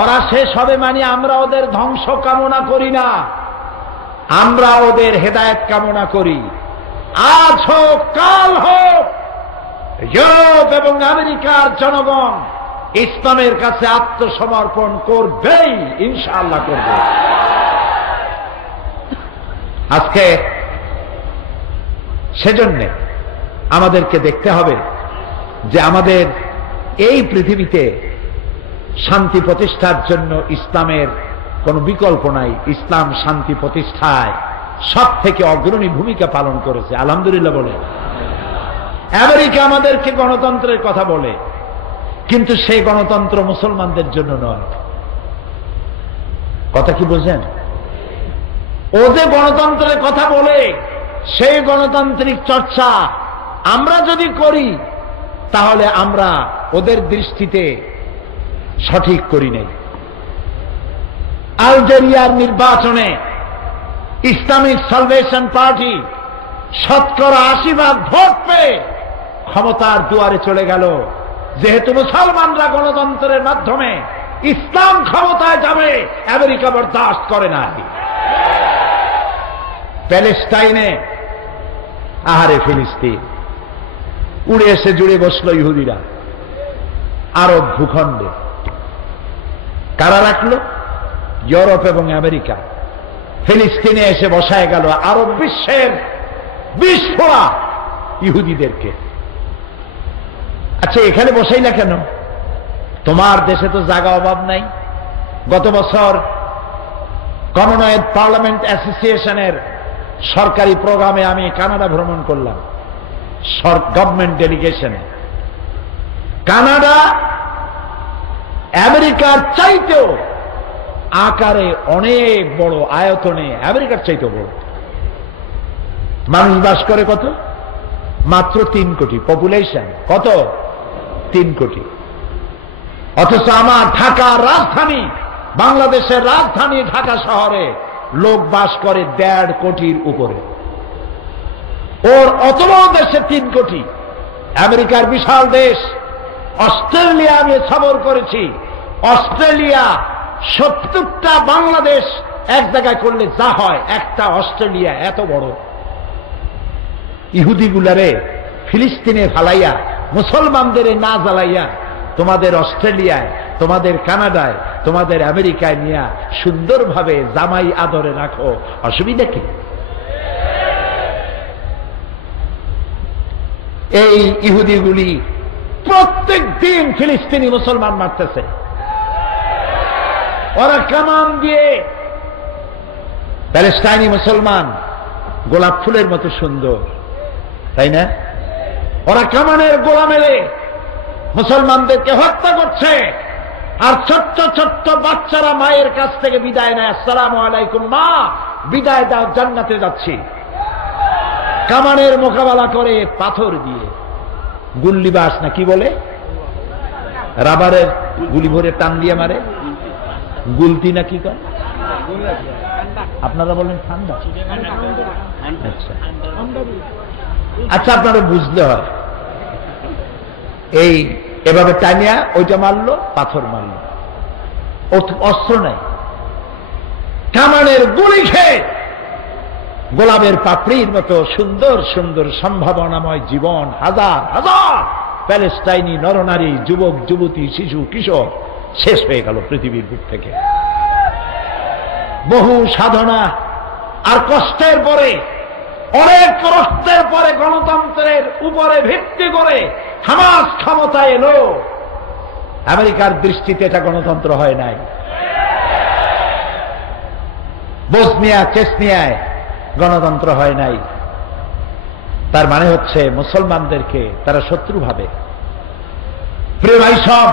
ওরা শেষ হবে মানে আমরা ওদের ধ্বংস কামনা করি না, আমরা ওদের হেদায়েত কামনা করি। আজ হোক কাল হোক ইউরোপ এবং আমেরিকার জনগণ ইসলামের কাছে আত্মসমর্পণ করবেই, ইনশাআল্লাহ করবে। আজকে সেজন্য আমাদেরকে দেখতে হবে যে আমাদের এই পৃথিবীতে শান্তি প্রতিষ্ঠার জন্য ইসলামের কোনো বিকল্প নাই। ইসলাম শান্তি প্রতিষ্ঠায় সব থেকে অগ্রণী ভূমিকা পালন করেছে। আলহামদুলিল্লাহ বলে। আমেরিকা আমাদেরকে গণতন্ত্রের কথা বলে, কিন্তু সেই গণতন্ত্র মুসলমানদের জন্য নয়। কথা কি বোঝেন? ও যে গণতন্ত্রের কথা বলে, সেই গণতান্ত্রিক চর্চা আমরা যদি করি তাহলে আমরা ওদের দৃষ্টিতে সঠিক করি নাই। আলজেরিয়ার নির্বাচনে ইসলামিক সালভেশন পার্টি শতকরা 80% ভোট পেয়ে ক্ষমতার দুয়ারে চলে গেল। যেহেতু মুসলমানরা গণতন্ত্রের মাধ্যমে ইসলাম ক্ষমতায় যাবে, আমেরিকা বরদাস্ত করে না। প্যালেস্টাইনে, আহারে ফিলিস্তিন, উড়ে এসে জুড়ে বসল ইহুদিরা আরব ভূখণ্ডে। কারা রাখলো? ইউরোপ এবং আমেরিকা। ফিলিস্তিনে এসে বসায় গেল আরব বিশ্বের বিস্ফোরা ইহুদিদেরকে। আচ্ছা, এখানে বসাই না কেন? তোমার দেশে তো জায়গা অভাব নাই। গত বছর কমনওয়েলথ পার্লামেন্ট অ্যাসোসিয়েশনের সরকারি প্রোগ্রামে আমি কানাডা ভ্রমণ করলাম, গভর্নমেন্ট ডেলিগেশনে। কানাডা আমেরিকার চাইতেও আকারে অনেক বড়, আয়তনে আমেরিকার চাইতেও বড়। মানুষ বাস করে কত? মাত্র 3 কোটি পপুলেশন। কত? 3 কোটি। অথচ আমার ঢাকার রাজধানী, বাংলাদেশের রাজধানী ঢাকা শহরে লোক বাস করে 1.5 কোটির উপরে। ওর অত বড় দেশে 3 কোটি। আমেরিকার বিশাল দেশ। অস্ট্রেলিয়া আমি সফর করেছি। অস্ট্রেলিয়া 70টা বাংলাদেশ এক জায়গায় করলে যা হয়, একটা অস্ট্রেলিয়া এত বড়। ইহুদিগুলারে ফিলিস্তিনে ফালাইয়া, মুসলমানদের না জ্বালাইয়া তোমাদের অস্ট্রেলিয়ায়, তোমাদের কানাডায়, তোমাদের আমেরিকায় নিয়ে সুন্দরভাবে জামাই আদরে রাখো, অসুবিধা কি? এই ইহুদিগুলি প্রত্যেক দিন ফিলিস্তিনি মুসলমান মারতেছে। ওরা কামান দিয়ে, প্যালেস্টাইনি মুসলমান গোলাপ ফুলের মতো সুন্দর, তাই না? ওরা কামানের গোলা মেলে মুসলমানদেরকে হত্যা করছে। আর ছোট্ট ছোট্ট বাচ্চারা মায়ের কাছ থেকে বিদায় নেয়, আসসালামু আলাইকুম মা, বিদায় দাও, জান্নাতে যাচ্ছি। কামানের মোকাবেলা করে পাথর দিয়ে, গুল্লিবাস না কি বলে, রাবারের গুলি ভরে টান দিয়ে মারে, গুলতি না কি কয়, আপনারা বলেন ঠান্ডা। আচ্ছা, আপনারা বুঝলে হয়। এই এভাবে টানিয়া ওইটা মারলো, পাথর মারলো, অস্ত্র নাই। কামানের গুলি খেয়ে গোলাপের পাপড়ির মতো সুন্দর সুন্দর সম্ভাবনাময় জীবন হাজার হাজার প্যালেস্টাইনি নরনারী, যুবক যুবতী, শিশু কিশোর শেষ হয়ে গেল পৃথিবীর বুক থেকে। বহু সাধনা আর কষ্টের পরে, অনেক রক্তের পরে গণতন্ত্রের উপরে ভিত্তি করে হামাস ক্ষমতায় এলো। আমেরিকার দৃষ্টিতে এটা গণতন্ত্র হয় নাই। বসনিয়া চেচনিয়ায় গণতন্ত্র হয় নাই। তার মানে হচ্ছে মুসলমানদেরকে তারা শত্রু ভাবে। প্রিয় ভাই সব,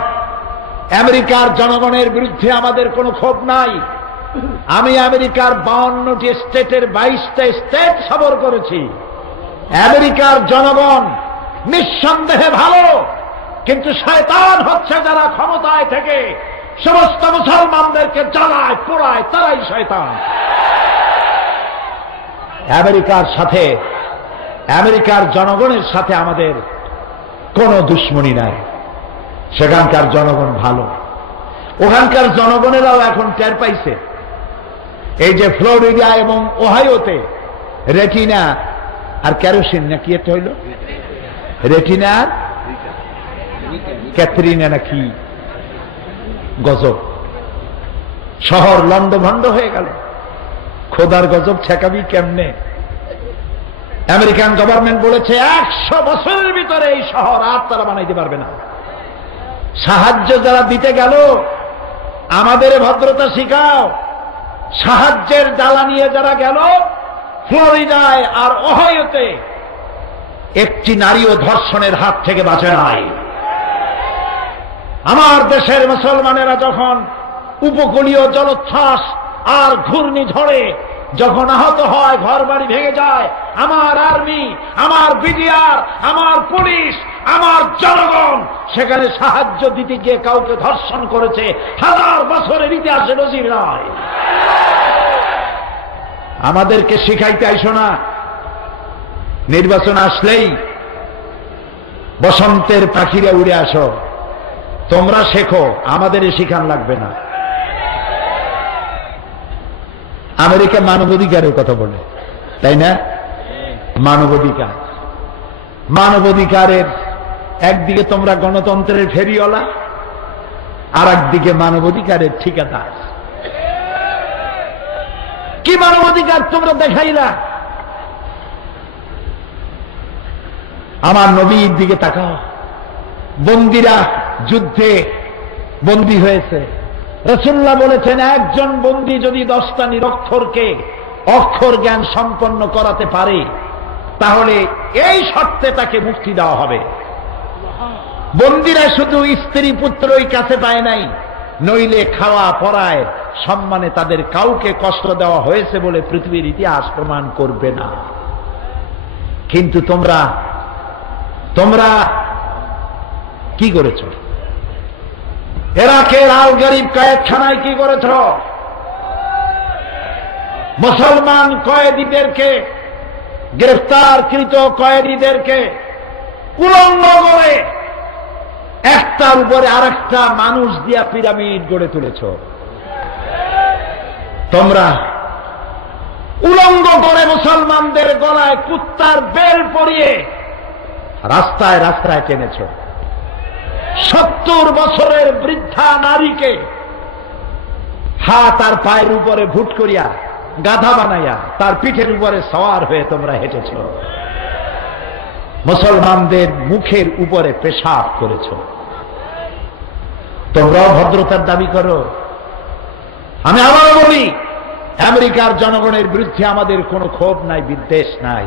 আমেরিকার জনগণের বিরুদ্ধে আমাদের কোনো ক্ষোভ নাই। আমি আমেরিকার 52টি স্টেটের 22টা স্টেট সফর করেছি। আমেরিকার জনগণ নিঃসন্দেহে ভালো, কিন্তু শয়তান হচ্ছে যারা ক্ষমতায় থেকে সমস্ত মুসলমানদেরকে জ্বালায় পোড়ায়, তারাই শয়তান। আমেরিকার জনগণের সাথে আমাদের কোনো দুশ্মনী নাই। সেখানকার জনগণ ভালো। ওখানকার জনগণেরাও এখন টের পাইছে, এই যে ফ্লোরিডা এবং ওহাইওতে রেটিনা আর ক্যারোসিন নাকি এটা হইল, রেটিনা আর ক্যাথরিনা নাকি গজব, শহর লন্ডভন্ড হয়ে গেল। খোদার গজব ঠেকাবি কেমনে? আমেরিকান গভর্নমেন্ট বলেছে 100 বছরের ভিতরে এই শহর আর তারা বানাইতে পারবে না। সাহায্য যারা দিতে গেল, আমাদের ভদ্রতা শিখাও। সাহায্যের ডালা নিয়ে যারা গেল ফ্লোরিডায় আর ওহাইওতে, একটি নারীও ধর্ষণের হাত থেকে বাঁচে নাই। আমার দেশের মুসলমানেরা যখন উপকূলীয় জলোচ্ছ্বাস আর ঘূর্ণিঝড়ে যখন আহত হয়, ঘর বাড়ি ভেঙে যায়, আমার আর্মি, আমার বিডিআর, আমার পুলিশ, আমার জনগণ সেখানে সাহায্য দিতে গিয়ে কাউকে ধর্ষণ করেছে 1000 বছরের ইতিহাসে নজির নয়। আমাদেরকে শিখাইতে আইসো না। নির্বাচন আসলেই বসন্তের পাখিরা উড়ে আসো, তোমরা শেখো, আমাদের শিখান লাগবে না। আমেরিকা মানবাধিকারের কথা বলে, তাই না? মানবাধিকারের একদিকে তোমরা গণতন্ত্রের ফেরিওয়ালা, আর একদিকে মানবাধিকারের ঠিকাদার। কি মানবাধিকার তোমরা দেখাইলা? আমার নবীর দিকে তাকাও। বন্দীরা যুদ্ধে বন্দী হয়েছে, রাসূলুল্লাহ বলেছেন একজন বন্দী যদি 10টা নিরক্ষরকে অক্ষর জ্ঞান সম্পন্ন করাতে পারে, তাহলে এই শর্তে তাকে মুক্তি দেওয়া হবে। বন্দীরা শুধু স্ত্রী পুত্রই কাছে পায় নাই, নইলে খাওয়া পরায় সম্মানে তাদের কাউকে কষ্ট দেওয়া হয়েছে বলে পৃথিবীর ইতিহাস প্রমাণ করবে না। কিন্তু তোমরা কি করেছ? ইরাকের আল গরিব কয়েদখানায় কি করেছ? মুসলমান কয়েদিদেরকে, গ্রেফতারকৃত কয়েদিদেরকে উলঙ্গ করে একটার উপরে আরেকটা মানুষ দিয়া পিরামিড গড়ে তুলেছ। তোমরা উলঙ্গ করে মুসলমানদের গলায় কুত্তার বেল পরিয়ে রাস্তায় রাস্তায় টেনেছ। 70 বছরের বৃদ্ধা নারীকে হাত আর পায়ের উপরে ভুট করিয়া গাধা বানাইয়া তার পিঠের উপরে সওয়ার হয়ে তোমরা হেঁটেছ। মুসলমানদের মুখের উপরে পেশাব করেছ। তোমরাও ভদ্রতার দাবি করো। আমি আবারও বলি, আমেরিকার জনগণের বিরুদ্ধে আমাদের কোনো ক্ষোভ নাই, বিদ্বেষ নাই,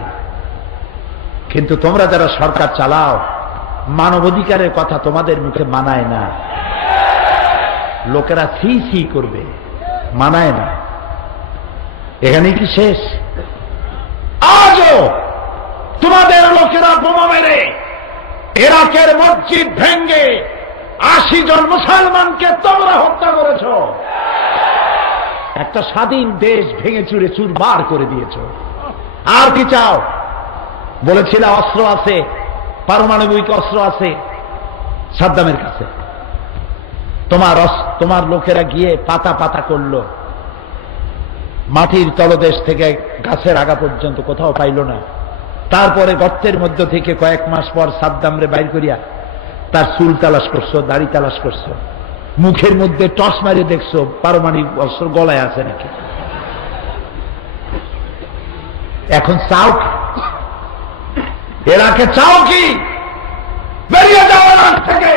কিন্তু তোমরা যারা সরকার চালাও, মানবাধিকারের কথা তোমাদের মুখে মানায় না। লোকেরা সি সি করবে, মানায় না। এখানে কি শেষ? আজও তোমাদের লোকেরা বোমা মেরে ইরাকের মসজিদ ভেঙ্গে 80 জন মুসলমানকে তোমরা হত্যা করেছ। একটা স্বাধীন দেশ ভেঙে চুরে চুরমার করে দিয়েছ। আর কি চাও? বলেছিল অস্ত্র আছে, পারমাণবিক অস্ত্র আছে সাদ্দামের কাছে। তোমার লোকেরা গিয়ে পাতা পাতা করলো, মাটির তলদেশ থেকে গাছের আগা পর্যন্ত কোথাও পাইল না। তারপরে গর্তের মধ্য থেকে কয়েক মাস পর সাদ্দামরে বাইর করিয়া তার চুল তালাশ করছো, দাড়ি তালাশ করছো, মুখের মধ্যে টস মারিয়ে দেখছো পারমাণবিক অস্ত্র গলায় আছে নাকি। এখন চাও কি? এরাকে চাও কি? বেরিয়ে যাও ইরাক থেকে।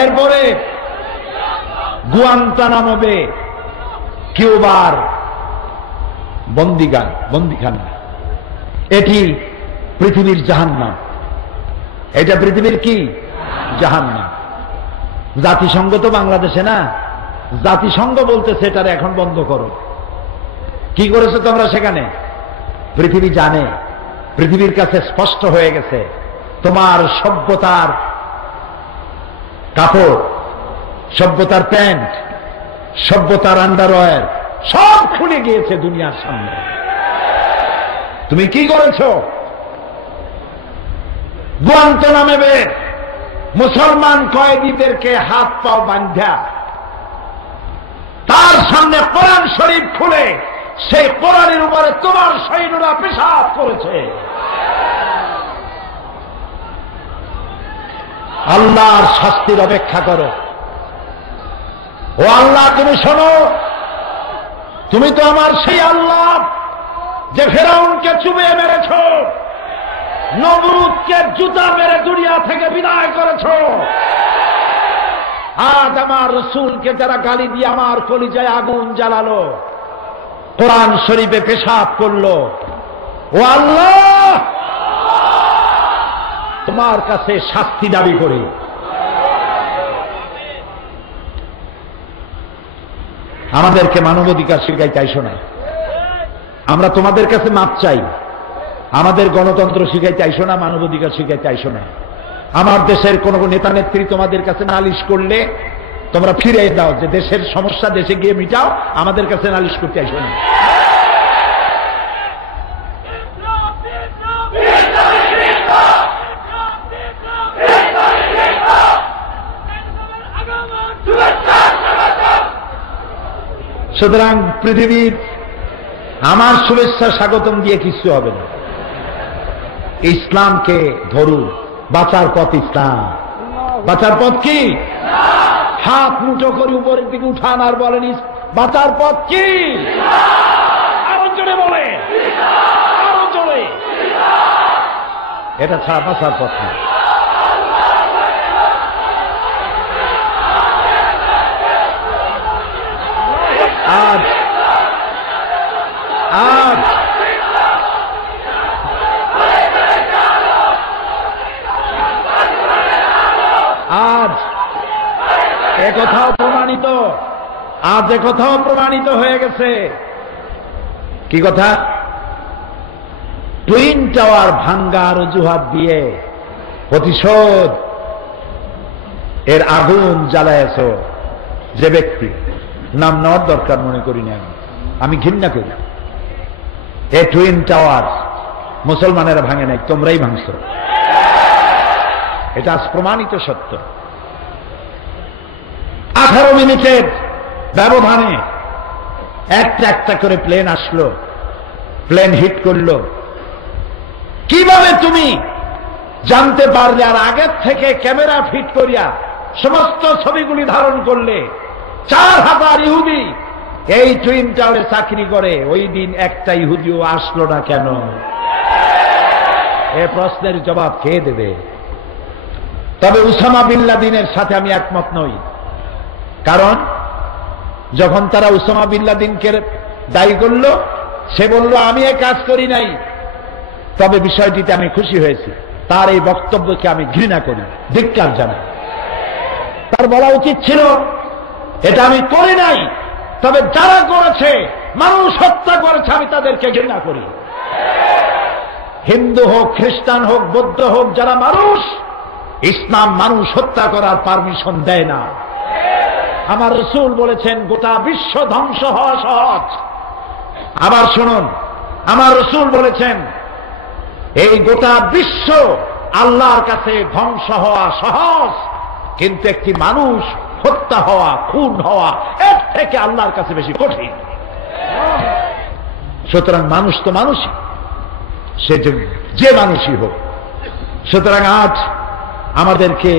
এরপরে গুয়ান্তানামো বে কিউবার বন্দিখানা, এটি পৃথিবীর জাহান্নাম। এটা পৃথিবীর কি জাহান্নাম। জাতিসংঘ তো বাংলাদেশে না, জাতিসংঘ বলতেছে এটার এখন বন্ধ করো। কি করেছো তোমরা সেখানে? পৃথিবী জানে, পৃথিবীর কাছে স্পষ্ট হয়ে গেছে, তোমার সভ্যতার কাপড়, সভ্যতার প্যান্ট, সভ্যতার আন্ডারওয়্যার সব খুলে গিয়েছে দুনিয়ার সামনে। তুমি কি করেছো? গুয়ান্তানামো বে মুসলমান কয়েদিদেরকে হাত পাও বাঁধা তার সামনে কোরআন শরীফ খুলে সেই কোরআনের উপরে তোমার সৈন্যরা পেশাব করেছে। আল্লাহর শাস্তির অপেক্ষা করো। ও আল্লাহ, তুমি শোনো, তুমি তো আমার সেই আল্লাহ যে ফেরাউনকে চুবিয়ে মেরেছ, নমরুদকে জুতা মেরে দুনিয়া থেকে বিদায় করেছ, আজ আমার রসুলকে যারা গালি দিয়ে আমার কলিজায় আগুন জ্বালালো, কোরআন শরীফে পেশাব করলো, ও আল্লাহ, তোমার কাছে শাস্তি দাবি করি। আমাদেরকে মানবাধিকার শিখাইতে আইসো না, আমরা তোমাদের কাছে মাপ চাই। আমাদের গণতন্ত্র শিখাইতে আইসো না, মানবাধিকার শিখাইতে আইসো না। আমার দেশের কোন নেতা নেত্রী তোমাদের কাছে নালিশ করলে তোমরা ফিরে দাও, যে দেশের সমস্যা দেশে গিয়ে মিটাও, আমাদের কাছে নালিশ করতে আইসো না। সুতরাং পৃথিবীর আমার শুভেচ্ছা স্বাগতম দিয়ে কিছু হবে না। ইসলামকে ধরুন, বাঁচার পথ ইসলাম। বাঁচার পথ কি? হাত মুঠো করে উপরের দিকে উঠান আর বলেন, বাঁচার পথ কি? আরো জোরে বলে, আরো জোরে। এটা ছাড়া বাঁচার পথ না। আজ আজ আজ একথাও প্রমাণিত, আজ একথাও প্রমাণিত হয়ে গেছে। কি কথা? টুইন টাওয়ার ভাঙ্গার অজুহাত দিয়ে প্রতিশোধ এর আগুন জ্বালায়েছ যে ব্যক্তি, নাম নেওয়ার দরকার মনে করি না, আমি ঘৃণা করি। এই টুইন টাওয়ার মুসলমানেরা ভাঙে নাই, তোমরাই ভাঙছ। এটা আজ প্রমাণিত সত্য। 18 মিনিটের ব্যবধানে একটা একটা করে প্লেন আসলো, প্লেন হিট করলো। কিভাবে তুমি জানতে পারলে আর আগের থেকে ক্যামেরা ফিট করিয়া সমস্ত ছবিগুলি ধারণ করলে? 4000 ইহুদি এই টুইন টাওয়ারে চাকরি করে, ওই দিন একটা ইহুদিও আসলো না কেন? এ প্রশ্নের জবাব কে দেবে? তবে উসামা বিন লাদেনের সাথে আমি একমত নই। কারণ যখন তারা উসামা বিন লাদেনকে দায়ী করল, সে বলল আমি এ কাজ করি নাই। তবে বিষয়টিতে আমি খুশি হয়েছি, তার এই বক্তব্যকে আমি ঘৃণা করি, ধিক্কার জানাই। তার বলা উচিত ছিল এটা আমি করি নাই, তবে যারা করেছে, মানুষ হত্যা করেছে, আমি তাদেরকে ঘৃণা করি। হিন্দু হোক, খ্রিস্টান হোক, বৌদ্ধ হোক, যারা মানুষ, ইসলাম মানুষ হত্যা করার পারমিশন দেয় না। আমার রাসূল বলেছেন গোটা বিশ্ব ধ্বংস হওয়া সহজ। আবার শুনুন, আমার রাসূল বলেছেন এই গোটা বিশ্ব আল্লাহর কাছে ধ্বংস হওয়া সহজ, কিন্তু একটি মানুষ হত্যা হওয়া, খুন হওয়া, এর থেকে আল্লাহর কাছে বেশি কঠিন। সুতরাং মানুষ তো মানুষই, সে যে মানুষই হোক। সুতরাং আজ আমাদেরকে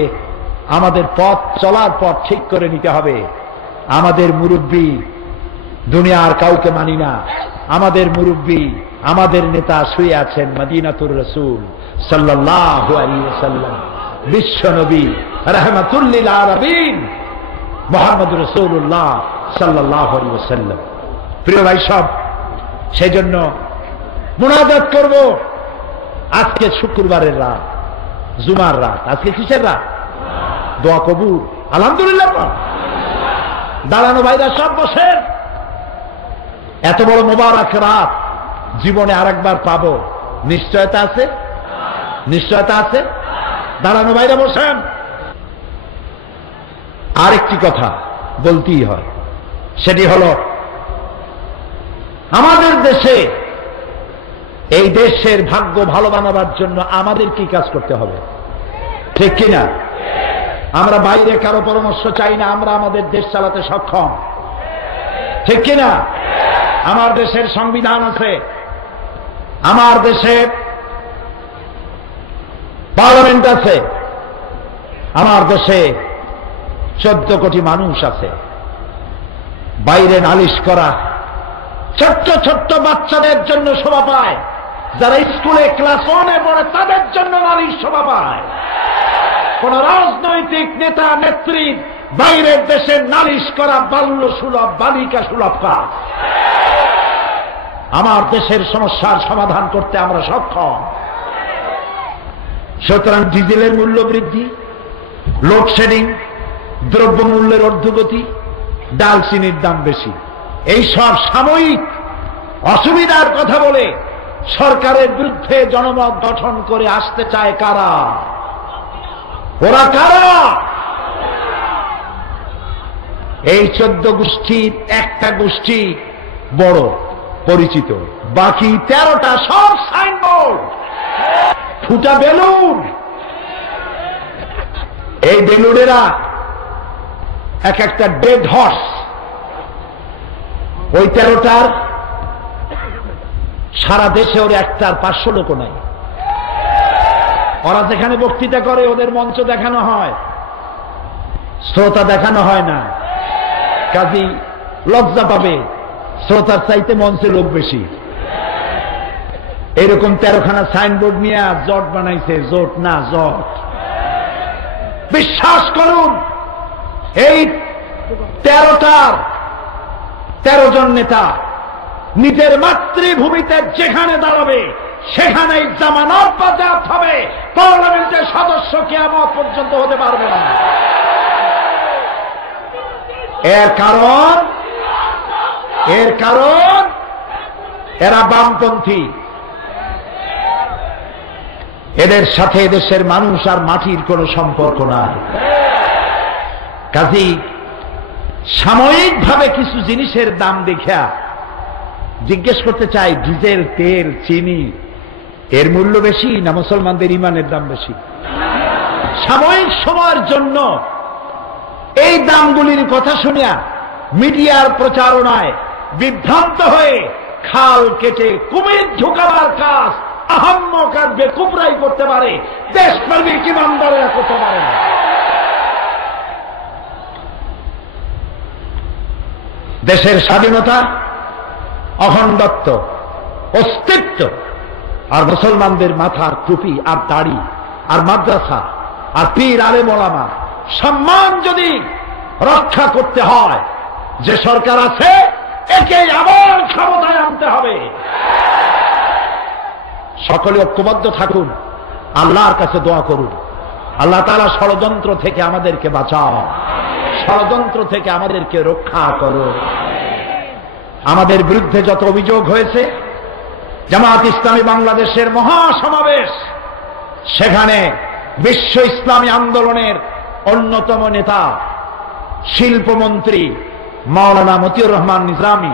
আমাদের পথ চলার পথ ঠিক করে নিতে হবে। আমাদের মুরব্বী, দুনিয়ার কাউকে মানি না, আমাদের মুরব্বী, আমাদের নেতা শুয়ে আছেন মদিনাতুর রাসূল সাল্লাল্লাহু আলাইহি ওয়াসাল্লাম, বিশ্ব নবী রাহমাতুল লিল আলামিন, মুহাম্মদ রাসূলুল্লাহ সাল্লাল্লাহু আলাইহি ওয়াসাল্লাম। প্রিয় ভাই সব, সেজন্য মুনাজাত করব। আজকে শুক্রবারের রাত, জুমার রাত। আজকে কিসের রাত? দোয়া কবুল, আলহামদুলিল্লাহ। দাঁড়ানো ভাইরা সব বসেন। এত বড় মোবারক রাত জীবনে আরেকবার পাবো, নিশ্চয়তা আছে? নিশ্চয়তা আছে? দাঁড়ানো ভাইরা বসেন। আরেকটি কথা বলতেই হয়, সেটি হল আমাদের দেশে, এই দেশের ভাগ্য ভালো বানাবার জন্য আমাদের কি কাজ করতে হবে, ঠিক কিনা? আমরা বাইরে কারো পরামর্শ চাই না, আমরা আমাদের দেশ চালাতে সক্ষম, ঠিক কিনা? আমার দেশের সংবিধান আছে, আমার দেশে পার্লামেন্ট আছে, আমার দেশে 14 কোটি মানুষ আছে। বাইরে নালিশ করা ছোট্ট ছোট্ট বাচ্চাদের জন্য শোভা পায়, যারা স্কুলে ক্লাস 1-এ পড়ে তাদের জন্য নালিশ শোভা পায়। কোন রাজনৈতিক নেতা নেত্রী বাইরের দেশে নালিশ করা বাল্য সুলভ, বালিকা সুলভ কাজ। আমার দেশের সমস্যার সমাধান করতে আমরা সক্ষম। সুতরাং ডিজেলের মূল্য বৃদ্ধি, লোডশেডিং, দ্রব্যমূল্যের ঊর্ধ্বগতি, ডাল চিনির দাম বেশি, এই সব সাময়িক অসুবিধার কথা বলে সরকারের বিরুদ্ধে জনমত গঠন করে আসতে চায় কারা? ওরা কারা? এই 14 গোষ্ঠীর একটা গোষ্ঠী বড় পরিচিত, বাকি 13টা সব সাইনবোর্ড, ফুটা বেলুন। এই বেলুনেরা এক একটা ডেড হর্স। ওই 13টার সারা দেশে ওর একটার 500 লোক নাই। ওরা যেখানে বক্তৃতা করে ওদের মঞ্চ দেখানো হয়, শ্রোতা দেখানো হয় না। কাজী লজ্জা পাবে, শ্রোতার চাইতে মঞ্চে লোক বেশি। এরকম 13খানা সাইনবোর্ড নিয়ে জট বানাইছে, জোট না জট। বিশ্বাস করুন, এই 13টার 13 জন নেতা নিজের মাতৃভূমিতে যেখানে দাঁড়াবে সেখানেই জামানত বাজেয়াপ্ত হবে। পার্লামেন্টের সদস্য কিয়ামত পর্যন্ত হতে পারবে না। এর কারণ এরা বামপন্থী। এদের সাথে দেশের মানুষ আর মাটির কোনো সম্পর্ক নাই। কাজেই সাময়িকভাবে কিছু জিনিসের দাম দেখা জিজ্ঞেস করতে চাই, ডিজেল, তেল, চিনি এর মূল্য বেশি না মুসলমানদের ইমানের দাম বেশি? সাময়িক সময়ের জন্য এই দামগুলির কথা শুনিয়া মিডিয়ার প্রচারণায় বিভ্রান্ত হয়ে খাল কেটে কুমির ঢুকাবার কাজ আহাম্মক আর বেকুবরাই করতে পারে, দেশপ্রেমিক ইমানদারেরা করতে পারে না। দেশের স্বাধীনতা, অখণ্ডত্ব, অস্তিত্ব আর মুসলমানদের মাথার টুপি আর দাড়ি আর মাদ্রাসা আর পীর আলেম ওলামা সম্মান যদি রক্ষা করতে হয়, যে সরকার আছে একে আবার ক্ষমতায় আনতে হবে। সকলে ঐক্যবদ্ধ থাকুন, আল্লাহর কাছে দোয়া করুন, আল্লাহ তাআলা ষড়যন্ত্র থেকে আমাদেরকে বাঁচাও, ষড়যন্ত্র থেকে আমাদেরকে রক্ষা করো। আমাদের বিরুদ্ধে যত অভিযোগ হয়েছে, জামাত ইসলামী বাংলাদেশের মহাসমাবেশ, সেখানে বিশ্ব ইসলামী আন্দোলনের অন্যতম নেতা শিল্পমন্ত্রী মাওলানা মতিউর রহমান নিজামী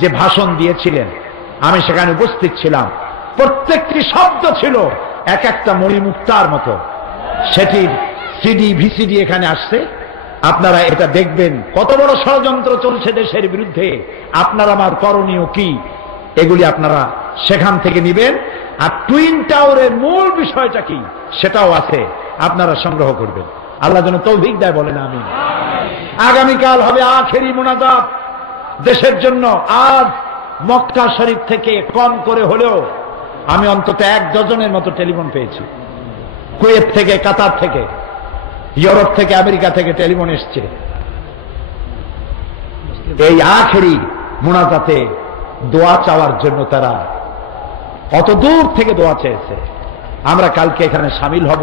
যে ভাষণ দিয়েছিলেন, আমি সেখানে উপস্থিত ছিলাম। প্রত্যেকটি শব্দ ছিল এক একটা মণিমুক্তার মতো। সেটির সিডি ভিসিডি এখানে আসছে, আপনারা এটা দেখবেন কত বড় ষড়যন্ত্র চলছে দেশের বিরুদ্ধে, আপনার আমার করণীয় কি, এগুলি আপনারা সেখান থেকে নিবেন। আর টুইন টাওয়ারের মূল বিষয়টা কি সেটাও আছে, আপনারা সংগ্রহ করবেন। আল্লাহ যেন তৌফিক দেয়, বলেন আমিন। আগামীকাল হবে আখেরি মুনাজাত দেশের জন্য। আজ মক্কা শরীফ থেকে কম করে হলেও আমি অন্তত 1 ডজনের মতো টেলিফোন পেয়েছি। কুয়েত থেকে, কাতার থেকে, ইউরোপ থেকে, আমেরিকা থেকে টেলিফোন এসছে। এই আখেরি মুনাজাতে দোয়া চাওয়ার জন্য তারা অত দূর থেকে দোয়া চেয়েছে। আমরা কালকে এখানে সামিল হব,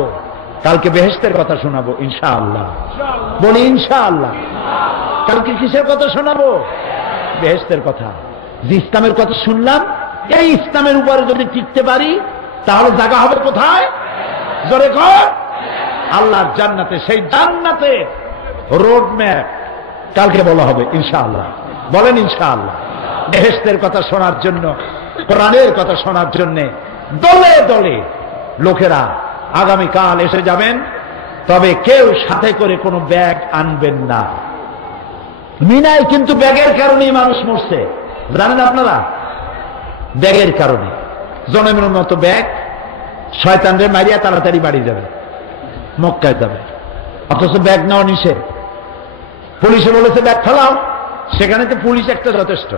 কালকে বেহেশতের কথা শোনাবো ইনশাআল্লাহ। বলি ইনশাআল্লাহ। কালকে কিসের কথা শোনাবো? বেহেশতের কথা। যে ইসলামের কথা শুনলাম, এই ইসলামের উপরে যদি টিকতে পারি তাহলে জায়গা হবে কোথায়? জোরে কর, আল্লাহর জান্নাতে। সেই জান্নাতে রোড ম্যাপ কালকে বলা হবে ইনশাআল্লাহ। বলেন ইনশাআল্লাহ। বেহেশতের কথা শোনার জন্য, কোরআনের কথা শোনার জন্য দলে দলে লোকেরা আগামীকাল এসে যাবেন। তবে কেউ সাথে করে কোনো ব্যাগ আনবেন না। মিনায় কিন্তু ব্যাগের কারণেই মানুষ মরছে, জানেন আপনারা? ব্যাগের কারণে জনমের মতো ব্যাগ, শয়তানরে মারিয়া তাড়াতাড়ি বাড়ি যাবে, মক্কায় যাবে, অথচ ব্যাগ নেওয়া নিষেধ। পুলিশে বলেছে ব্যাগ ফেলাও, সেখানে তো পুলিশ একটা যথেষ্ট।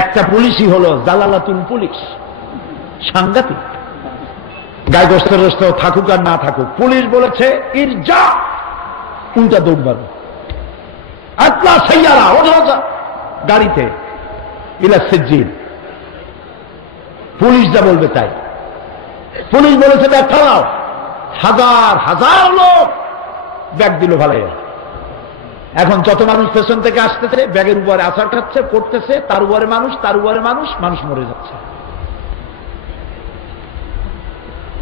একটা পুলিশই হলো জালালাতুল পুলিশ, সাংঘাতিক। গায়ে গোস্ত থাকুক আর না থাকুক, পুলিশ বলেছে ইরজা, উল্টা দৌড় মারো, আতলা সাইয়ারা, ওঠা গাড়িতে ইলা সিজ্জিল। পুলিশ যা বলবে তাই। পুলিশ বলেছে ব্যাগ ফেলাও, হাজার হাজার লোক ব্যাগ দিল ভালো। এখন যত মানুষ পেছন থেকে আসতেছে, ব্যাগের উপরে আছাড় খাচ্ছে, পড়তেছে, তার উপরে মানুষ, তার উপরে মানুষ, মানুষ মরে যাচ্ছে।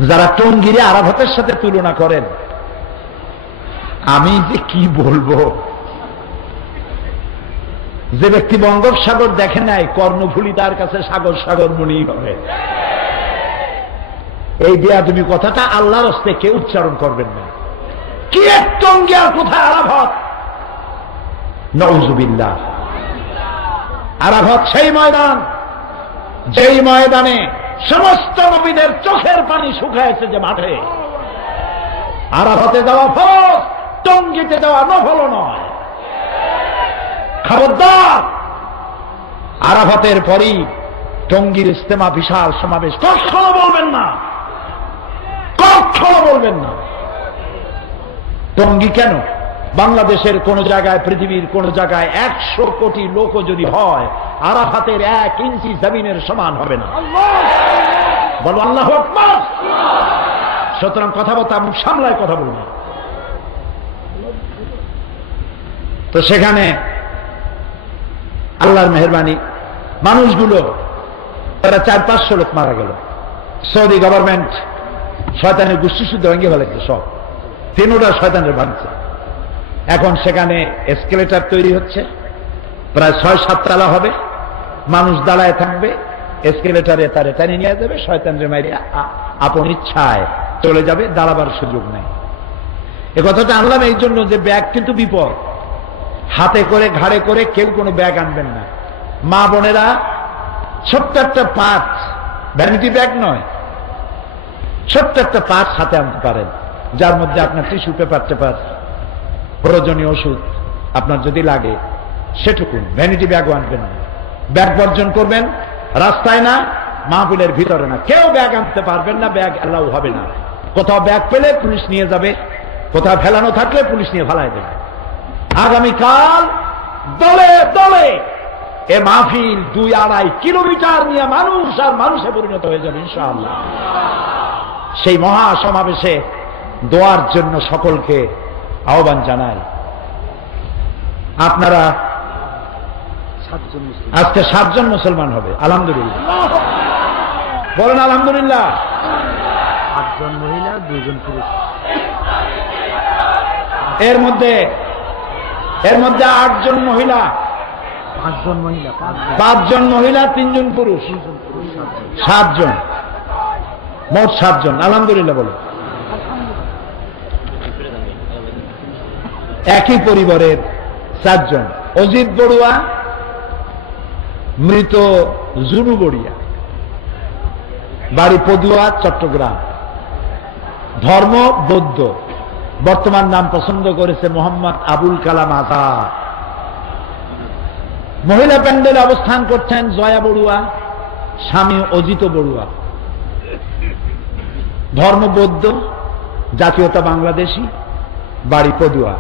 যারা টঙ্গীরে আরাফাতের সাথে তুলনা করেন, আমি যে কি বলবো। যে ব্যক্তি বঙ্গোপসাগর দেখে নাই, কর্ণফুলী তার কাছে সাগর সাগর মনেই হবে। এই বেয়াদবি কথাটা আল্লাহর হস্তে কেউ উচ্চারণ করবেন না। কি এক টঙ্গী আর কোথায় আরাফাত? নাউযুবিল্লাহ। আরাফাত সেই ময়দান, যেই ময়দানে সমস্ত নবীদের চোখের পানি শুকায়েছে যে মাঠে। আরাফাতে যাওয়া ফরজ, টঙ্গীতে যাওয়া নফল নয়। খবরদার, আরাফাতের পরই টঙ্গীর ইজতেমা, বিশাল সমাবেশ কখনো বলবেন না, কখনো বলবেন না। টঙ্গী কেন? বাংলাদেশের কোন জায়গায়, পৃথিবীর কোন জায়গায় 100 কোটি লোকও যদি হয়, আরাফাতের 1 ইঞ্চি জমিনের সমান হবে না। বলো আল্লাহু আকবার। সুতরাং কথাবার্তা মুখ সামলায় কথা বলুন। তো সেখানে আল্লাহর মেহেরবানি, মানুষগুলো তারা 400-500 লোক মারা গেল। সৌদি গভর্নমেন্ট শয়তানের গোষ্ঠী শুদ্ধ ভেঙে ফেলেছে, সব 3টা শয়তানের ভাঙছে। এখন সেখানে এসকেলেটার তৈরি হচ্ছে, প্রায় 6-7 তলা হবে, মানুষ দাঁড়ায় থাকবে, এসকেলেটারে তারে টানি নিয়ে যাবে, শয়তানরে মারিয়া আপন ইচ্ছায় চলে যাবে, দাঁড়াবার সুযোগ নেই। এ কথাটা আনলাম এই জন্য যে ব্যাগ কিন্তু বিপদ। হাতে করে ঘাড়ে করে কেউ কোনো ব্যাগ আনবেন না। মা বোনেরা ছোট্ট একটা পাঁচ, ভ্যানিটি ব্যাগ নয়, ছোট্ট একটা পাঁচ হাতে আনতে পারেন, যার মধ্যে আপনার টিস্যু পেপার টেপার, প্রয়োজনীয় ওষুধ আপনার যদি লাগে সেটুকুন। ভ্যানিটি ব্যাগও আনবেন না। ব্যাগ বর্জন করবেন, রাস্তায় না, মাহফিলের ভিতরে না, কেউ ব্যাগ আনতে পারবেন না, ব্যাগ অ্যালাউ হবে না। কোথাও ব্যাগ পেলে পুলিশ নিয়ে যাবে, কোথাও ফেলানো থাকলে পুলিশ নিয়ে ফেলায় দেবে। আগামীকাল দলে দলে এ মাহফিল 2-2.5 কিলোমিটার নিয়ে মানুষ আর মানুষে পরিণত হয়ে যাবে ইনশাআল্লাহ। সেই মহা সমাবেশে দোয়ার জন্য সকলকে আহ্বান জানাই। আপনারা আজকে 7 জন মুসলমান হবে, আলহামদুলিল্লাহ। বলেন আলহামদুলিল্লাহ। 8 জন মহিলা, 2 জন পুরুষ। এর মধ্যে 8 জন মহিলা, 5 জন মহিলা, 5 জন মহিলা, 3 জন পুরুষ, 7 জন, মোট 7 জন। আলহামদুলিল্লাহ বলো। একই পরিবারের 4 জন। অজিত বড়ুয়া, মৃত জুনু বড়িয়া, বাড়ি পদুয়া, চট্টগ্রাম, ধর্ম বৌদ্ধ, বর্তমান নাম পছন্দ করেছে মোহাম্মদ আবুল কালাম আজাদ। মহিলা প্যান্ডেলে অবস্থান করছেন জয়া বড়ুয়া, স্বামী অজিত বড়ুয়া, ধর্ম বৌদ্ধ, জাতীয়তা বাংলাদেশী, বাড়ি পদুয়া।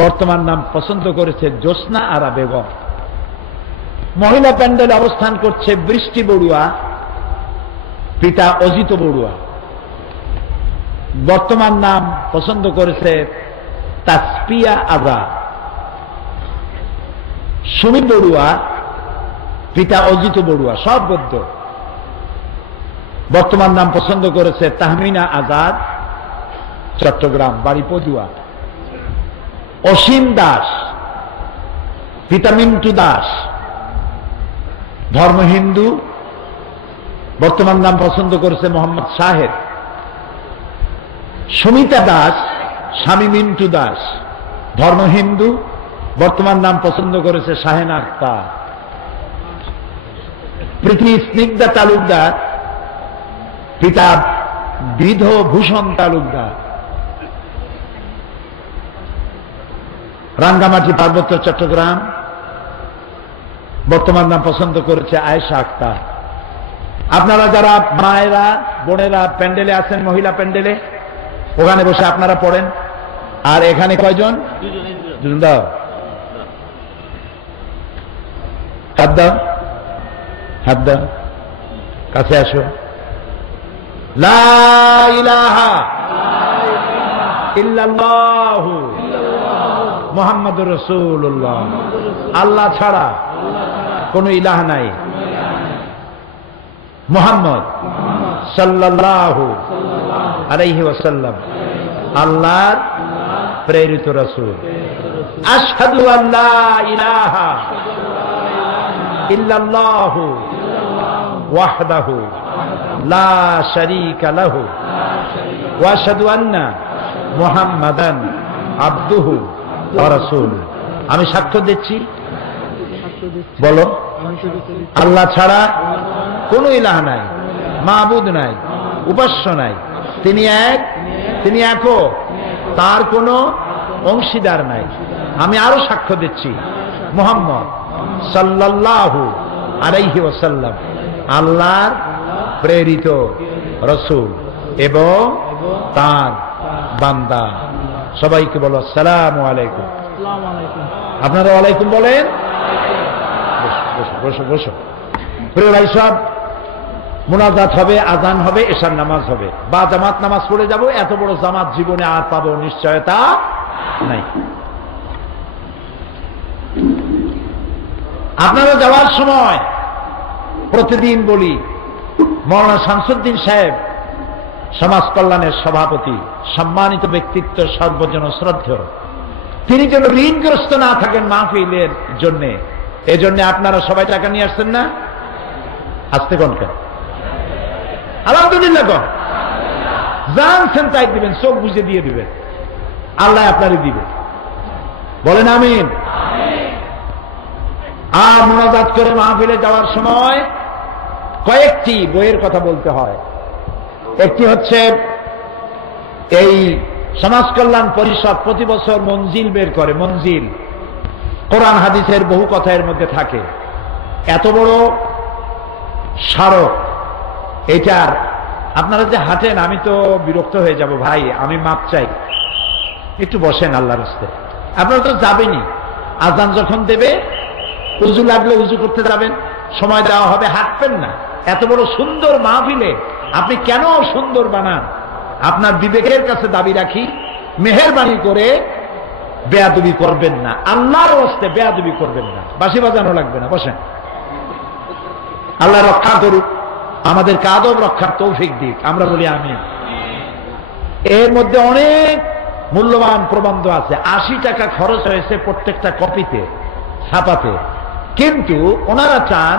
বর্তমান নাম পছন্দ করেছে জ্যোৎস্না আরা বেগম। মহিলা প্যান্ডেলে অবস্থান করছে বৃষ্টি বড়ুয়া, পিতা অজিত বড়ুয়া। বর্তমান নাম পছন্দ করেছে তাসপিয়া আগা। সুমি বড়ুয়া, পিতা অজিত বড়ুয়া, সব গদ্য। বর্তমান নাম পছন্দ করেছে তাহমিনা আজাদ, চট্টগ্রাম, বাড়ি পদুয়া। অসীম দাস, পিতা মিন্টু দাস, ধর্ম হিন্দু। বর্তমান নাম পছন্দ করেছে মোহাম্মদ সাহেব। সুমিতা দাস, স্বামী মিন্টু দাস, ধর্ম হিন্দু। বর্তমান নাম পছন্দ করেছে শাহেনা আক্তার। প্রীতি স্নিগ্ধা তালুকদার, পিতা বিধ ভূষণ তালুকদার, রাঙ্গামাটি, পার্বত্য, চট্টগ্রাম। বর্তমান নাম পছন্দ করেছে আয়েশা আক্তার। আপনারা যারা মায়েরা বোনেরা প্যান্ডেলে আছেন, মহিলা প্যান্ডেলে, ওখানে বসে আপনারা পড়েন। আর এখানে কয়জন? দুজন। দাও, হাত দাও, হাত দাও, কাছে আসো। লা ইলাহা ইল্লাল্লাহু মুহাম্মাদুর রাসূলুল্লাহ। আল্লাহ ছাড়া কোন ইলাহ নাই। মুহাম্মদ সাল্লাল্লাহু আলাইহি ওয়াসাল্লাম আল্লাহর প্রেরিত রাসূল। আশহাদু আল্লা ইলাহা ইল্লাল্লাহু ওয়াহদাহু লা শারীকা লাহু ওয়া আশহাদু আন্না মুহাম্মাদান আবদুহু ওয়া রাসূলুহু। আমি সাক্ষ্য দিচ্ছি, বলো, আল্লাহ ছাড়া কোন ইলাহ নাই, মাবুদ নাই, উপাস্য নাই। তিনি এক, তিনি একক, তার কোনো অংশীদার নাই। আমি আরো সাক্ষ্য দিচ্ছি, মুহাম্মদ সাল্লাল্লাহু আলাইহি ওয়াসাল্লাম আল্লাহর প্রেরিত রাসূল এবং তার বান্দা। সবাইকে বলো আসসালামু আলাইকুম। আপনারা ওয়ালাইকুম বলেন। বসো বসো বসো। প্রিয় ভাই সব, মুনাজাত হবে, আজান হবে, এশার নামাজ হবে, বা জামাত নামাজ পড়ে যাব। এত বড় জামাত জীবনে আর পাবো নিশ্চয়তা নাই। আপনারা যাওয়ার সময় প্রতিদিন বলি, মৌলানা শামসুদ্দিন সাহেব, সমাজ কল্যাণের সভাপতি, সম্মানিত ব্যক্তিত্ব, সর্বজন শ্রদ্ধেয়, তিনি যেন ঋণগ্রস্ত না থাকেন মাহফিলের জন্য। এজন্য আপনারা সবাই টাকা নিয়ে আসছেন না? আসতে কোন কেন? আলহামদুলিল্লাহ কন। জানছেন তাই দিবেন, চোখ বুঝে দিয়ে দিবেন, আল্লাহ আপনারই দিবে। বলেন আমিন। আর মুনাজাত করে মাহফিলে যাওয়ার সময় কয়েকটি বইয়ের কথা বলতে হয়। একটি হচ্ছে এই সমাজ কল্যাণ পরিষদ প্রতি বছর মঞ্জিল বের করে। মঞ্জিল কোরআন হাদিসের বহু কথা এর মধ্যে থাকে। এত বড় স্মারক, এটার আপনারা যে হাঁটেন, আমি তো বিরক্ত হয়ে যাব ভাই, আমি মাপ চাই, একটু বসেন আল্লাহর রাস্তায়। আপনারা তো যাবেনই, আজান যখন দেবে উজু লাগলে উজু করতে যাবেন, সময় দেওয়া হবে, হাঁটবেন না। এত বড় সুন্দর মাহফিলে আপনি কেন সুন্দর বানান? আপনার বিবেকের কাছে দাবি রাখি, মেহেরবানি করে বেয়াদবি করবেন না, আল্লাহর রাস্তায় বেয়াদবি করবেন না, বাঁশি বাজানো লাগবে না, বসেন। আল্লাহ রক্ষা করুক, আমাদেরকে আদব রক্ষার তৌফিক দিক, আমরা বলি আমিন। এর মধ্যে অনেক মূল্যবান প্রবন্ধ আছে। 80 টাকা খরচ হয়েছে প্রত্যেকটা কপিতে, ছাপাতে, কিন্তু ওনারা চান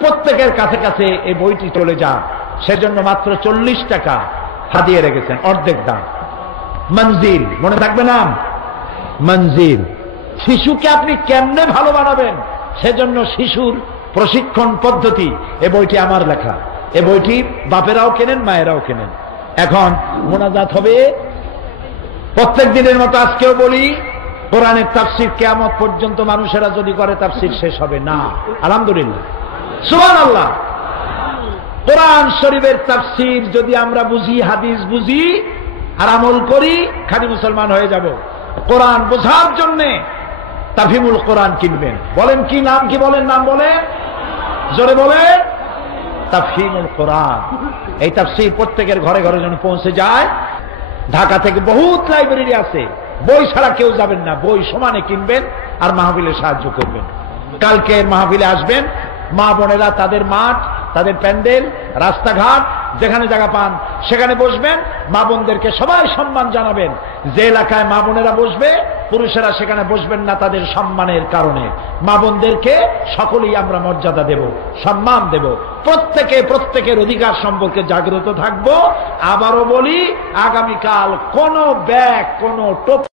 প্রত্যেকের কাছে কাছে এই বইটি চলে যান। সেজন্য মাত্র 40 টাকা হাদিয়ে রেখেছেন, অর্ধেক দাম। মঞ্জিল, মনে থাকবে নাম? মঞ্জিল। শিশুকে আপনি কেমনে ভালো বানাবেন, সেজন্য শিশুর প্রশিক্ষণ পদ্ধতি, এ বইটি আমার লেখা। এ বইটি বাপেরাও কেনেন, মায়েরাও কেনেন। এখন মোনাজাত হবে প্রত্যেক দিনের মতো। আজকেও বলি, কোরআনের তাফসীর কিয়ামত পর্যন্ত মানুষেরা যদি করে, তাফসীর শেষ হবে না। আলহামদুলিল্লাহ, সুবহানাল্লাহ। কোরআন শরীফের তাফসীর যদি আমরা বুঝি, হাদিস বুঝি আর আমল করি, খাঁটি মুসলমান হয়ে যাব। কোরআন বোঝার জন্যে তাফহিমুল কোরআন কিনবেন। বলেন কি নাম, কি বলেন নাম বলেন, জোরে বলেন। তাফহিমুল কোরআন, এই তাফসীর প্রত্যেকের ঘরে ঘরে যেন পৌঁছে যায়। ঢাকা থেকে বহুত লাইব্রেরি আছে, বই ছাড়া কেউ যাবেন না, বই সমানে কিনবেন আর মাহফিলে সাহায্য করবেন। কালকে মাহফিলে আসবেন, মা বোনেরা তাদের মাঠ, তাদের প্যান্ডেল, রাস্তাঘাট যেখানে জায়গা পান সেখানে বসবেন। মা বোনদেরকে সবাই সম্মান জানাবেন। যে এলাকায় মা বোনেরা বসবে, পুরুষেরা সেখানে বসবেন না তাদের সম্মানের কারণে। মা বোনদেরকে সকলেই আমরা মর্যাদা দেব, সম্মান দেব। প্রত্যেকে প্রত্যেকের অধিকার সম্পর্কে জাগ্রত থাকবো। আবারও বলি, আগামীকাল কোন ব্যাগ, কোন টোপ